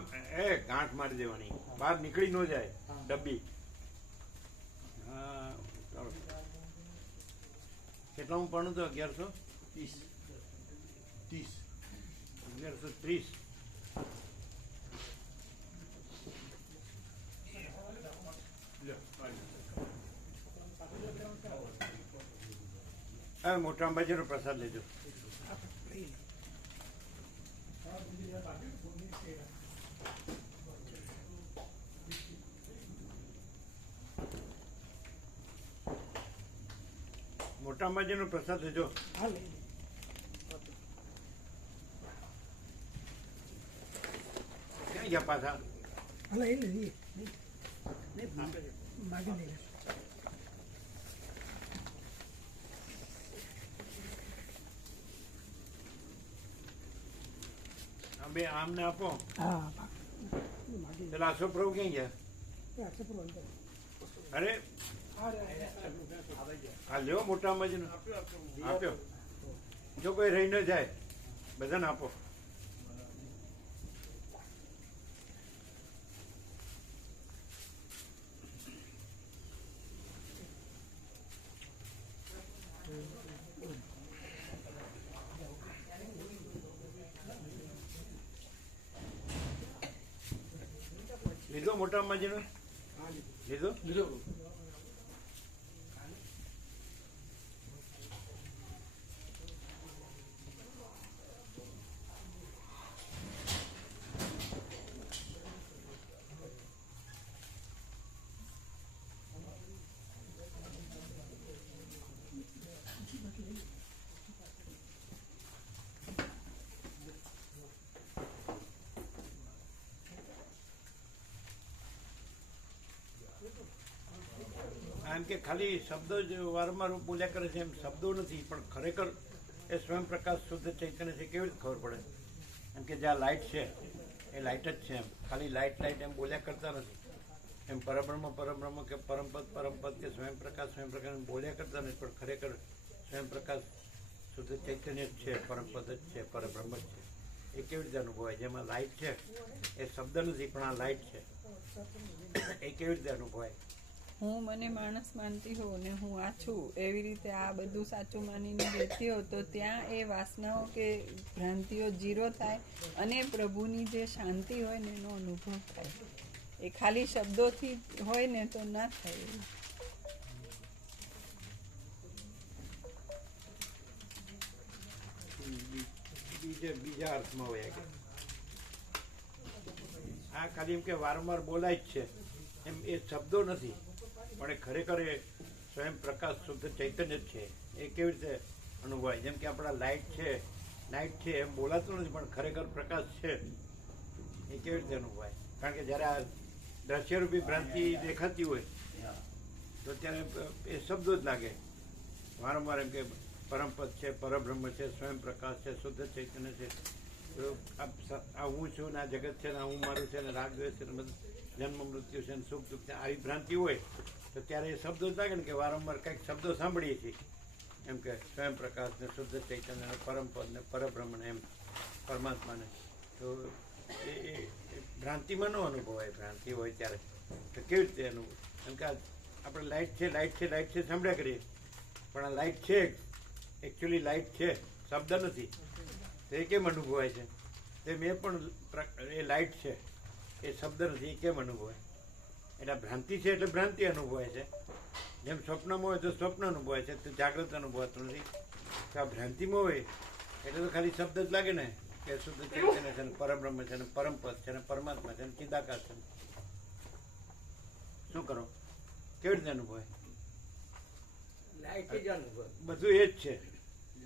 ગાંઠ મારી દેવાની બહાર નીકળી ન જાય ડબ્બી. હા ચાલો. કેટલામાં પણ તો 1130 1130. હા મોટા અંબાજીનો પ્રસાદ લેજો. મોટા અંબાજીનો પ્રસાદ લેજો. ક્યાં ગયા પાછા? બે આમને આપો. પેલા આશો પ્રભુ ક્યાં ગયા? અરે હા લ્યો મોટા અંબાજીનો આપ્યો. જો કોઈ રહી ન જાય બધાને આપો. લીધો મોટા અંબાજીનો? લીધો. એમ કે ખાલી શબ્દો જ વારંવાર બોલ્યા કરે છે એમ શબ્દો નથી પણ ખરેખર એ સ્વયં પ્રકાશ શુદ્ધ ચૈતન્ય છે કેવી રીતે ખબર પડે? એમ કે જ્યાં લાઇટ છે એ લાઇટ જ છે એમ ખાલી લાઇટ એમ બોલ્યા કરતા નથી. એમ પરબ્રહ્મ કે પરમપદ કે સ્વયં પ્રકાશ બોલ્યા કરતા નથી પણ ખરેખર સ્વયં પ્રકાશ શુદ્ધ ચૈતન્ય જ છે, પરમપદ જ છે, પરબ્રહ્મ જ છે. એ કેવી રીતે અનુભવાય? જેમાં લાઇટ છે એ શબ્દ નથી પણ આ લાઇટ છે એ કેવી રીતે અનુભવાય? હું મને માણસ માનતી હોઉં ને હું આ છું એવી રીતે આ બધું સાચું માનીને રહેતી હોઉં તો ત્યાં એ વાસનાઓ કે ભ્રાંતિઓ જીરો થાય અને પ્રભુની જે શાંતિ હોય ને એનો અનુભવ થાય. એ ખાલી શબ્દોથી હોય ને તો ના થાય. બીજા અર્થમાં હોય કે આ ખાલી એમ કે વારંવાર બોલાય જ છે એમ એ શબ્દો નથી, પણ એ ખરેખર એ સ્વયં પ્રકાશ શુદ્ધ ચૈતન્ય જ છે. એ કેવી રીતે અનુભવાય? જેમ કે આપણા લાઇટ છે એમ બોલાતું નથી, પણ ખરેખર પ્રકાશ છે એ કેવી રીતે અનુભવાય? કારણ કે જ્યારે આ દ્રશ્યરૂપી ભ્રાંતિ દેખાતી હોય તો ત્યારે એ શબ્દો જ લાગે વારંવાર, એમ કે પરમપદ છે, પરબ્રહ્મ છે, સ્વયં પ્રકાશ છે, શુદ્ધ ચૈતન્ય છે. તો આ હું છું ને આ જગત છે ને આ હું મારું છે ને રાગ દ્વેષ છે ને બધું જન્મ મૃત્યુ છે ને સુખ દુઃખ છે, આવી ભ્રાંતિ હોય તો ત્યારે એ શબ્દો જ લાગે ને કે વારંવાર કંઈક શબ્દો સાંભળીએ છીએ એમ કે સ્વયં પ્રકાશ ને શુદ્ધ ચૈતન્ય ને પરમપદ ને પરબ્રહ્મ ને એમ પરમાત્માને. તો એ ભ્રાંતિમાં ન અનુભવાય. ભ્રાંતિ હોય ત્યારે તો કેવી રીતે અનુભવ? એમ કે આપણે લાઇટ છે સાંભળ્યા કરીએ, પણ આ લાઇટ છે એકચ્યુઅલી લાઇટ છે, શબ્દ નથી. તો એ કેમ અનુભવાય છે? તે મેં પણ એ લાઇટ છે એ શબ્દ નથી, એ કેમ અનુભવાય? એટલે ભ્રાંતિ છે એટલે ભ્રાંતિ અનુભવાય છે. જેમ સ્વપ્નમાં હોય તો સ્વપ્ન અનુભવાય છે, તો જાગૃત અનુભવાતું નથી. તો આ ભ્રાંતિમાં હોય એટલે તો ખાલી શબ્દ જ લાગે ને કે શુદ્ધ ચૈતન્ય છે ને પરબ્રહ્મ છે ને પરમપદ છે ને પરમાત્મા છે ને ચિદાકાશ છે. શું કરો? કેવી રીતે અનુભવાય? બધું એ જ છે. એ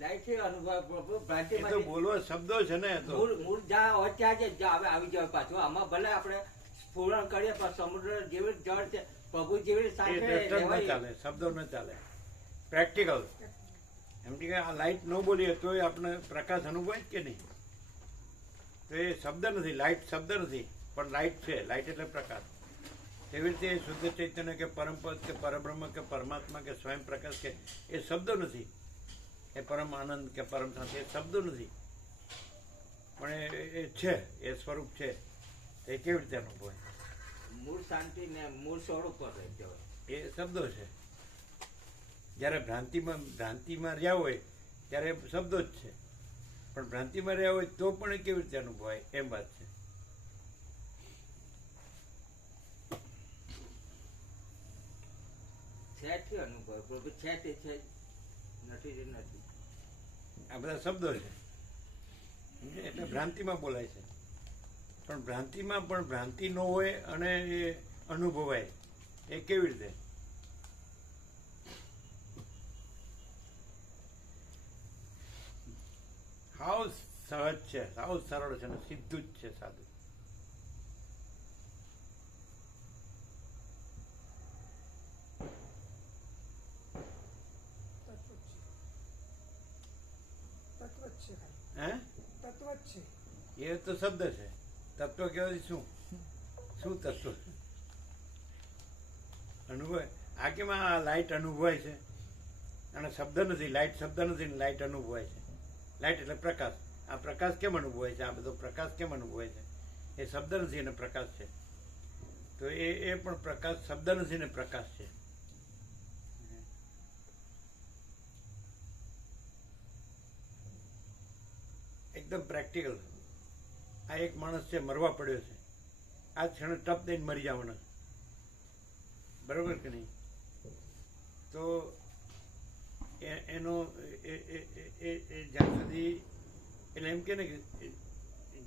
તો બોલવા શબ્દો છે ને, તો મૂળ જ્યાં હોય ત્યાં જ આવી જાય પાછું. આમાં ભલે આપણે સ્ફુરણ કરીએ પણ સમુદ્ર જેવી જળ છે, પ્રભુ જેવી ન ચાલે, શબ્દો ન ચાલે. પ્રેક્ટિકલ એમ કે આ લાઇટ ન બોલીએ તો આપણે પ્રકાશ અનુભવાય કે નહીં? તો એ શબ્દ નથી, લાઇટ શબ્દ નથી, પણ લાઇટ છે. લાઇટ એટલે પ્રકાશ. એવી રીતે શુદ્ધ ચૈતન્ય કે પરમપદ કે પરબ્રહ્મ કે પરમાત્મા કે સ્વયં પ્રકાશ કે એ શબ્દો નથી, એ પરમ આનંદ કે પરમ શાંતિ એ શબ્દો નથી, પણ એ છે, એ સ્વરૂપ છે. એ કેવી રીતે અનુભવાય? મૂળ શાંતિ ને મૂળ સ્વરૂપ એ શબ્દો છે. જ્યારે ભ્રાંતિમાં રહ્યા હોય ત્યારે શબ્દો જ છે, પણ ભ્રાંતિમાં રહ્યા હોય તો પણ એ કેવી રીતે અનુભવાય એમ વાત છે. અનુભવ પ્રભુ છે તે છે, નથી તે નથી. આ બધા શબ્દો છે એટલે ભ્રાંતિમાં બોલાય છે. પણ ભ્રાંતિમાં પણ ભ્રાંતિ ન હોય અને એ અનુભવાય એ કેવી રીતે? સાવ સહજ છે, સાવ સરળ છે ને સીધું જ છે, સાદું. હે? તત્વ જ છે. એ તો શબ્દ છે. તત્વ કહેવાય શું તત્વ અનુભવાય? આ કેમ આ લાઇટ અનુભવાય છે અને શબ્દ નથી, લાઇટ શબ્દ નથી ને લાઇટ અનુભવાય છે. લાઇટ એટલે પ્રકાશ. આ પ્રકાશ કેમ અનુભવાય છે? આ બધો પ્રકાશ કેમ અનુભવાય છે? એ શબ્દ નથી અને પ્રકાશ છે. તો એ પણ પ્રકાશ શબ્દ નથી ને પ્રકાશ છે. એકદમ પ્રેક્ટિકલ. આ એક માણસ છે, મરવા પડ્યો છે, આ ક્ષણે ટપ દઈને મરી જવાનો, બરોબર કે નહીં? તો એનો જ્યાં સુધી એટલે એમ કે ને કે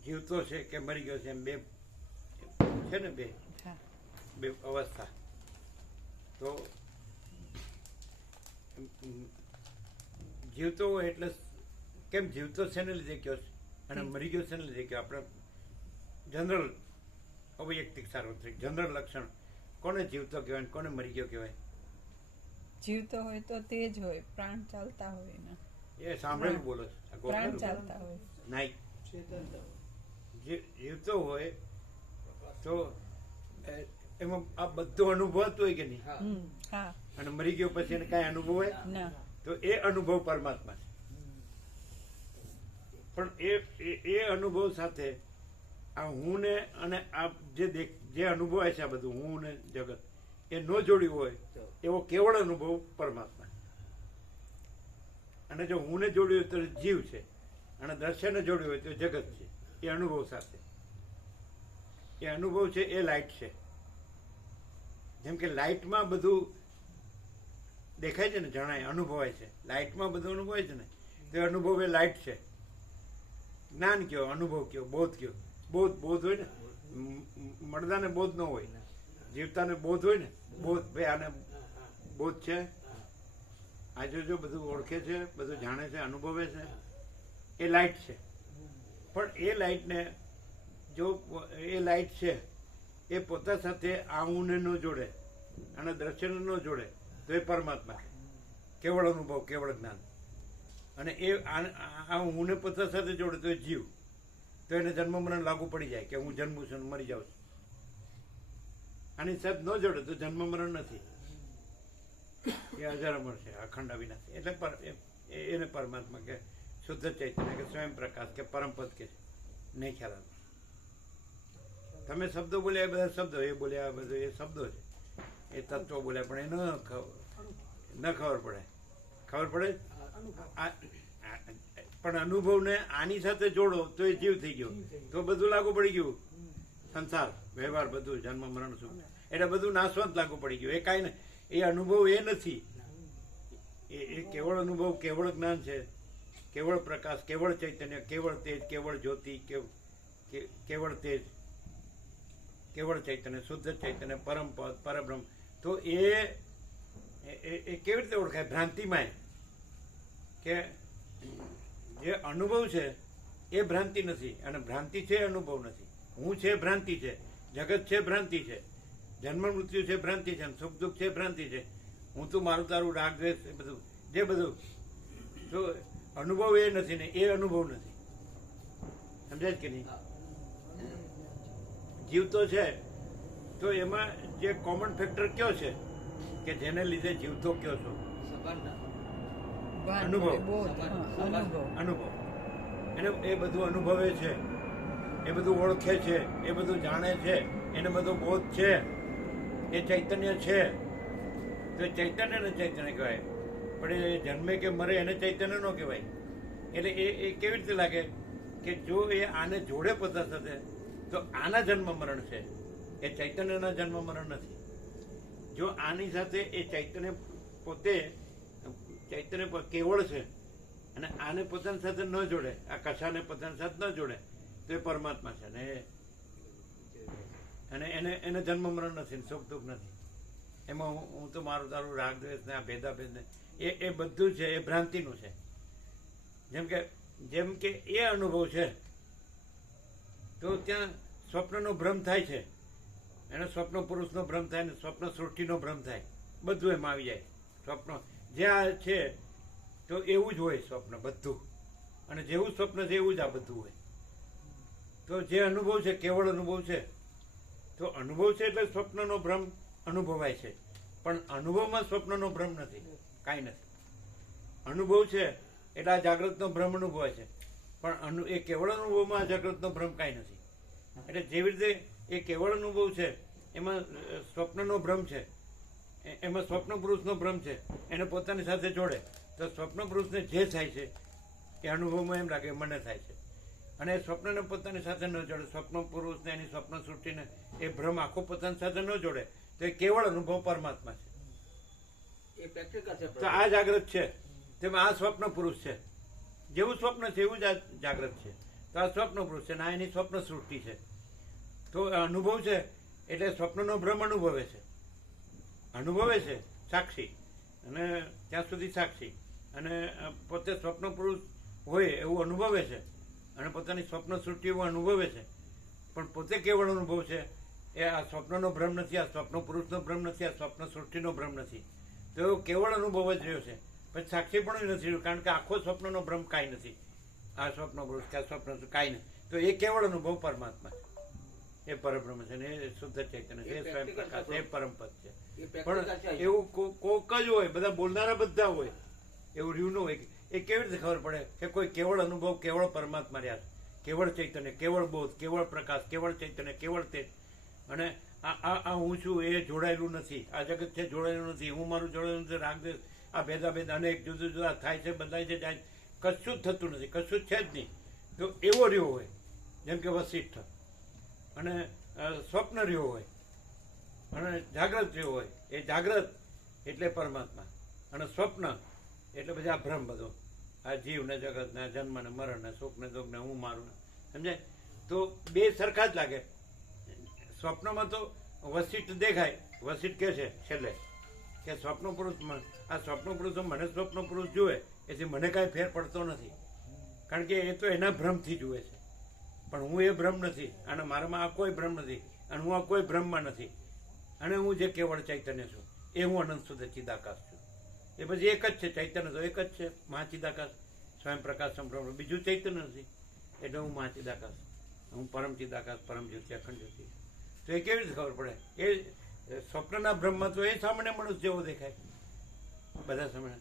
જીવતો છે કે મરી ગયો છે એમ બે છે ને, બે અવસ્થા. તો જીવતો હોય એટલે કેમ જીવતો શેને લીધે કયો છે અને મરી ગયો શેને લીધે કયો? આપણે જનરલ અવૈયક્તિક સાર્વત્રિક જનરલ લક્ષણ. કોને જીવતો કહેવાય, કોને મરી ગયો કહેવાય? જીવતો હોય તો તે જ હોય, પ્રાણ ચાલતા હોય ને. એ સાંભળેલું બોલો છો? પ્રાણ ચાલતા હોય નહીં, જીવતો હોય તો એમાં આ બધું અનુભવાતું હોય કે નહીં? હા. અને મરી ગયો પછી એને કાંઈ અનુભવ હોય ના. તો એ અનુભવ પરમાત્મા છે. પણ એ અનુભવ સાથે આ હું ને અને આ જે અનુભવાય છે આ બધું હું ને જગત એ ન જોડ્યું હોય એવો કેવળ અનુભવ પરમાત્મા. અને જો હું ને જોડ્યું હોય તો જીવ છે, અને દ્રશ્યને જોડ્યું હોય તો જગત છે. એ અનુભવ સાથે એ અનુભવ છે, એ લાઇટ છે. જેમ કે લાઇટમાં બધું દેખાય છે ને, જણાય, અનુભવાય છે. લાઇટમાં બધું અનુભવાય છે ને, તો એ અનુભવ એ લાઇટ છે. જ્ઞાન કયો, અનુભવ કયો, બોધ કયો. બોધ હોય ને, મળદાને બોધ ન હોય, જીવતાને બોધ હોય ને, બોધ ભાઈ આને બોધ છે, આજે જો બધું ઓળખે છે, બધું જાણે છે, અનુભવે છે, એ લાઈટ છે. પણ એ લાઈટને જો એ લાઈટ છે એ પોતા સાથે આ ઊંને ન જોડે અને દ્રશ્યને ન જોડે તો એ પરમાત્મા છે, કેવળ અનુભવ, કેવળ જ્ઞાન. અને એ આ ઊંને પોતા સાથે જોડે તો એ જીવ, તો એને જન્મ મરણ લાગુ પડી જાય કે હું જન્મું છું, મરી જાઉં છું. આની સાથે ન જોડે તો જન્મ મરણ નથી, એ અજર અમર છે, અખંડ અવિનાશી. એટલે એને પરમાત્મા કે શુદ્ધ ચૈતન્ય કે સ્વયં પ્રકાશ કે પરમપદ કે નહીં ખ્યાલ આવે. તમે શબ્દો બોલ્યા એ બધા શબ્દો, એ બોલ્યા બધું એ શબ્દો છે, એ તત્વો બોલ્યા, પણ એ ન ખબર પડે. ખબર પડે પણ અનુભવને આની સાથે જોડો તો એ જીવ થઈ ગયો, તો બધું લાગુ પડી ગયું. સંસાર વ્યવહાર બધું જન્મ મરણ સુખ એટલે બધું નાશવંત લાગુ પડી ગયું. એ કાંઈ ને એ અનુભવ એ નથી, એ કેવળ અનુભવ, કેવળ જ્ઞાન છે, કેવળ પ્રકાશ, કેવળ ચૈતન્ય, કેવળ તેજ, કેવળ જ્યોતિ, કેવળ તેજ, કેવળ ચૈતન્ય, શુદ્ધ ચૈતન્ય, પરમ પદ, પરબ્રહ્મ. તો એ કેવી રીતે ઓળખાય? ભ્રાંતિમાં કે જે અનુભવ છે એ ભ્રાંતિ નથી, અને ભ્રાંતિ છે અનુભવ નથી. હું છે ભ્રાંતિ છે, જગત છે ભ્રાંતિ છે, જન્મ મૃત્યુ છે ભ્રાંતિ છે, સુખ દુઃખ છે ભ્રાંતિ છે, હું તું મારું તારું રાગ દ્વેષ એ બધું જે બધું. તો અનુભવ એ નથી ને એ અનુભવ નથી. સમજાય કે નહીં? જીવ તો છે, તો એમાં જે કોમન ફેક્ટર કયો છે કે જેને લીધે જીવતો કયો છો? અનુભવ. અનુભવ એને એ બધું અનુભવે છે, એ બધું ઓળખે છે, એ બધું જાણે છે, એને બધો બોધ છે, એ ચૈતન્ય છે. તો ચૈતન્યને ચૈતન્ય કહેવાય, પણ એ જન્મે કે મરે એને ચૈતન્ય ન કહેવાય. એટલે એ કેવી રીતે લાગે કે જો એ આને જોડે પોતા સાથે તો આના જન્મ મરણ છે, એ ચૈતન્યના જન્મ મરણ નથી. જો આની સાથે એ ચૈતન્ય પોતે કેવળ છે અને આને પોતાની સાથે ન જોડે, આ કશાને પોતાની સાથે ન જોડે તો એ પરમાત્મા છે. અને એને જન્મ મરણ નથી, સુખ દુઃખ નથી. એમાં હું તો મારું તારું રાગ દ્વેષ ને આ ભેદાભેદ ને એ બધું છે, એ ભ્રાંતિનું છે. જેમ કે એ અનુભવ છે તો ત્યાં સ્વપ્નનો ભ્રમ થાય છે, એને સ્વપ્ન પુરુષનો ભ્રમ થાય ને સ્વપ્ન સૃષ્ટિનો ભ્રમ થાય, બધું એમાં આવી જાય. સ્વપ્ન જ્યાં છે તો એવું જ હોય સ્વપ્ન બધું, અને જેવું સ્વપ્ન છે એવું જ આ બધું હોય. તો જે અનુભવ છે કેવળ અનુભવ છે, તો અનુભવ છે એટલે સ્વપ્નનો ભ્રમ અનુભવાય છે, પણ અનુભવમાં સ્વપ્નનો ભ્રમ નથી, કાંઈ નથી. અનુભવ છે એટલે આ જાગૃતનો ભ્રમ અનુભવાય છે, પણ એ કેવળ અનુભવમાં જાગૃતનો ભ્રમ કાંઈ નથી. એટલે જેવી રીતે એ કેવળ અનુભવ છે એમાં સ્વપ્નનો ભ્રમ છે, એમાં સ્વપ્ન પુરુષનો ભ્રમ છે, એને પોતાની સાથે જોડે તો સ્વપ્ન પુરુષને જે થાય છે એ અનુભવમાં એમ લાગે મને થાય છે. અને સ્વપ્નને પોતાની સાથે ન જોડે, સ્વપ્ન પુરુષને એની સ્વપ્ન સૃષ્ટિને એ ભ્રમ આખો પોતાની સાથે ન જોડે તો એ કેવળ અનુભવ પરમાત્મા છે. તો આ જાગૃત છે, તેમાં આ સ્વપ્ન પુરુષ છે, જેવું સ્વપ્ન છે એવું જ આ જાગૃત છે. તો આ સ્વપ્ન પુરુષ છે ને આ એની સ્વપ્ન સૃષ્ટિ છે. તો અનુભવ છે એટલે સ્વપ્નનો ભ્રમ અનુભવે છે, સાક્ષી, અને ત્યાં સુધી સાક્ષી, અને પોતે સ્વપ્ન પુરુષ હોય એવું અનુભવે છે, અને પોતાની સ્વપ્ન સૃષ્ટિ એવું અનુભવે છે, પણ પોતે કેવળ અનુભવ છે. એ આ સ્વપ્નનો ભ્રમ નથી, આ સ્વપ્ન પુરુષનો ભ્રમ નથી, આ સ્વપ્ન સૃષ્ટિનો ભ્રમ નથી. તો એવો કેવળ અનુભવ જ રહ્યો છે, પછી સાક્ષી પણ નથી રહ્યું, કારણ કે આખો સ્વપ્નનો ભ્રમ કાંઈ નથી. આ સ્વપ્ન પુરુષ કે આ સ્વપ્ન કાંઈ નથી. તો એ કેવળ અનુભવ પરમાત્મા છે, એ પરબ્રહ્મ છે ને એ શુદ્ધ ચૈતન્ય છે, એ સ્વયં પ્રકાશ છે, એ પરમપદ છે. પણ એવું કોક જ હોય, બધા બોલનારા બધા હોય, એવું રહ્યું ન હોય. એ કેવી રીતે ખબર પડે કે કોઈ કેવળ અનુભવ, કેવળ પરમાત્મા રહ્યા, કેવળ ચૈતન્ય, કેવળ બોધ, કેવળ પ્રકાશ, કેવળ ચૈતન્ય, કેવળ તેજ. અને આ હું છું એ જોડાયેલું નથી, આ જગત છે જોડાયેલું નથી, હું મારું જોડાયેલું નથી, રાગદેશ આ ભેદાભેદ અનેક જુદા જુદા થાય છે, બદલાય છે, જાય, કશું જ થતું નથી, કશું જ છે જ નહીં. તો એવો રહ્યો હોય જેમ કે વશિષ્ઠ, અને સ્વપ્ન રહ્યો હોય અને જાગ્રત રહ્યો હોય. એ જાગ્રત એટલે પરમાત્મા, અને સ્વપ્ન એટલે પછી આ ભ્રમ બધો, આ જીવ ને જગત ને જન્મ ને મરણ ને સુખ ને દુઃખ ને હું મારું ને, સમજાય? તો બે સરખા જ લાગે, સ્વપ્નમાં તો વસીટ દેખાય. વસીટ કે છે છેલ્લે કે સ્વપ્ન પુરુષ આ સ્વપ્ન પુરુષો મને સ્વપ્ન પુરુષ જુએ એથી મને કાંઈ ફેર પડતો નથી, કારણ કે એ તો એના ભ્રમથી જુએ છે. પણ હું એ ભ્રમ નથી, અને મારામાં આ કોઈ ભ્રમ નથી, અને હું આ કોઈ ભ્રમમાં નથી, અને હું જે કેવળ ચૈતન્ય છું એ હું અનંત શુદ્ધ ચિદાકાશ છું. એ પછી એક જ છે, ચૈતન્ય તો એક જ છે, મહાચિદાકાશ, સ્વયં પ્રકાશ સંપ્રભુ, બીજું ચૈતન્ય નથી. એટલે હું મહાચિદાકાશ, હું પરમ ચિદાકાશ, પરમ જ્યોતિ, અખંડ જ્યોતિ. તો એ કેવી રીતે ખબર પડે? એ સ્વપ્નના બ્રહ્મમાં તો એ સામાન્ય મનુષ્ય જેવો દેખાય, બધા સામાન્ય.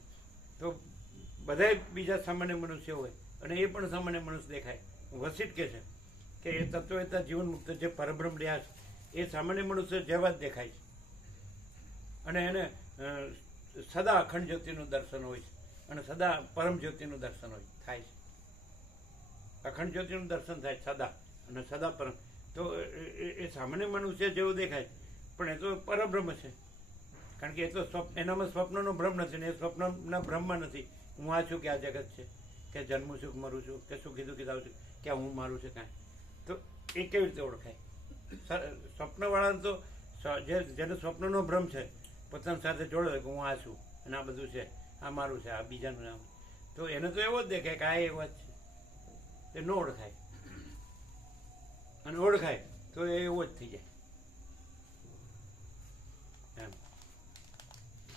તો બધા બીજા સામાન્ય મનુષ્ય હોય અને એ પણ સામાન્ય મનુષ્ય દેખાય. વસીટ કે છે કે એ તત્વવેતા જીવન મુક્ત જે પરબ્રહ્મ રહ્યા છે એ સામાન્ય મનુષ્ય જેવા જ દેખાય છે, અને એને સદા અખંડ જ્યોતિનું દર્શન હોય છે, અને સદા પરમ જ્યોતિનું દર્શન થાય છે. અખંડ જ્યોતિનું દર્શન થાય સદા, અને સદા પરમ. તો એ સામાન્ય મનુષ્ય જેવું દેખાય, પણ એ તો પરબ્રહ્મ છે, કારણ કે એ તો એનામાં સ્વપ્નનો ભ્રમ નથી, ને એ સ્વપ્નના ભ્રમમાં નથી. હું આ છું કે આ જગત છે, કે જન્મું છું, મરું છું, કે સુખી દુઃખી થાઉં છું, કે હું મારું છે કાંઈ. તો એ કેવી રીતે ઓળખાય? સ્વપ્નવાળાને તો જેને સ્વપ્નનો ભ્રમ છે પોતાની સાથે જોડે કે હું આ છું અને આ બધું છે, આ મારું છે, આ બીજાનું નામ, તો એને તો એવો જ દેખાય કે આ એવો જ છે. એ ન ઓળખાય, અને ઓળખાય તો એ એવો જ થઈ જાય એમ.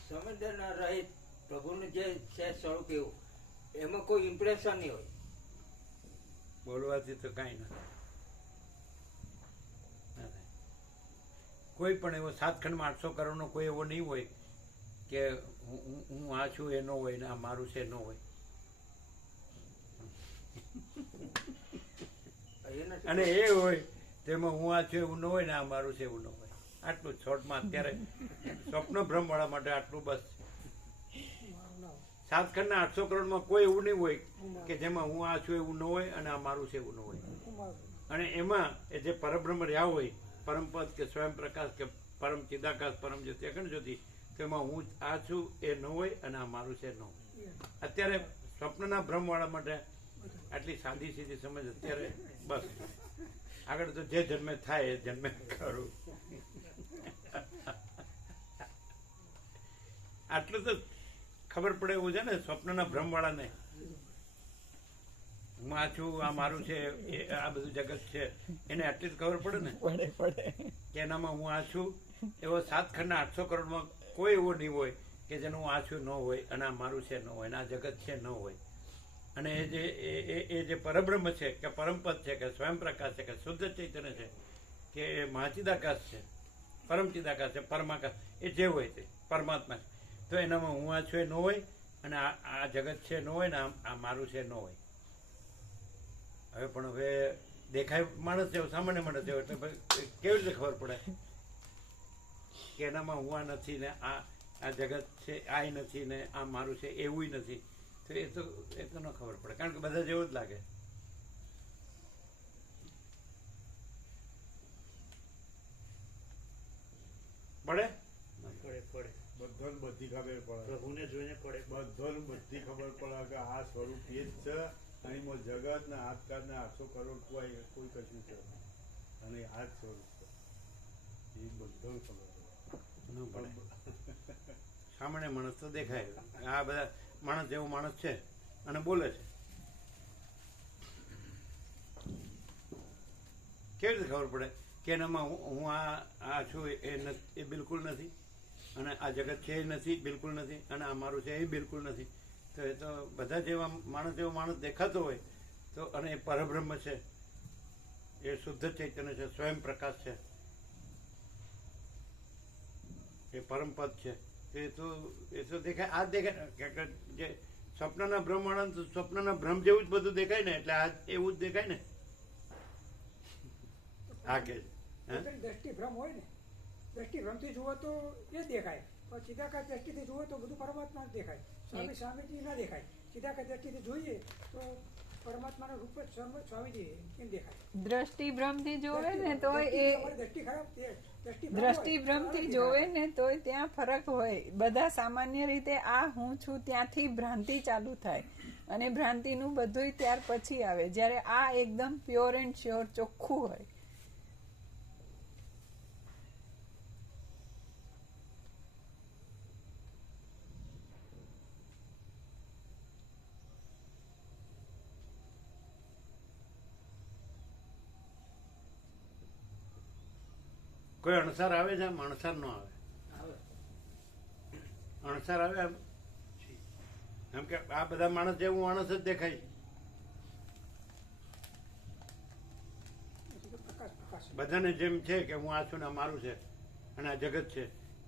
સમજણ રહિત પ્રભુનું જે છે સ્વરૂપ એવું, એમાં કોઈ ઇમ્પ્રેશન નહીં હોય. બોલવાથી તો કાંઈ ના થાય. કોઈ પણ એવો 7 ખંડમાં 800 કરોડનો કોઈ એવો નહીં હોય કે હું આ છું એ ન હોય ને આ મારું છે ન હોય. અને એ હોય તેમાં હું આ છું એવું ન હોય ને આ મારું છે એવું ન હોય. આટલું શોર્ટમાં અત્યારે સ્વપ્ન ભ્રમવાળા માટે આટલું બસ. 7 ખંડના 800 કરોડમાં કોઈ એવું નહીં હોય કે જેમાં હું આ છું એવું ન હોય અને આ મારું છે એવું ન હોય. અને એમાં એ જે પરબ્રહ્મ રહ્યા હોય, પરમપદ કે સ્વયં પ્રકાશ કે પરમ ચિદાકાશ, પરમ જ્યોતિ, અખંડ જ્યોતિ, તેમાં હું આ છું એ ન હોય અને આ મારું છે ન હોય. અત્યારે સ્વપ્નના ભ્રમવાળા માટે આટલી સાદી સીધી સમજ અત્યારે બસ. આગળ તો જે જન્મે થાય એ જન્મે કરું. આટલું તો ખબર પડે એવું છે ને સ્વપ્નના ભ્રમવાળાને. હું આ છું, આ મારું છે, આ બધું જગત છે, એને આટલી જ ખબર પડે ને કે એનામાં હું આ છું. એવો 7 ખંડના 800 કરોડમાં કોઈ એવો નહીં હોય કે જેનું હું આ છું ન હોય અને આ મારું છે ન હોય અને આ જગત છે ન હોય. અને એ જે પરબ્રહ્મ છે કે પરમપદ છે કે સ્વયં પ્રકાશ છે કે શુદ્ધ ચૈતન્ય છે કે મહાચિદાકાશ છે, પરમ ચિદાકાશ છે, પરમાકાશ, એ જે હોય તે પરમાત્મા છે. તો એનામાં હું આ છું એ ન હોય અને આ જગત છે ન હોય ને આ મારું છે ન હોય. હવે દેખાય માણસ જેવો, સામાન્ય માણસ જેવો, એટલે કેવી રીતે ખબર પડે કે એનામાં હું આ નથી ને આ જગત છે આ નથી ને આ મારું છે એવું નથી. તો એ તો ન ખબર પડે, કારણ કે બધા જેવું જ લાગે. પડે બધાને બધી ખબર પડે, પ્રભુને જોઈને પડે, બધાને બધી ખબર પડે કે આ સ્વરૂપ એ જ છે. અહીંમાં જગત ને આજકાલ ને 800 કરોડ કોઈ કશું છે અને આ જ સ્વરૂપ છે. એ બધાને ખબર પડે. સામાન્ય માણસ તો દેખાય, આ બધા માણસ જેવો માણસ છે અને બોલે છે. કેવી રીતે ખબર પડે કે એનામાં હું આ છું એ બિલકુલ નથી, અને આ જગત છે એ નથી બિલકુલ નથી, અને આ મારું છે એ બિલકુલ નથી. તો એ તો બધા જેવા માણસ જેવો માણસ દેખાતો હોય તો, અને એ પરબ્રહ્મ છે, એ શુદ્ધ ચૈતન્ય છે, સ્વયં પ્રકાશ છે, એ પરમપદ છે. એ તો દેખાય. આ દેખાય જે સ્વપ્નના ભ્રમ વાળા, સ્વપ્નના ભ્રમ જેવું જ બધું દેખાય ને, એટલે આ એવું જ દેખાય ને. હા કે દ્રષ્ટિ ભ્રમ હોય ને, દ્રષ્ટિ ભ્રમથી જુઓ તો એ દેખાય, પણ ચિદાકાશ દ્રષ્ટિથી જુઓ તો બધું પરમાત્મા જ દેખાય. સ્વામીજી ના દેખાય. ચિદાકાશ દ્રષ્ટિથી જોઈએ તો પરમાત્માનું રૂપ જ સ્વામીજી કેમ દેખાય? દ્રષ્ટિ ભ્રમથી જોવે ને તો એ દ્રષ્ટિ ખરાબ, દ્રષ્ટિ ભ્રમથી જોવે ને તો ત્યાં ફરક હોય. બધા સામાન્ય રીતે આ હું છું ત્યાંથી ભ્રાંતિ ચાલુ થાય, અને ભ્રાંતિનું બધું ત્યાર પછી આવે, જ્યારે આ એકદમ પ્યોર એન્ડ શ્યોર ચોખ્ખું હોય. કોઈ અણસાર આવે છે, આમ અણસાર ન આવે. અણસાર આવે એમ કે આ બધા માણસ જેવું માણસ જ દેખાય. પછી તો પ્રકાશ પ્રકાશ છે. બધાને જેમ છે કે હું આ છું ને આ મારું છે અને આ જગત છે,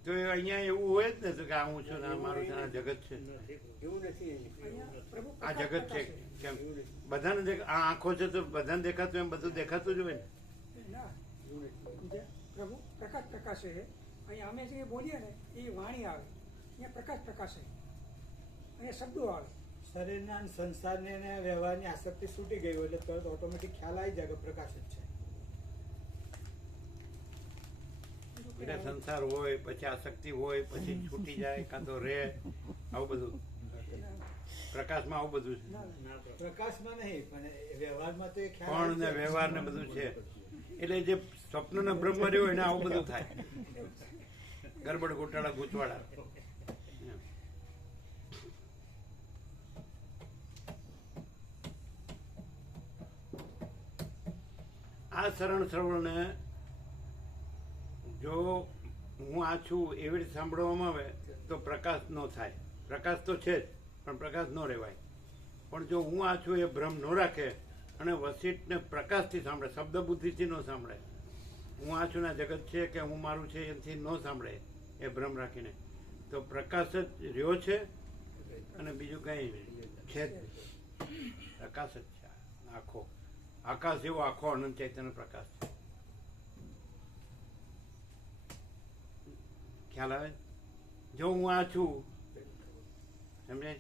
તો એ અહીંયા એવું હોય જ ને કે આ હું છું ને આ મારું છે ને આ જગત છે, એવું નથી. અહીંયા પ્રભુ આ પ્રકાશ જગત છે. પ્રકાશ કેમ બધાને આ આંખો છે તો બધાને દેખાતું એમ બધું દેખાતું જ હોય ને. ના જે પ્રભુ પ્રકાશ પ્રકાશે છે. અહીંયા અમે જે બોલીએ ને એ વાણી આવે, અહીંયા પ્રકાશ પ્રકાશે, અહીંયા શબ્દો આવે. શરીરના અને સંસારની અને વ્યવહારની આસક્તિ છૂટી ગઈ હોય એટલે તરત ઓટોમેટિક ખ્યાલ આવી જાય કે પ્રકાશ જ છે. એટલે સંસાર હોય, પછી આસક્તિ હોય, પછી છૂટી જાય કાં તો રહે, આવું બધું પ્રકાશમાં આવું બધું છે. પ્રકાશમાં નહીં પણ વ્યવહારમાં તો એ ખ્યાલ પણ આવી ને જાય. વ્યવહાર ને બધું છે. એટલે જે સ્વપ્નના બ્રહ્મ રહ્યો એને આવું બધું થાય, ગરબડ ગોટાળા ગૂંચવાડા. આ શરણ શ્રવણને જો હું આ છું એવી રીતે સાંભળવામાં આવે તો પ્રકાશ ન થાય. પ્રકાશ તો છે જ પણ પ્રકાશ ન રહેવાય. પણ જો હું આ છું એ ભ્રમ ન રાખે અને વસિષ્ઠને પ્રકાશથી સાંભળે, શબ્દ બુદ્ધિથી ન સાંભળે, હું આ છું ને આ જગત છે કે હું મારું છે એથી ન સાંભળે એ ભ્રમ રાખીને, તો પ્રકાશ જ રહ્યો છે અને બીજું કંઈ છે જ નહીં. પ્રકાશ જ છે આખો આકાશ જેવો આખો અનંત ચૈતન્ય પ્રકાશ છે. ખ્યાલ આવે? જો હું આ છું, સમજાય?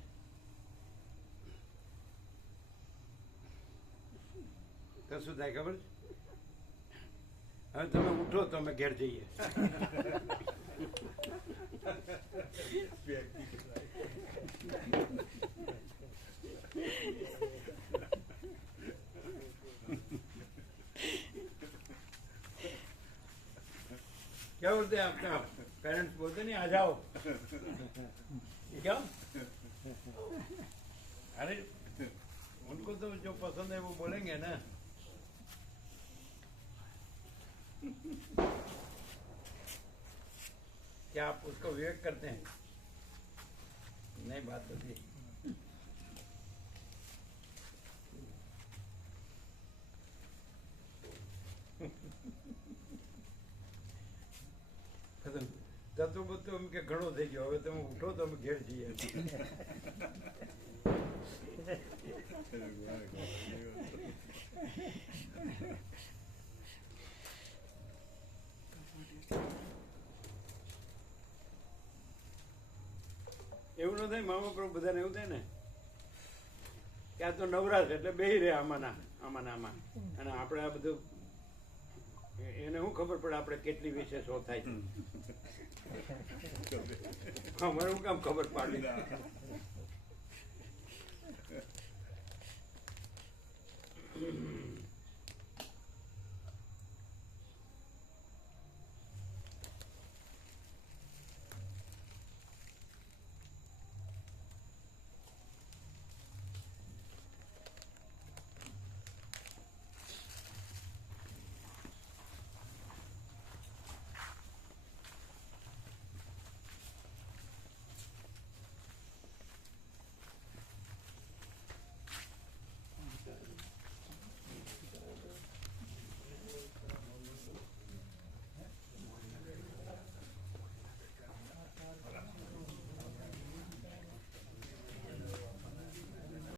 તો શું થાય ખબર છે? હવે તમે ઉઠો તો અમે ઘેર જઈએ. क्या बोलते हैं आपका पेरेंट्स बोलते नहीं आ जाओ, क्या? अरे उनको तो जो पसंद है वो बोलेंगे ना. क्या आप उसको विवेक करते हैं? नहीं, बात तो थी. તત્વ બધું એમ કે ઘણો થઈ ગયો, હવે તમે ઉઠો તો અમે ઘેર જઈએ. એવું ન થાય મા બાપ બધાને એવું થાય ને કે આ તો નવરાશ એટલે બેહી રહે આમાં આમાં, અને આપણે આ બધું એને શું ખબર પડે આપણે કેટલી વિશેષો થાય છે. અમારે શું કામ ખબર પાડી?